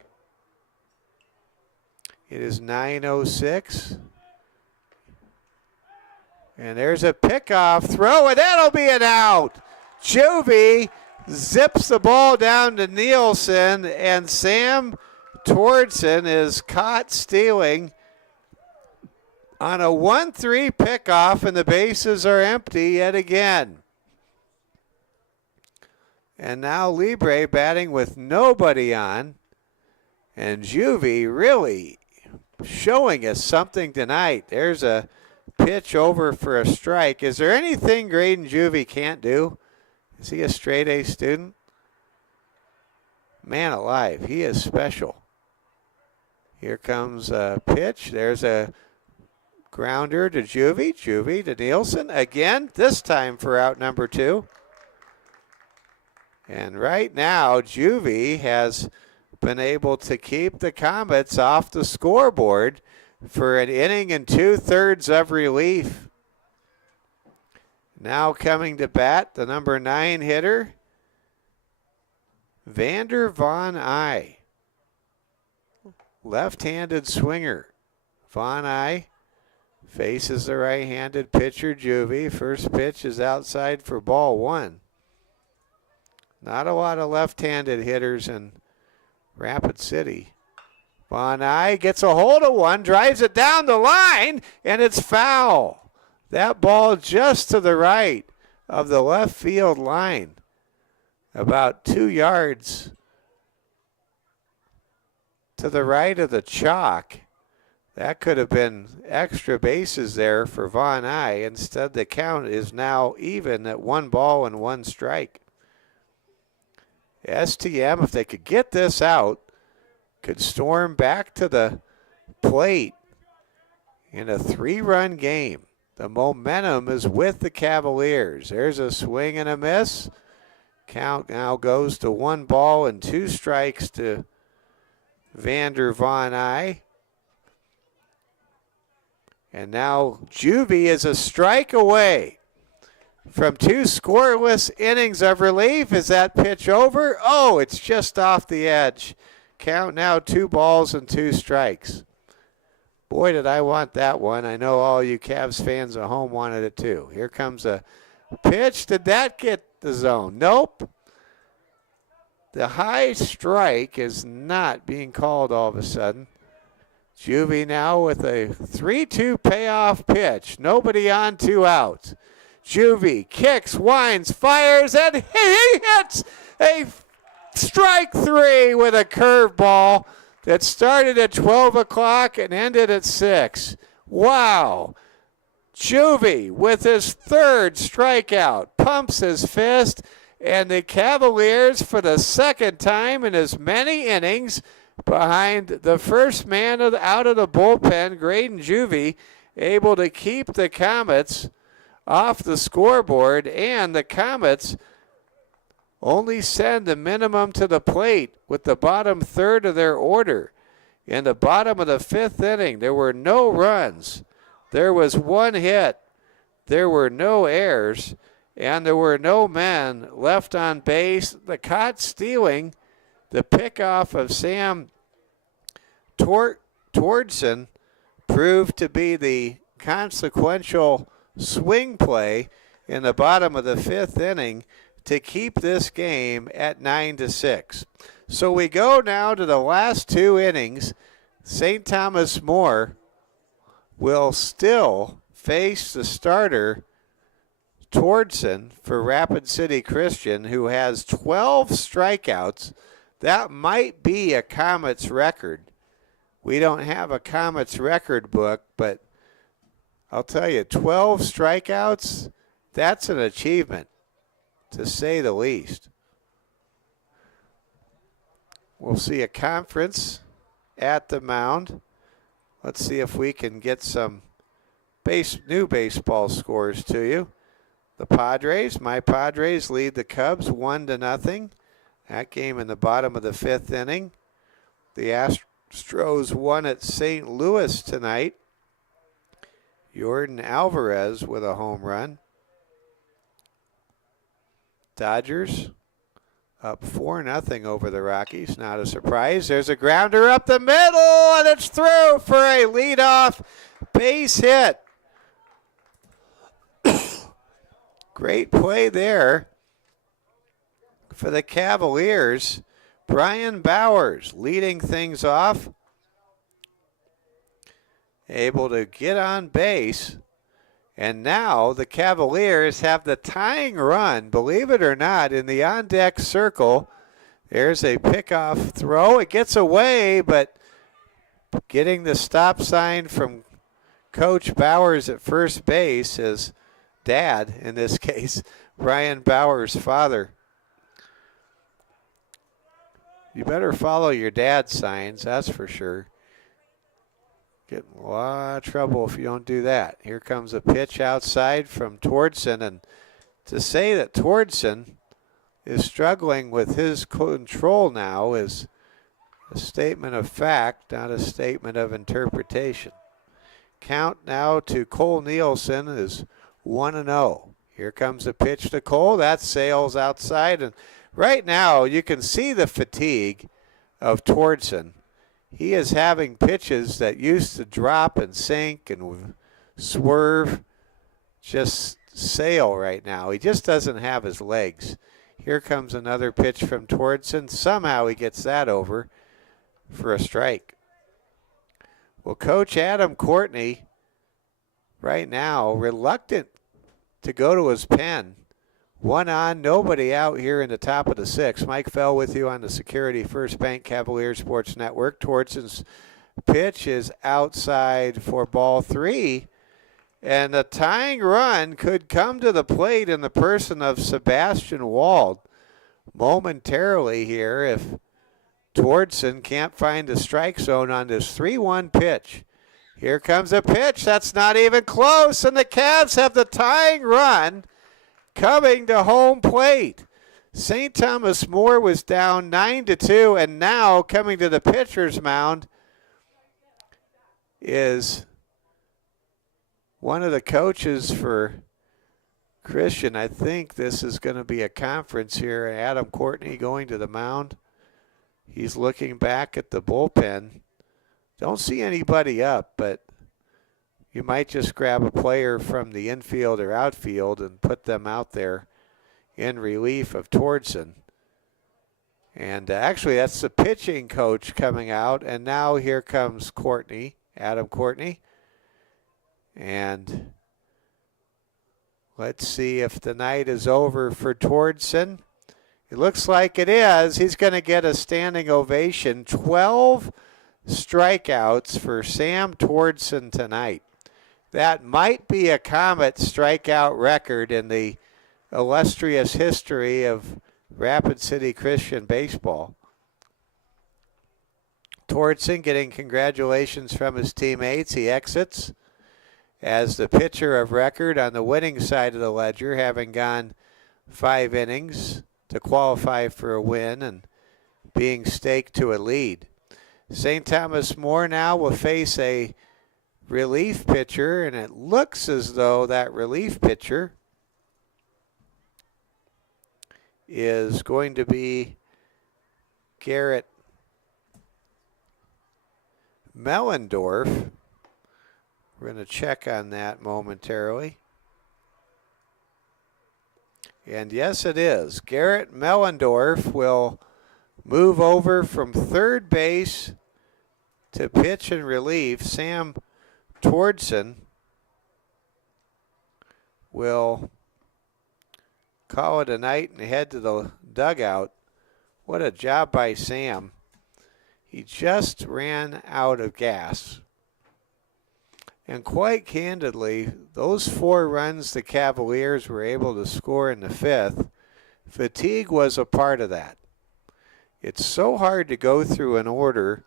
It is 9:06. And there's a pickoff throw, and that'll be an out. Juvie zips the ball down to Nielsen, and Sam Tordson is caught stealing on a 1-3 pickoff, and the bases are empty yet again. And now Libre batting with nobody on, and Juvie really showing us something tonight. There's a pitch over for a strike. Is there anything Graydon Juvie can't do? Is he a straight A student? Man alive, he is special. Here comes a pitch. There's a grounder to Juvie. Juvie to Nielsen again, this time for out number 2. And right now, Juvie has been able to keep the Comets off the scoreboard for an inning and 2/3 of relief. Now coming to bat, the number 9 hitter, Vander Von Eye. Left-handed swinger. Von Eye faces the right-handed pitcher, Juvie. First pitch is outside for ball 1. Not a lot of left-handed hitters in Rapid City. Von Eye gets a hold of one, drives it down the line, and it's foul. That ball just to the right of the left field line, about 2 yards to the right of the chalk. That could have been extra bases there for Von Eye. Instead, the count is now even at 1 ball and 1 strike. STM, if they could get this out, could storm back to the plate in a 3-run game. The momentum is with the Cavaliers. There's a swing and a miss. Count now goes to 1 ball and 2 strikes to Vander Von Eye. And now Juvie is a strike away from 2 scoreless innings of relief. Is that pitch over? Oh, it's just off the edge. Count now 2 balls and 2 strikes. Boy, did I want that one. I know all you Cavs fans at home wanted it too. Here comes a pitch. Did that get the zone? Nope. The high strike is not being called all of a sudden. Juvie now with a 3-2 payoff pitch. Nobody on, 2 outs. Juvie kicks, winds, fires, and he hits a strike 3 with a curveball that started at 12 o'clock and ended at 6. Wow. Juvie with his 3rd strikeout pumps his fist, and the Cavaliers, for the 2nd time in as many innings, behind the first man out of the bullpen, Graydon Juvie, able to keep the Comets off the scoreboard, and the Comets only send the minimum to the plate with the bottom third of their order. In the bottom of the 5th inning, there were no runs. There was 1 hit. There were no errors, and there were no men left on base. The caught stealing, the pickoff of Sam Tordson proved to be the consequential swing play in the bottom of the 5th inning to keep this game at 9-6. So we go now to the last 2 innings. St. Thomas More will still face the starter, Tordson, for Rapid City Christian, who has 12 strikeouts. That might be a Comets record. We don't have a Comets record book, but I'll tell you, 12 strikeouts, that's an achievement, to say the least. We'll see a conference at the mound. Let's see if we can get some new baseball scores to you. The Padres, my Padres, lead the Cubs 1-0. That game in the bottom of the 5th inning. The Astros won at St. Louis tonight. Jordan Alvarez with a home run. Dodgers up 4-0 over the Rockies. Not a surprise. There's a grounder up the middle, and it's through for a leadoff base hit. Great play there for the Cavaliers. Brian Bowers leading things off. Able to get on base. And now the Cavaliers have the tying run, believe it or not, in the on-deck circle. There's a pickoff throw. It gets away, but getting the stop sign from Coach Bowers at first base, his dad, in this case, Brian Bowers' father. You better follow your dad's signs, that's for sure. Get in a lot of trouble if you don't do that. Here comes a pitch outside from Tordson, and to say that Tordson is struggling with his control now is a statement of fact, not a statement of interpretation. Count now to Cole Nielsen is 1-0. Here comes a pitch to Cole. That sails outside, and right now you can see the fatigue of Tordson. He is having pitches that used to drop and sink and swerve, just sail right now. He just doesn't have his legs. Here comes another pitch from Tordson. Somehow he gets that over for a strike. Well, Coach Adam Courtney right now reluctant to go to his pen. One on, nobody out here in the top of the sixth. Mike Fell with you on the Security First Bank Cavalier Sports Network. Tortson's pitch is outside for ball 3. And the tying run could come to the plate in the person of Sebastian Wald momentarily here if Tortson can't find the strike zone on this 3-1 pitch. Here comes a pitch. That's not even close. And the Cavs have the tying run coming to home plate. St. Thomas More was down 9-2, and now coming to the pitcher's mound is one of the coaches for Christian. I think this is going to be a conference here. Adam Courtney going to the mound. He's looking back at the bullpen. Don't see anybody up, but you might just grab a player from the infield or outfield and put them out there in relief of Tortson. And actually, that's the pitching coach coming out. And now here comes Courtney, Adam Courtney. And let's see if the night is over for Tortson. It looks like it is. He's going to get a standing ovation. 12 strikeouts for Sam Tortson tonight. That might be a Comet strikeout record in the illustrious history of Rapid City Christian baseball. Tortson getting congratulations from his teammates. He exits as the pitcher of record on the winning side of the ledger, having gone 5 innings to qualify for a win and being staked to a lead. St. Thomas More now will face a relief pitcher, and it looks as though that relief pitcher is going to be Garrett Mellendorf. We're going to check on that momentarily. And yes, it is. Garrett Mellendorf will move over from third base to pitch and relief. Sam Tortson will call it a night and head to the dugout. What a job by Sam. He just ran out of gas. And quite candidly, those 4 runs the Cavaliers were able to score in the 5th, fatigue was a part of that. It's so hard to go through an order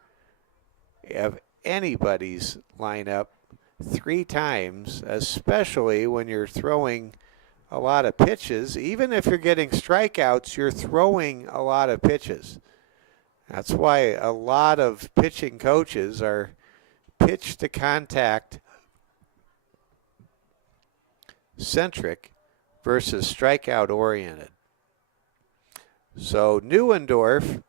of anybody's lineup 3 times, especially when you're throwing a lot of pitches. Even if you're getting strikeouts, you're throwing a lot of pitches. That's why a lot of pitching coaches are pitch to contact centric versus strikeout oriented. So Mellendorf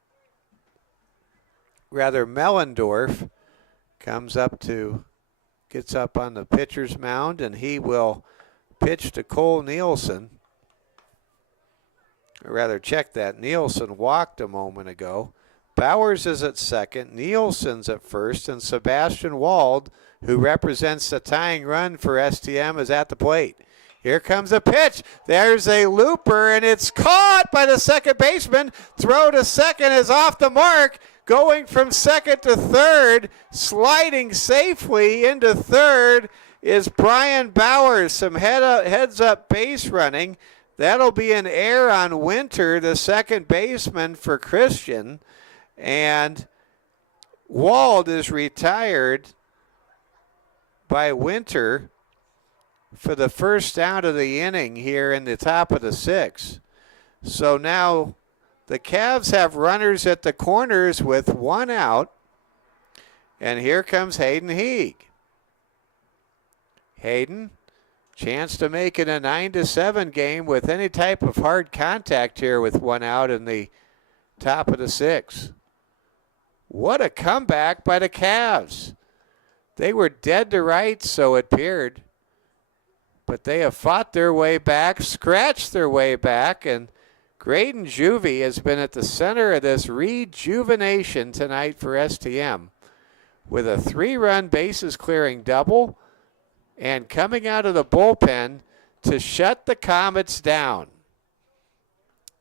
gets up on the pitcher's mound, and he will pitch to Cole Nielsen. Or rather, check that. Nielsen walked a moment ago. Bowers is at second, Nielsen's at first, and Sebastian Wald, who represents the tying run for STM, is at the plate. Here comes a pitch. There's a looper, and it's caught by the second baseman. Throw to second is off the mark. Going from second to third, sliding safely into third is Brian Bowers. Some heads-up base running. That'll be an error on Winter, the second baseman for Christian. And Wald is retired by Winter for the first out of the inning here in the top of the 6th. So now the Cavs have runners at the corners with 1 out. And here comes Hayden Heeg. Hayden, chance to make it a 9-7 game with any type of hard contact here with 1 out in the top of the 6th. What a comeback by the Cavs. They were dead to rights, so it appeared. But they have fought their way back, scratched their way back, and Graydon Juvie has been at the center of this rejuvenation tonight for STM with a 3-run bases clearing double and coming out of the bullpen to shut the Comets down.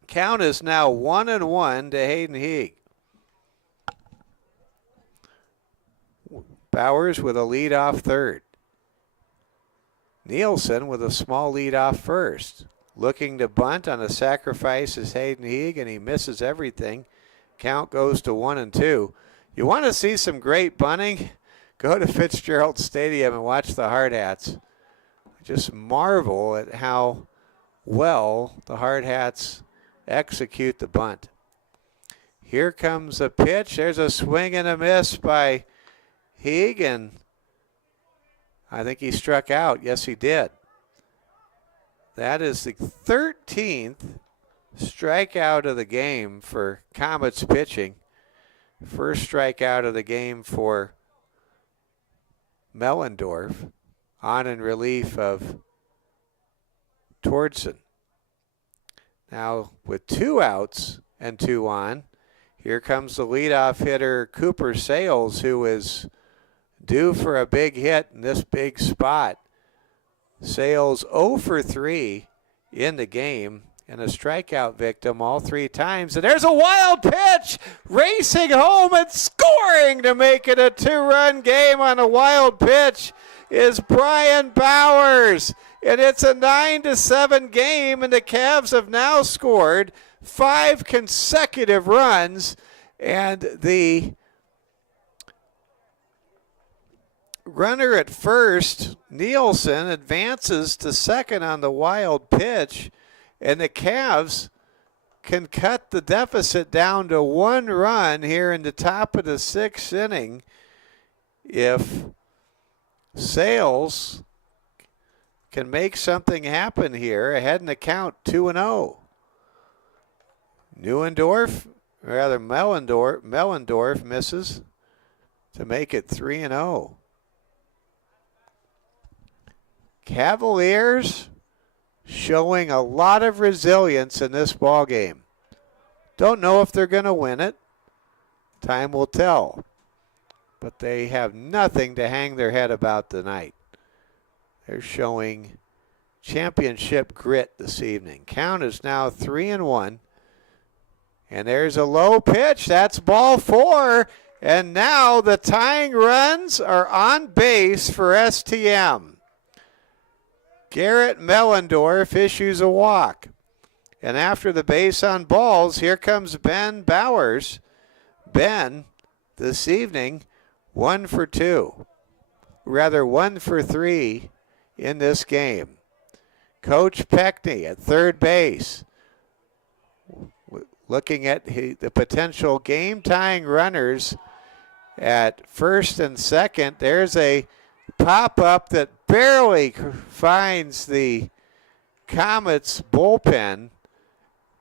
Count is now 1-1 to Hayden Heeg. Bowers with a leadoff third. Nielsen with a small leadoff first. Looking to bunt on a sacrifice is Hayden Heeg, and he misses everything. Count goes to 1-2. You want to see some great bunting? Go to Fitzgerald Stadium and watch the Hard Hats. Just marvel at how well the Hard Hats execute the bunt. Here comes a pitch. There's a swing and a miss by Heeg, and I think he struck out. Yes, he did. That is the 13th strikeout of the game for Comets pitching. First strikeout of the game for Mellendorf, on in relief of Tordson. Now with 2 outs and 2 on, here comes the leadoff hitter Cooper Sales, who is due for a big hit in this big spot. Sales 0 for 3 in the game and a strikeout victim all 3 times. And there's a wild pitch, racing home and scoring to make it a 2-run game on a wild pitch is Brian Bowers. And it's a 9-7 game, and the Cavs have now scored 5 consecutive runs, and the runner at first, Nielsen, advances to second on the wild pitch, and the Cavs can cut the deficit down to 1 run here in the top of the 6th inning if Sales can make something happen here ahead in the count 2-0. Mellendorf misses to make it 3-0. Cavaliers showing a lot of resilience in this ball game. Don't know if they're going to win it. Time will tell. But they have nothing to hang their head about tonight. They're showing championship grit this evening. Count is now 3-1. And there's a low pitch. That's ball 4. And now the tying runs are on base for STM. Garrett Mellendorf issues a walk. And after the base on balls, here comes Ben Bowers. Ben, this evening, 1 for 2. Rather, 1 for 3 in this game. Coach Peckney at third base. Looking at the potential game-tying runners at first and second. There's a pop-up that barely finds the Comets bullpen.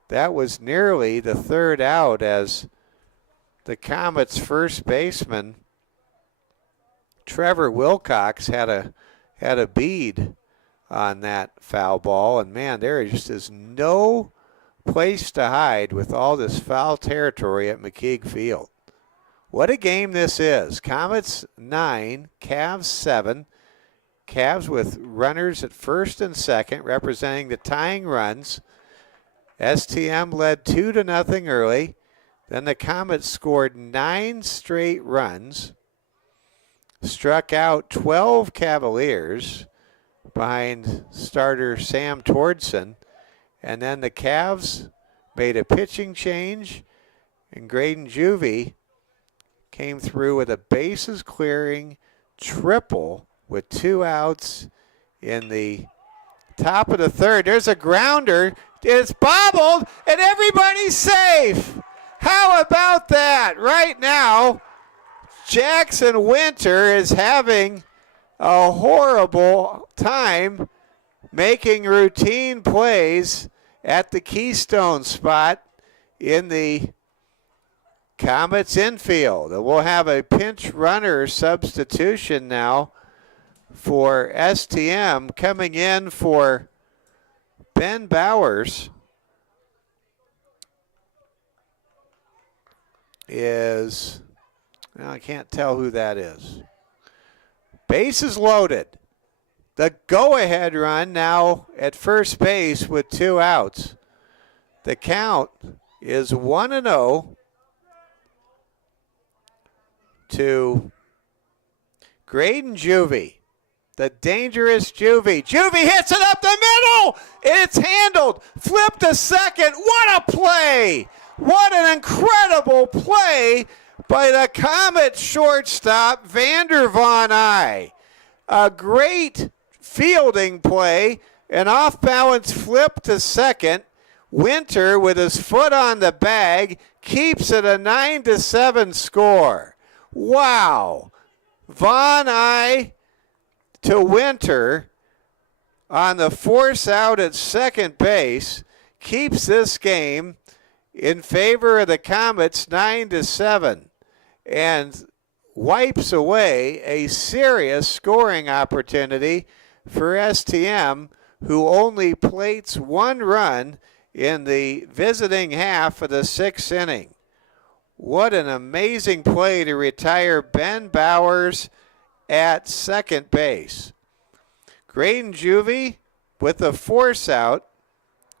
That was nearly the 3rd out as the Comets first baseman, Trevor Wilcox, had a bead on that foul ball. And, man, there just is no place to hide with all this foul territory at McKeague Field. What a game this is. Comets 9, Cavs 7. Cavs with runners at first and second representing the tying runs. STM led 2-0 early. Then the Comets scored 9 straight runs. Struck out 12 Cavaliers behind starter Sam Tordson. And then the Cavs made a pitching change, and Graydon Juvie came through with a bases clearing triple with 2 outs in the top of the 3rd. There's a grounder. It's bobbled, and everybody's safe. How about that? Right now, Jackson Winter is having a horrible time making routine plays at the Keystone spot in the Comets infield. And we'll have a pinch runner substitution now for STM. Coming in for Ben Bowers is, well, I can't tell who that is. Bases loaded. the go-ahead run now at first base with 2 outs. The count is 1-0 to Graydon Juvie. The dangerous Juvie. Juvie hits it up the middle. It's handled. Flip to second. What a play. What an incredible play by the Comet shortstop, Vander Von Eye. A great fielding play. An off-balance flip to second. Winter, with his foot on the bag, keeps it a 9-7 score. Wow. Von Eye to Winter on the force out at second base keeps this game in favor of the Comets 9-7 and wipes away a serious scoring opportunity for STM, who only plates 1 run in the visiting half of the 6th inning. What an amazing play to retire Ben Bowers at second base. Graydon Juvie with a force out,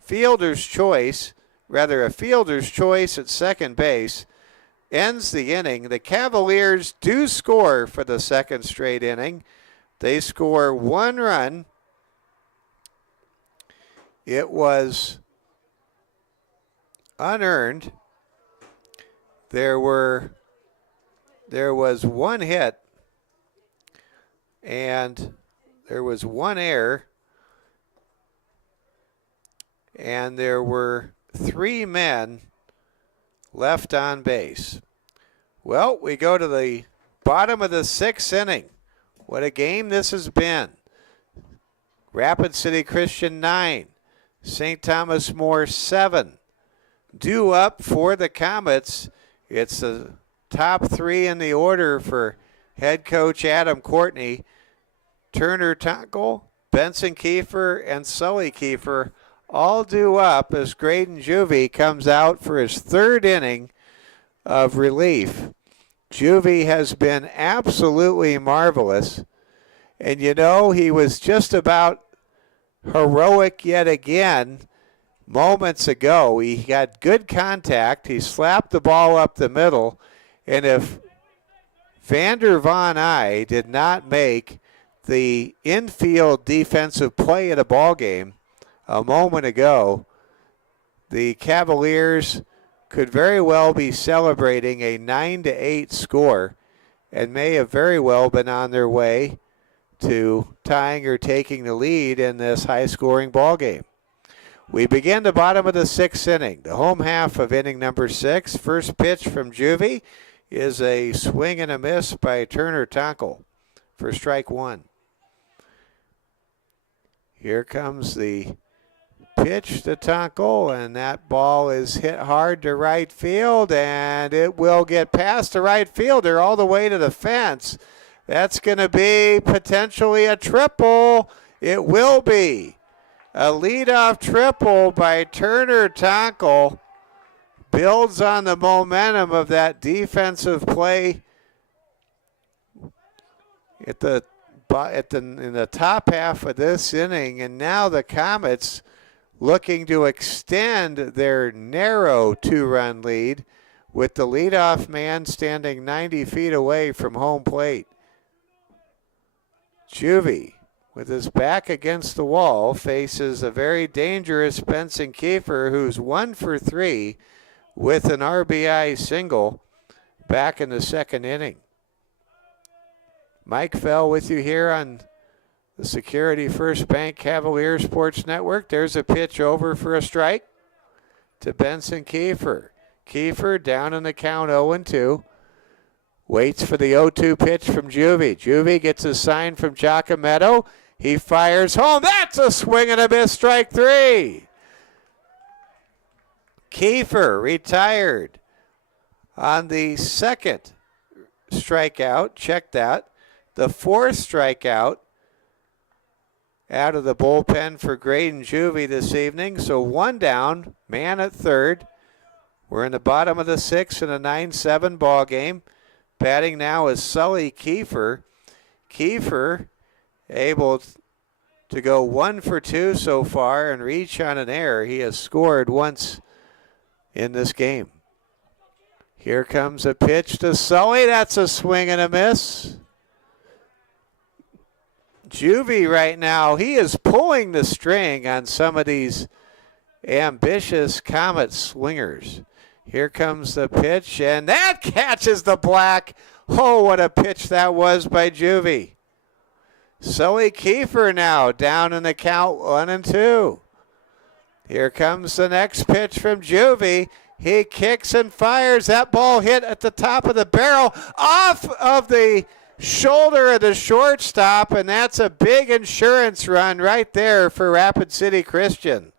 a fielder's choice at second base, ends the inning. The Cavaliers do score for the second straight inning. They score 1 run. It was unearned. There was 1 hit, and there was 1 error, and there were 3 men left on base. Well, we go to the bottom of the 6th inning. What a game this has been. Rapid City Christian 9, St. Thomas More 7. Due up for the Comets. It's the top 3 in the order for head coach Adam Courtney. Turner Tonkel, Benson Kiefer, and Sully Kiefer all due up as Graydon Juvie comes out for his 3rd inning of relief. Juvie has been absolutely marvelous. And you know, he was just about heroic yet again moments ago. He got good contact. He slapped the ball up the middle. And if Vander Von Eye did not make the infield defensive play of the ball game a moment ago, the Cavaliers could very well be celebrating a 9-8 score and may have very well been on their way to tying or taking the lead in this high-scoring ball game. We begin the bottom of the 6th inning, the home half of inning number 6. First pitch from Juvie is a swing and a miss by Turner Tonkel for strike 1. Here comes the pitch to Tonkel, and that ball is hit hard to right field, and it will get past the right fielder all the way to the fence. That's going to be potentially a triple. It will be. A leadoff triple by Turner Tonkel builds on the momentum of that defensive play in the top half of this inning, and now the Comets looking to extend their narrow 2-run lead with the leadoff man standing 90 feet away from home plate. Juvie, with his back against the wall, faces a very dangerous Benson Kiefer, who's 1 for 3 with an RBI single back in the 2nd inning. Mike Fell with you here on the Security First Bank Cavalier Sports Network. There's a pitch over for a strike to Benson Kiefer. Kiefer down in the count 0-2. Waits for the 0-2 pitch from Juvie. Juvie gets a sign from Giacometto. He fires home. That's a swing and a miss, strike 3. Kiefer retired on the 2nd strikeout. Check that. The 4th strikeout out of the bullpen for Graydon Juvie this evening. So 1 down, man at 3rd. We're in the bottom of the 6th in a 9-7 ball game. Batting now is Sully Kiefer. Kiefer able to go 1 for 2 so far and reach on an error. He has scored once in this game. Here comes a pitch to Sully. That's a swing and a miss. Juvie right now, he is pulling the string on some of these ambitious Comet swingers. Here comes the pitch, and that catches the black. Oh, what a pitch that was by Juvie. Sully Kiefer now down in the count 1-2. Here comes the next pitch from Juvie. He kicks and fires. That ball hit at the top of the barrel off of the shoulder of the shortstop, and that's a big insurance run right there for Rapid City Christian.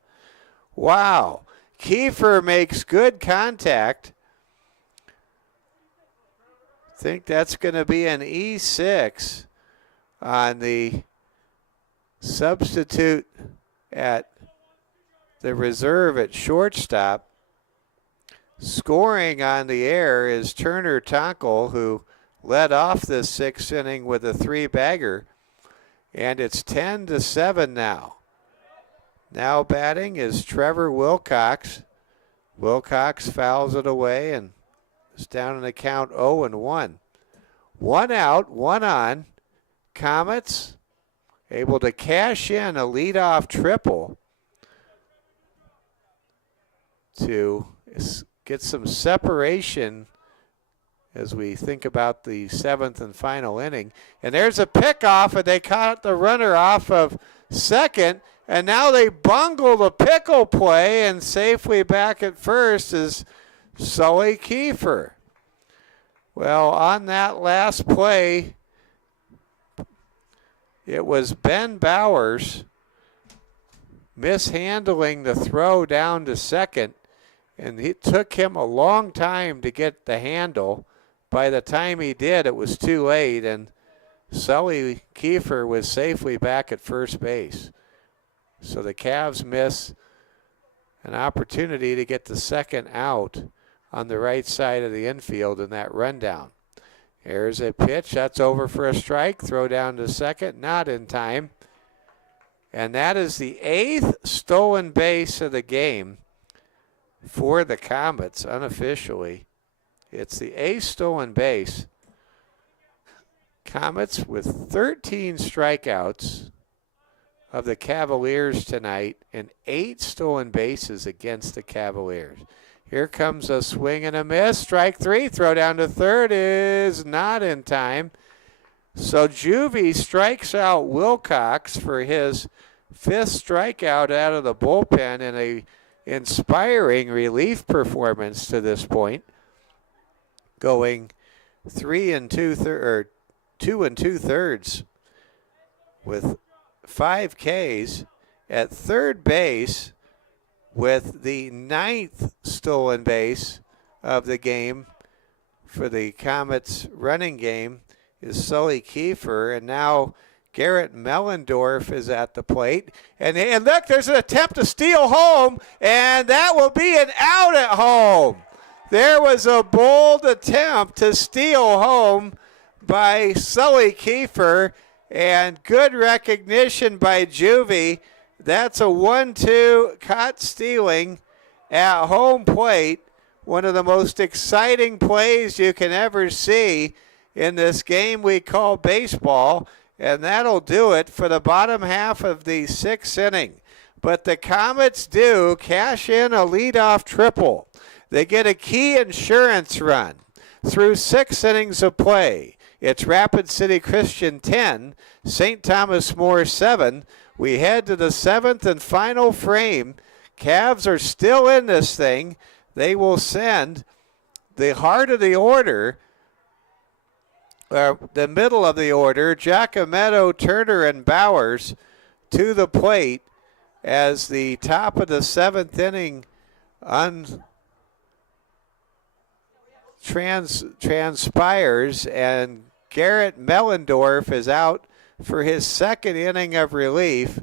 Wow. Kiefer makes good contact. I think that's going to be an E6 on the substitute at the reserve at shortstop. Scoring on the air is Turner Tonkel, who led off this 6th inning with a 3-bagger, and it's 10-7 now. Now batting is Trevor Wilcox. Wilcox fouls it away and is down in the count 0-1. 1 out, 1 on. Comets able to cash in a leadoff triple to get some separation as we think about the 7th and final inning. And there's a pickoff, and they caught the runner off of second, and now they bungle the pickle play, and safely back at first is Sully Kiefer. Well, on that last play, it was Ben Bowers mishandling the throw down to second, and it took him a long time to get the handle. By the time he did, it was too late, and Sully Kiefer was safely back at first base. So the Cavs miss an opportunity to get the second out on the right side of the infield in that rundown. There's a pitch. That's over for a strike. Throw down to second. Not in time. And that is the 8th stolen base of the game for the Comets, unofficially. It's the 8th stolen base. Comets with 13 strikeouts of the Cavaliers tonight and 8 stolen bases against the Cavaliers. Here comes a swing and a miss. Strike 3. Throw down to third is not in time. So Juvie strikes out Wilcox for his 5th strikeout out of the bullpen in a inspiring relief performance to this point, going 2 2/3 with 5 Ks at third base with the 9th stolen base of the game for the Comets running game is Sully Kiefer, and now Garrett Mellendorf is at the plate. And look, there's an attempt to steal home, and that will be an out at home. There was a bold attempt to steal home by Sully Kiefer, and good recognition by Juvie. That's a 1-2 caught stealing at home plate. One of the most exciting plays you can ever see in this game we call baseball. And that'll do it for the bottom half of the 6th inning. But the Comets do cash in a leadoff triple. They get a key insurance run through 6 innings of play. It's Rapid City Christian 10, St. Thomas More 7. We head to the 7th and final frame. Cavs are still in this thing. They will send the heart of the order, the middle of the order, Giacometto, Turner, and Bowers to the plate as the top of the 7th inning transpires, and Garrett Mellendorf is out for his 2nd inning of relief,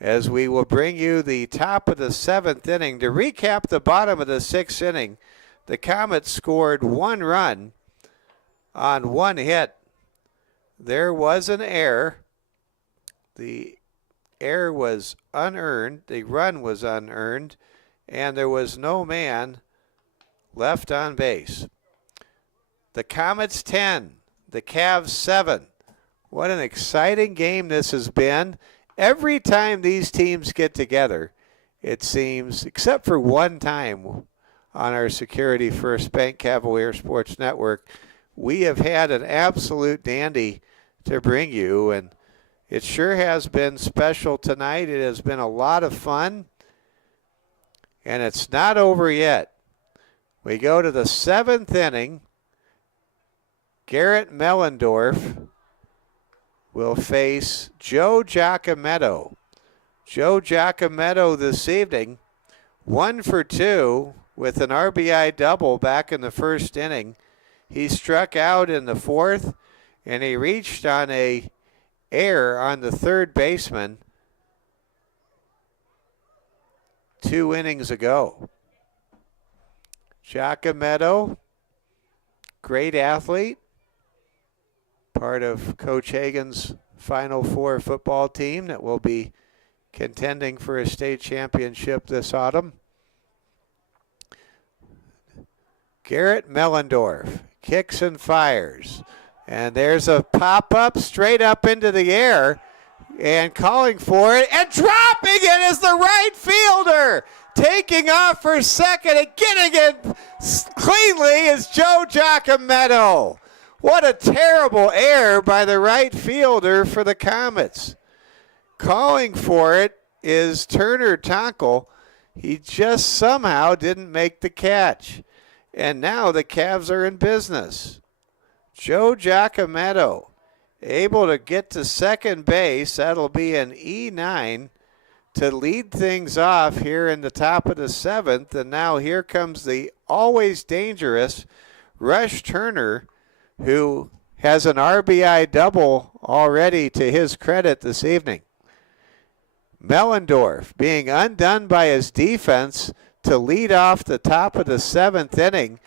as we will bring you the top of the 7th inning. To recap the bottom of the 6th inning, the Comets scored 1 run on 1 hit. There was an error. The error was unearned, the run was unearned, and there was no man left on base. The Comets 10, the Cavs 7. What an exciting game this has been. Every time these teams get together, it seems, except for one time on our Security First Bank Cavalier Sports Network, we have had an absolute dandy to bring you, and it sure has been special tonight. It has been a lot of fun, and it's not over yet. We go to the 7th inning. Garrett Mellendorf will face Joe Giacometto. Joe Giacometto this evening, 1 for 2 with an RBI double back in the first inning. He struck out in the 4th, and he reached on a error on the third baseman 2 innings ago. Giacometto, great athlete, part of Coach Hagan's Final Four football team that will be contending for a state championship this autumn. Garrett Mellendorf kicks and fires. And there's a pop-up straight up into the air. And calling for it. And dropping it is the right fielder. Taking off for second and getting it cleanly is Joe Giacometto. What a terrible error by the right fielder for the Comets. Calling for it is Turner Tonkel. He just somehow didn't make the catch. And now the Cavs are in business. Joe Giacometto able to get to second base. That'll be an E9 to lead things off here in the top of the 7th. And now here comes the always dangerous Rush Turner, who has an RBI double already to his credit this evening. Mellendorf being undone by his defense to lead off the top of the 7th inning.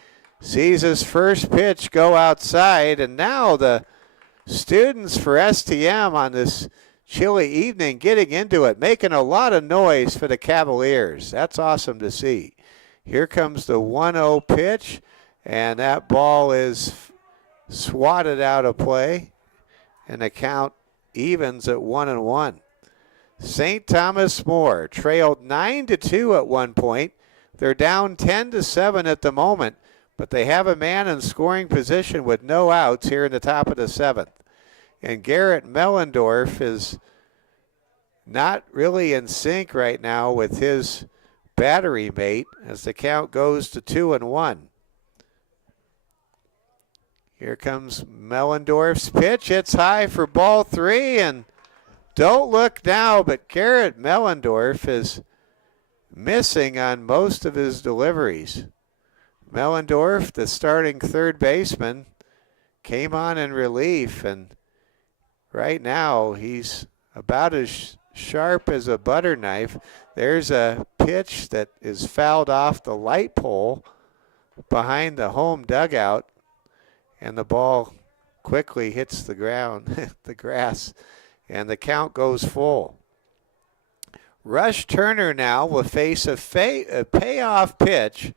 Sees his first pitch go outside, and now the students for STM on this chilly evening getting into it, making a lot of noise for the Cavaliers. That's awesome to see. Here comes the 1-0 pitch, and that ball is swatted out of play, and the count evens at 1-1. St. Thomas More trailed 9-2 at one point. They're down 10-7 at the moment, but they have a man in scoring position with no outs here in the top of the 7th. And Garrett Mellendorf is not really in sync right now with his battery mate as the count goes to 2-1. Here comes Mellendorf's pitch. It's high for ball 3, and don't look now, but Garrett Mellendorf is missing on most of his deliveries. Mellendorf, the starting third baseman, came on in relief, and right now he's about as sharp as a butter knife. There's a pitch that is fouled off the light pole behind the home dugout, and the ball quickly hits the ground, the grass, and the count goes full. Rush Turner now will face a payoff pitch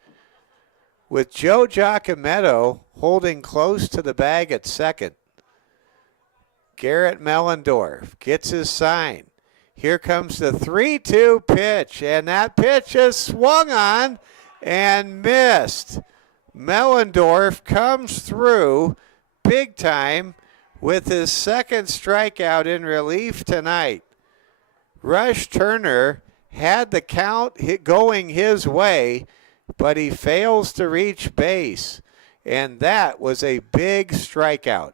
with Joe Giacometto holding close to the bag at second. Garrett Mellendorf gets his sign. Here comes the 3-2 pitch, and that pitch is swung on and missed. Mellendorf comes through big time with his second strikeout in relief tonight. Rush Turner had the count going his way, but he fails to reach base, and that was a big strikeout.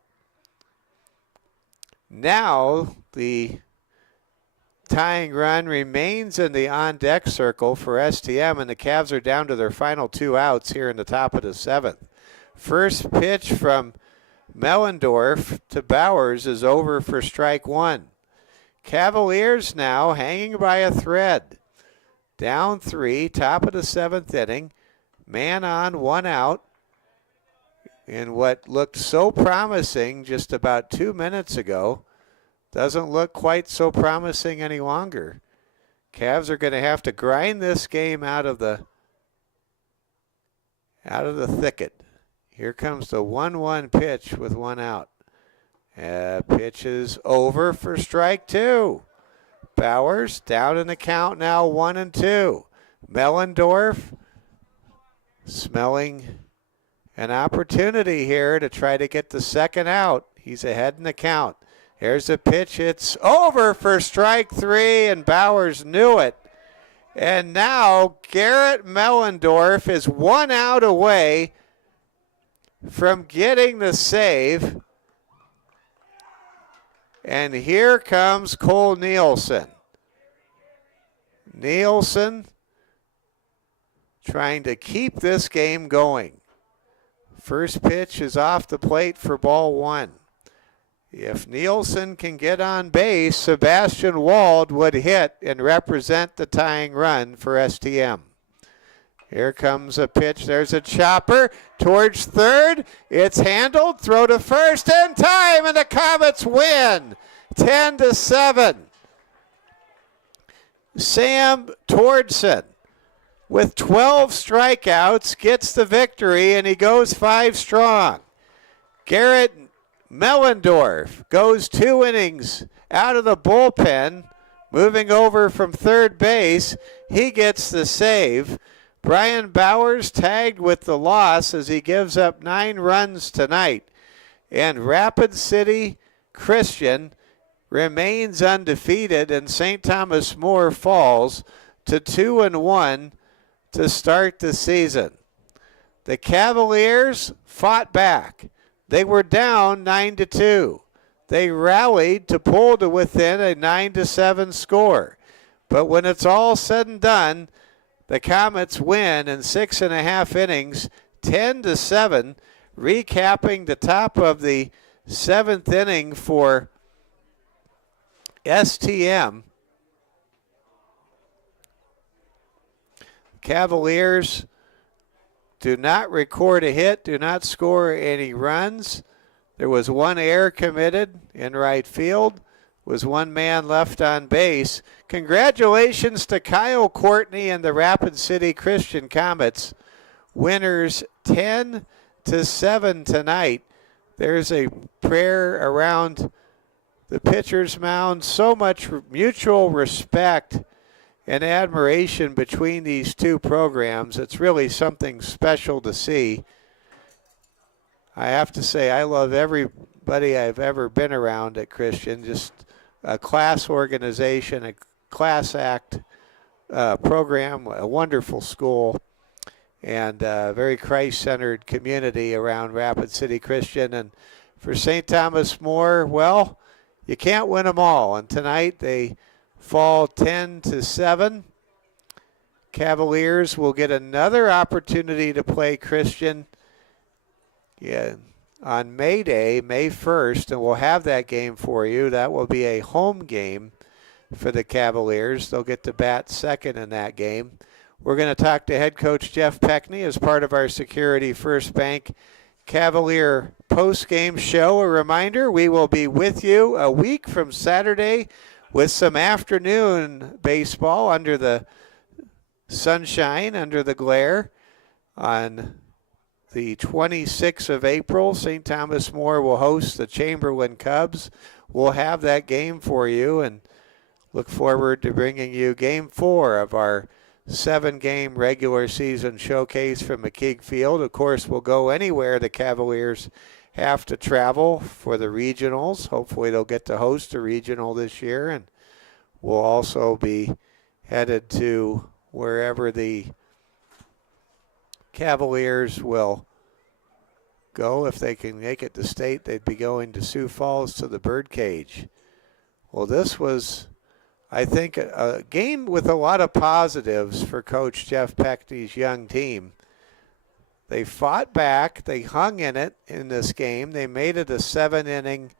Now the tying run remains in the on-deck circle for STM, and the Cavs are down to their final 2 outs here in the top of the 7th. First pitch from Mellendorf to Bowers is over for strike 1. Cavaliers now hanging by a thread. Down 3, top of the 7th inning. Man on, 1 out. In what looked so promising just about 2 minutes ago, doesn't look quite so promising any longer. Cavs are going to have to grind this game out of the thicket. Here comes the 1-1 pitch with one out. Pitch is over for strike two. Bowers down in the count now, 1-2. Mellendorf smelling an opportunity here to try to get the second out. He's ahead in the count. Here's a pitch. It's over for strike three, and Bowers knew it. And now Garrett Mellendorf is 1 out away from getting the save. And here comes Cole Nielsen. Nielsen trying to keep this game going. First pitch is off the plate for ball one. If Nielsen can get on base, Sebastian Wald would hit and represent the tying run for STM. Here comes a pitch. There's a chopper towards third. It's handled. Throw to first in time, and the Comets win 10-7. Sam Tordson, with 12 strikeouts, gets the victory, and he goes 5 strong. Garrett Mellendorf goes 2 innings out of the bullpen, moving over from third base. He gets the save. Brian Bowers tagged with the loss as he gives up 9 runs tonight. And Rapid City Christian remains undefeated, and St. Thomas More falls to 2-1 to start the season. The Cavaliers fought back. They were down 9-2. They rallied to pull to within a 9-7 score. But when it's all said and done, the Comets win in 6.5 innings, 10-7, recapping the top of the 7th inning for STM. Cavaliers do not record a hit, do not score any runs. There was 1 error committed in right field, was 1 man left on base. Congratulations to Kyle Courtney and the Rapid City Christian Comets, winners 10-7 tonight. There's a prayer around the pitcher's mound. So much mutual respect and admiration between these two programs. It's really something special to see. I have to say, I love everybody I've ever been around at Christian. Just a class organization, a class act program, a wonderful school, and a very Christ-centered community around Rapid City Christian. And for St. Thomas More, well, you can't win them all. And tonight they fall 10-7. Cavaliers will get another opportunity to play Christian on May Day, May 1st, and we'll have that game for you. That will be a home game for the Cavaliers. They'll get to bat second in that game. We're going to talk to head coach Jeff Peckney as part of our Security First Bank Cavalier post-game show. A reminder, we will be with you a week from Saturday with some afternoon baseball under the sunshine, under the glare. On the 26th of April, St. Thomas More will host the Chamberlain Cubs. We'll have that game for you and look forward to bringing you Game 4 of our 7-game regular season showcase from McKeag Field. Of course, we'll go anywhere the Cavaliers have to travel for the regionals. Hopefully they'll get to host a regional this year, and we'll also be headed to wherever the Cavaliers will go. If they can make it to state, they'd be going to Sioux Falls to the Birdcage. Well, this was, I think, a game with a lot of positives for Coach Jeff Peckney's young team. They fought back. They hung in it in this game. They made it a 7-inning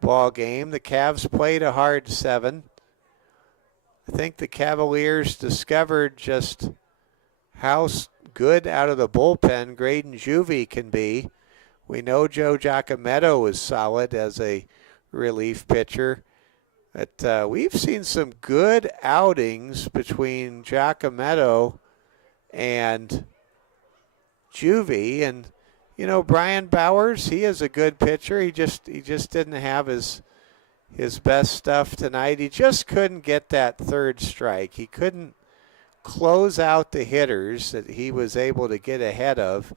ball game. The Cavs played a hard 7. I think the Cavaliers discovered just how good out of the bullpen Graydon Juvie can be. We know Joe Giacometto is solid as a relief pitcher. But we've seen some good outings between Giacometto and Juvie, and Brian Bowers, he is a good pitcher. He just didn't have his best stuff tonight. He just couldn't get that third strike. He couldn't close out the hitters that he was able to get ahead of.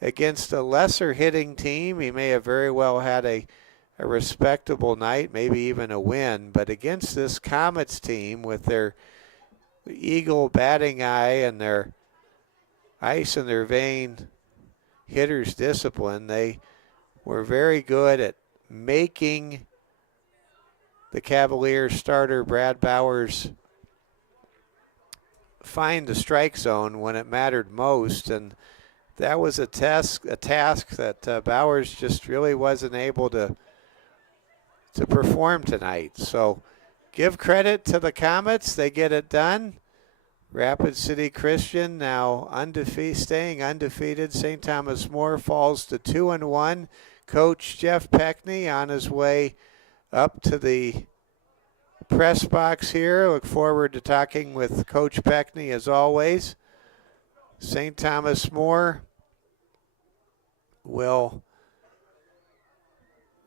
Against a lesser hitting team, he may have very well had a respectable night, maybe even a win. But against this Comets team with their eagle batting eye and their ice in their vein hitters discipline, they were very good at making the Cavaliers starter Brad Bowers find the strike zone when it mattered most, and that was a task that Bowers just really wasn't able to perform tonight. So give credit to the Comets. They get it done. Rapid City Christian now staying undefeated. St. Thomas More falls to 2-1. Coach Jeff Peckney on his way up to the press box here. Look forward to talking with Coach Peckney as always. St. Thomas More we're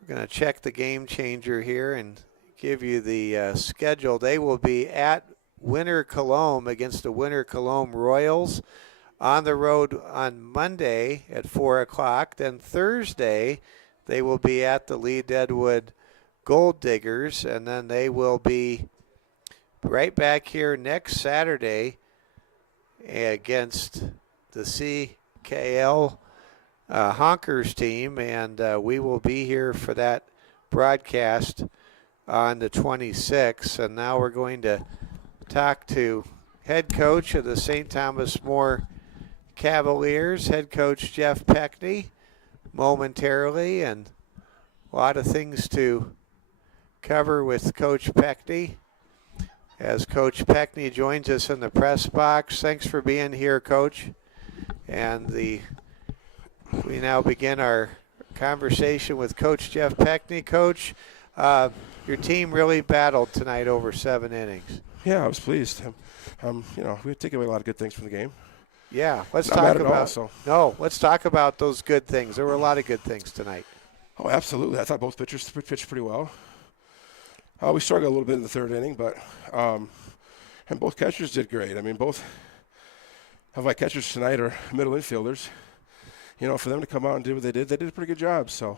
going to check the game changer here and give you the schedule. They will be at Winter Colombe against the Winter Colombe Royals on the road on Monday at 4 o'clock. Then Thursday, they will be at the Lee Deadwood Gold Diggers, and then they will be right back here next Saturday against the CKL Honkers team, and we will be here for that broadcast on the 26th. And now we're going to talk to head coach of the St. Thomas More Cavaliers, head coach Jeff Peckney, momentarily, and a lot of things to cover with Coach Peckney as Coach Peckney joins us in the press box. Thanks for being here, Coach. And we now begin our conversation with Coach Jeff Peckney. Coach, your team really battled tonight over 7 innings. Yeah, I was pleased. We take away a lot of good things from the game. Yeah, let's Not talk bad at about. all, so. No, let's talk about those good things. There were a lot of good things tonight. Oh, absolutely. I thought both pitchers pitched pretty well. We struggled a little bit in the third inning, but and both catchers did great. I mean, both of my catchers tonight are middle infielders. For them to come out and do what they did a pretty good job. So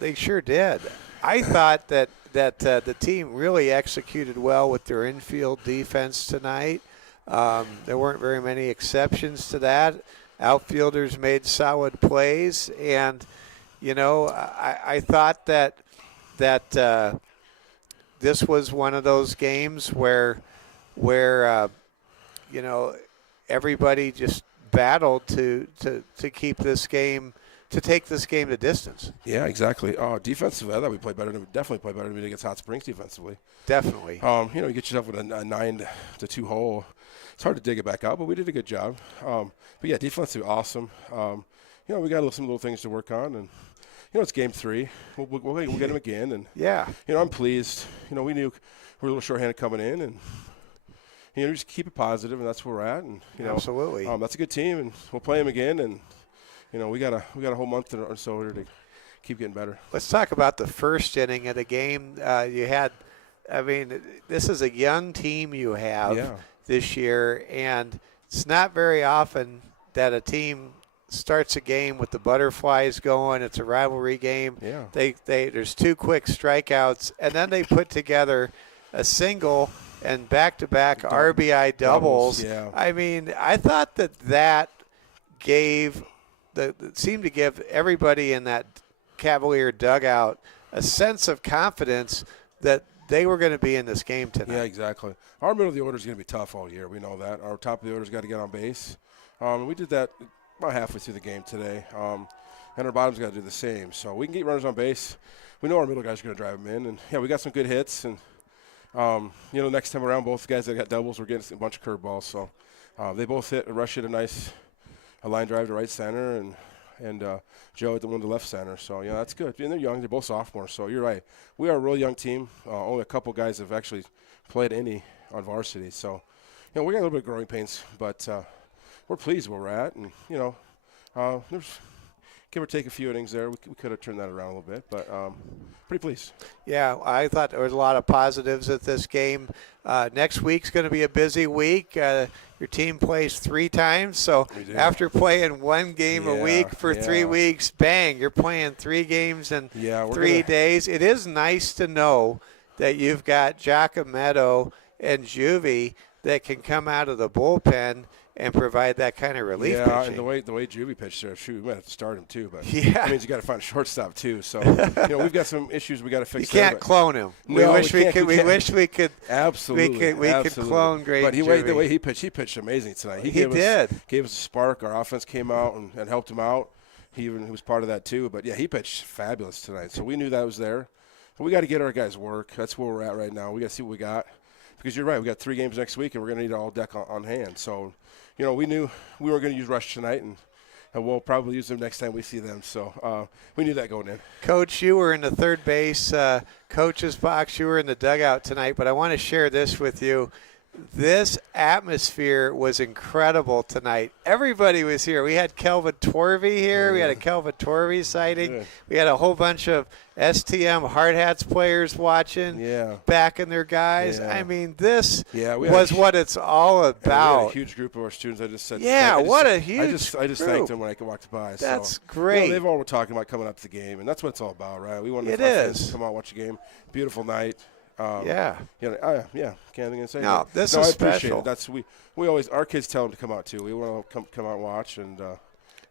they sure did. I thought that the team really executed well with their infield defense tonight. There weren't very many exceptions to that. Outfielders made solid plays, and I thought that this was one of those games where everybody just battled to keep this game, to take this game to distance. Yeah, exactly. Defensively, I thought we definitely played better than against Hot Springs defensively. Definitely. You get yourself with a 9-2 hole. It's hard to dig it back out, but we did a good job. But yeah, defensively awesome. We got some little things to work on, and it's game 3. We'll get them again, and yeah, I'm pleased. We knew we were a little shorthanded coming in, and just keep it positive, and that's where we're at. And absolutely, that's a good team, and we'll play them again. And we got a whole month or so here to keep getting better. Let's talk about the first inning of the game. You had, this is a young team you have this year, and it's not very often that a team starts a game with the butterflies going. It's a rivalry game. Yeah. There's 2 quick strikeouts, and then they put together a single and back-to-back RBI doubles. Yeah. I thought that seemed to give everybody in that Cavalier dugout a sense of confidence that they were going to be in this game tonight. Yeah, exactly. Our middle of the order is going to be tough all year. We know that. Our top of the order's got to get on base. We did that about halfway through the game today. And our bottom's got to do the same. So we can get runners on base. We know our middle guys are going to drive them in. And, yeah, we got some good hits. And, next time around, both guys that got doubles were getting a bunch of curveballs. So they both rushed a nice line drive to right center. And and Joe at the one to left center. So that's good. And they're young; they're both sophomores. So you're right. We are a real young team. Only a couple guys have actually played any on varsity. So we got a little bit of growing pains, but we're pleased where we're at. And there's give or take a few innings there. We could have turned that around a little bit, but pretty pleased. Yeah, I thought there was a lot of positives at this game. Next week's going to be a busy week. Your team plays 3 times, so after playing 1 game a week for 3 weeks, bang, you're playing 3 games in 3 days. It is nice to know that you've got Giacometto and Juvie that can come out of the bullpen and provide that kind of relief pitching. And the way Juvie pitched there, shoot, we might have to start him too. But that means you got to find a shortstop too. So we've got some issues we got to fix. You can't clone him. No, we wish we could. Absolutely, we could clone great. But Juvie. the way he pitched amazing tonight. He gave us a spark. Our offense came out and helped him out. He was part of that too. But he pitched fabulous tonight. So we knew that was there. But we got to get our guys work. That's where we're at right now. We got to see what we got. Because you're right, we got 3 games next week, and we're going to need all deck on hand. So, we knew we were going to use Rush tonight, and we'll probably use them next time we see them. So we knew that going in. Coach, you were in the third base coach's box. You were in the dugout tonight, but I want to share this with you. This atmosphere was incredible tonight. Everybody was here. We had Kelvin Torvey here. We had a Kelvin Torvey sighting. Good. We had a whole bunch of STM Hard Hats players watching, backing their guys. I mean, this was what it's all about. We had a huge group of our students. I just said, what a huge I just group. thanked them when I walked by. That's great. They've all been talking about coming up to the game, and that's what it's all about, right? We want our fans to come out, watch the game. Beautiful night. Can't think of say. No, this is I appreciate special. it. That's we always our kids tell them to come out too. We want to come out and watch, and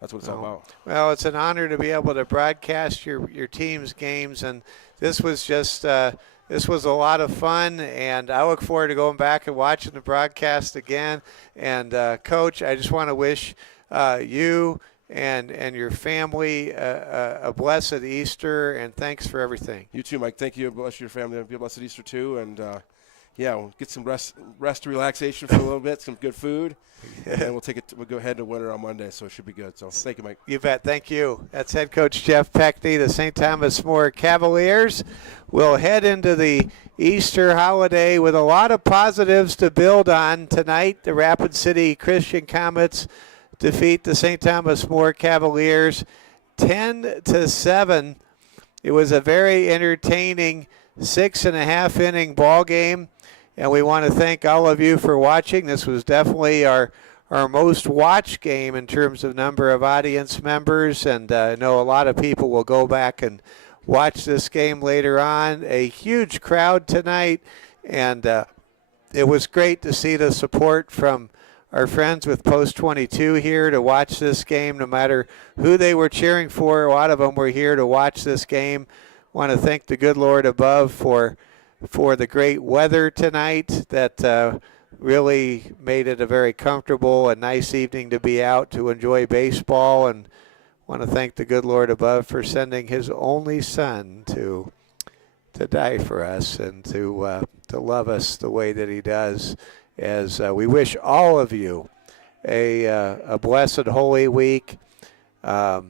that's what it's all about. Well, it's an honor to be able to broadcast your team's games, and this was just this was a lot of fun, and I look forward to going back and watching the broadcast again. And Coach, I just want to wish you and your family a blessed Easter, and thanks for everything. You too, Mike. Thank you. Bless your family. Be a blessed Easter too, and we'll get some rest, relaxation for a little bit, some good food, and then we'll go ahead to winter on Monday, so it should be good. So thank you, Mike. You bet. Thank you. That's head coach Jeff Peckney. The St. Thomas More Cavaliers will head into the Easter holiday with a lot of positives to build on tonight. The Rapid City Christian Comets defeat the St. Thomas More Cavaliers 10-7. It was a very entertaining 6.5 inning ball game, and we want to thank all of you for watching. This was definitely our most watched game in terms of number of audience members, and I know a lot of people will go back and watch this game later on. A huge crowd tonight, and it was great to see the support from our friends with Post 22 here to watch this game, no matter who they were cheering for. A lot of them were here to watch this game. Want to thank the good Lord above for the great weather tonight that really made it a very comfortable and nice evening to be out to enjoy baseball. And want to thank the good Lord above for sending his only son to die for us and to love us the way that he does. As we wish all of you a blessed Holy Week, a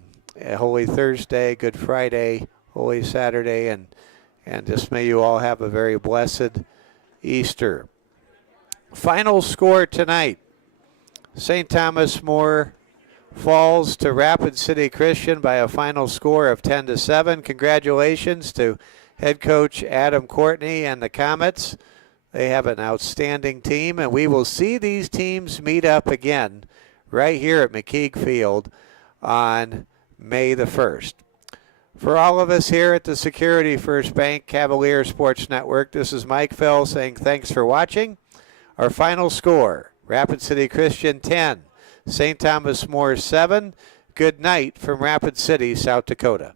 Holy Thursday, Good Friday, Holy Saturday, and just may you all have a very blessed Easter. Final score tonight, St. Thomas More falls to Rapid City Christian by a final score of 10-7. Congratulations to head coach Adam Courtney and the Comets. They have an outstanding team, and we will see these teams meet up again right here at McKeague Field on May the 1st. For all of us here at the Security First Bank Cavalier Sports Network, this is Mike Fell saying thanks for watching. Our final score, Rapid City Christian 10, St. Thomas More 7. Good night from Rapid City, South Dakota.